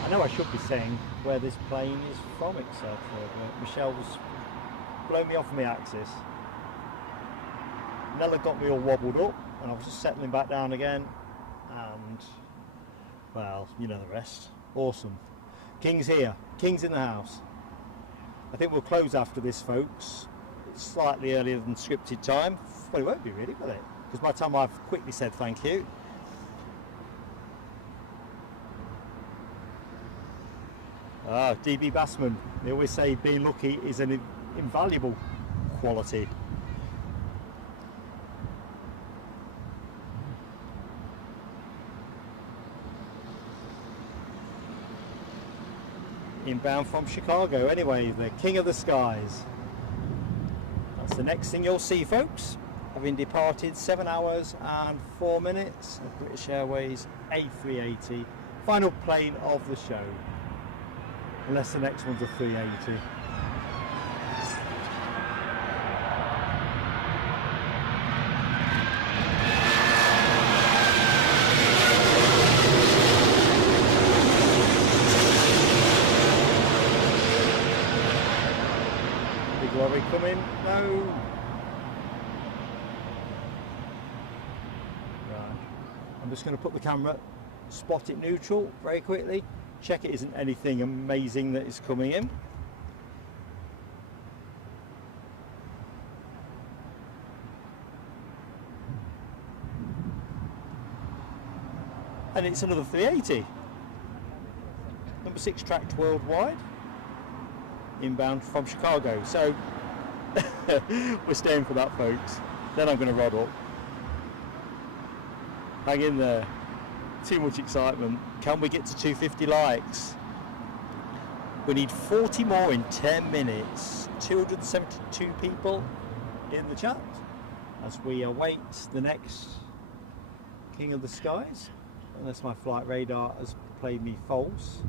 I know I should be saying where this plane is from, etc., but Michelle's blown me off my axis. Nella got me all wobbled up and I was just settling back down again, and well, you know the rest. Awesome. King's here. King's in the house. I think we'll close after this, folks. It's slightly earlier than scripted time. Well, it won't be really, will it? Because by the time I've quickly said thank you. DB Bassman. They always say being lucky is an invaluable quality. Inbound from Chicago anyway, the king of the skies. That's the next thing you'll see, folks. Having departed 7 hours and 4 minutes of British Airways A380, final plane of the show, unless the next one's a 380. Lorry coming? No. Right. I'm just going to put the camera, spot it neutral very quickly, check it isn't anything amazing that is coming in. And it's another 380. Number 6 tracked worldwide. Inbound from Chicago, so we're staying for that, folks. Then I'm going to rod up. Hang in there. Too much excitement. Can we get to 250 likes? We need 40 more in 10 minutes. 272 people in the chat as we await the next King of the Skies, unless my flight radar has played me false.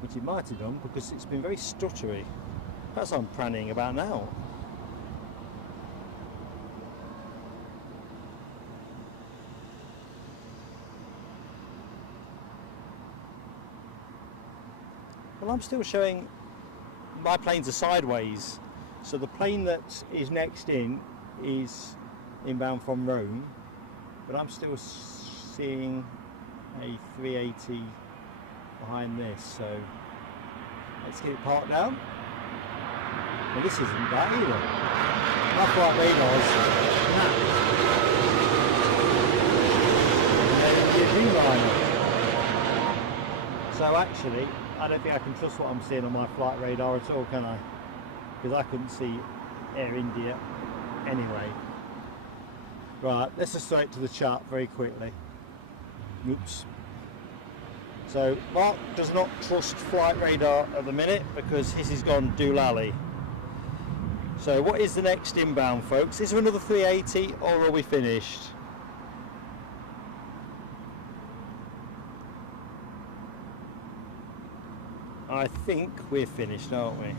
Which it might have done because it's been very stuttery. That's what I'm pranning about now. Well, I'm still showing my planes are sideways. So the plane that is next in is inbound from Rome, but I'm still seeing a 380 behind this, so let's get it parked down. Well, this isn't that either. My flight radar's snapped. So actually, I don't think I can trust what I'm seeing on my flight radar at all, can I? Because I couldn't see Air India anyway. Right, let's just throw it to the chart very quickly. Oops. So Mark does not trust flight radar at the minute because his has gone doolally. So what is the next inbound, folks? Is there another 380 or are we finished? I think we're finished, aren't we?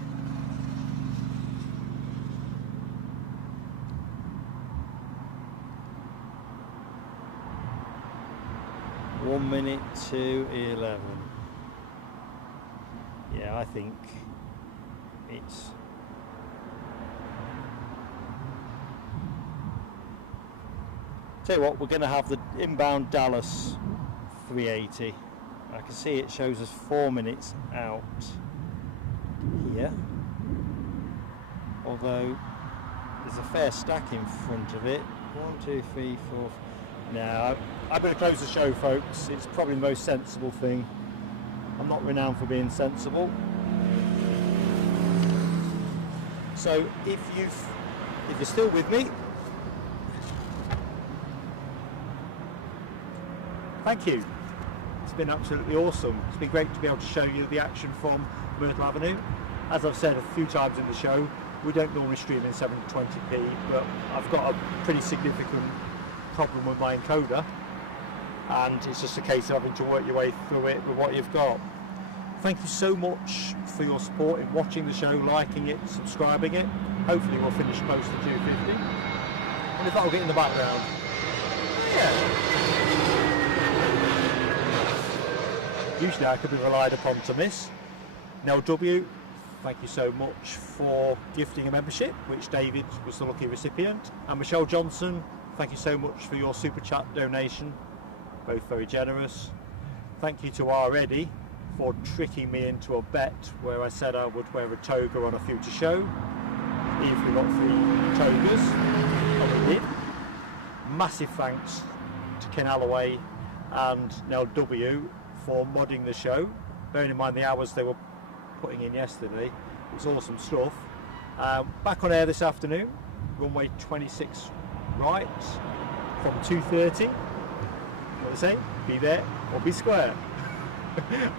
One minute to 11. Yeah, I think it's Tell you what, we're going to have the inbound Dallas 380. I can see it shows us 4 minutes out here, although there's a fair stack in front of it. 1, 2, 3, 4. Now I'm going to close the show, folks. It's probably the most sensible thing. I'm not renowned for being sensible. So if you're still with me, thank you. It's been absolutely awesome. It's been great to be able to show you the action from Myrtle Avenue. As I've said a few times in the show, we don't normally stream in 720p, but I've got a pretty significant problem with my encoder, and it's just a case of having to work your way through it with what you've got. Thank you so much for your support in watching the show, liking it, subscribing it. Hopefully we'll finish close to 250. And if that'll get in the background. Yeah. Usually I could be relied upon to miss. Nell W, thank you so much for gifting a membership, which David was the lucky recipient. And Michelle Johnson, thank you so much for your super chat donation, both very generous. Thank you to R. Eddie for tricking me into a bet where I said I would wear a toga on a future show, even if we got 3 togas, and we did. Massive thanks to Ken Alloway and Nell W for modding the show, bearing in mind the hours they were putting in yesterday. It's awesome stuff. Back on air this afternoon, runway 26 right from 2:30. What they say? Be there or be square.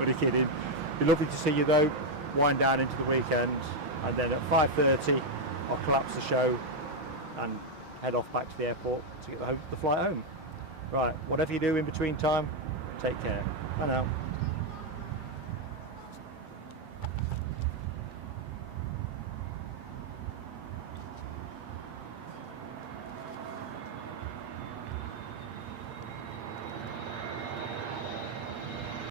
Only kidding. Be lovely to see you though. Wind down into the weekend, and then at 5:30 I'll collapse the show and head off back to the airport to get the flight home. Right, whatever you do in between time, take care. Bye now.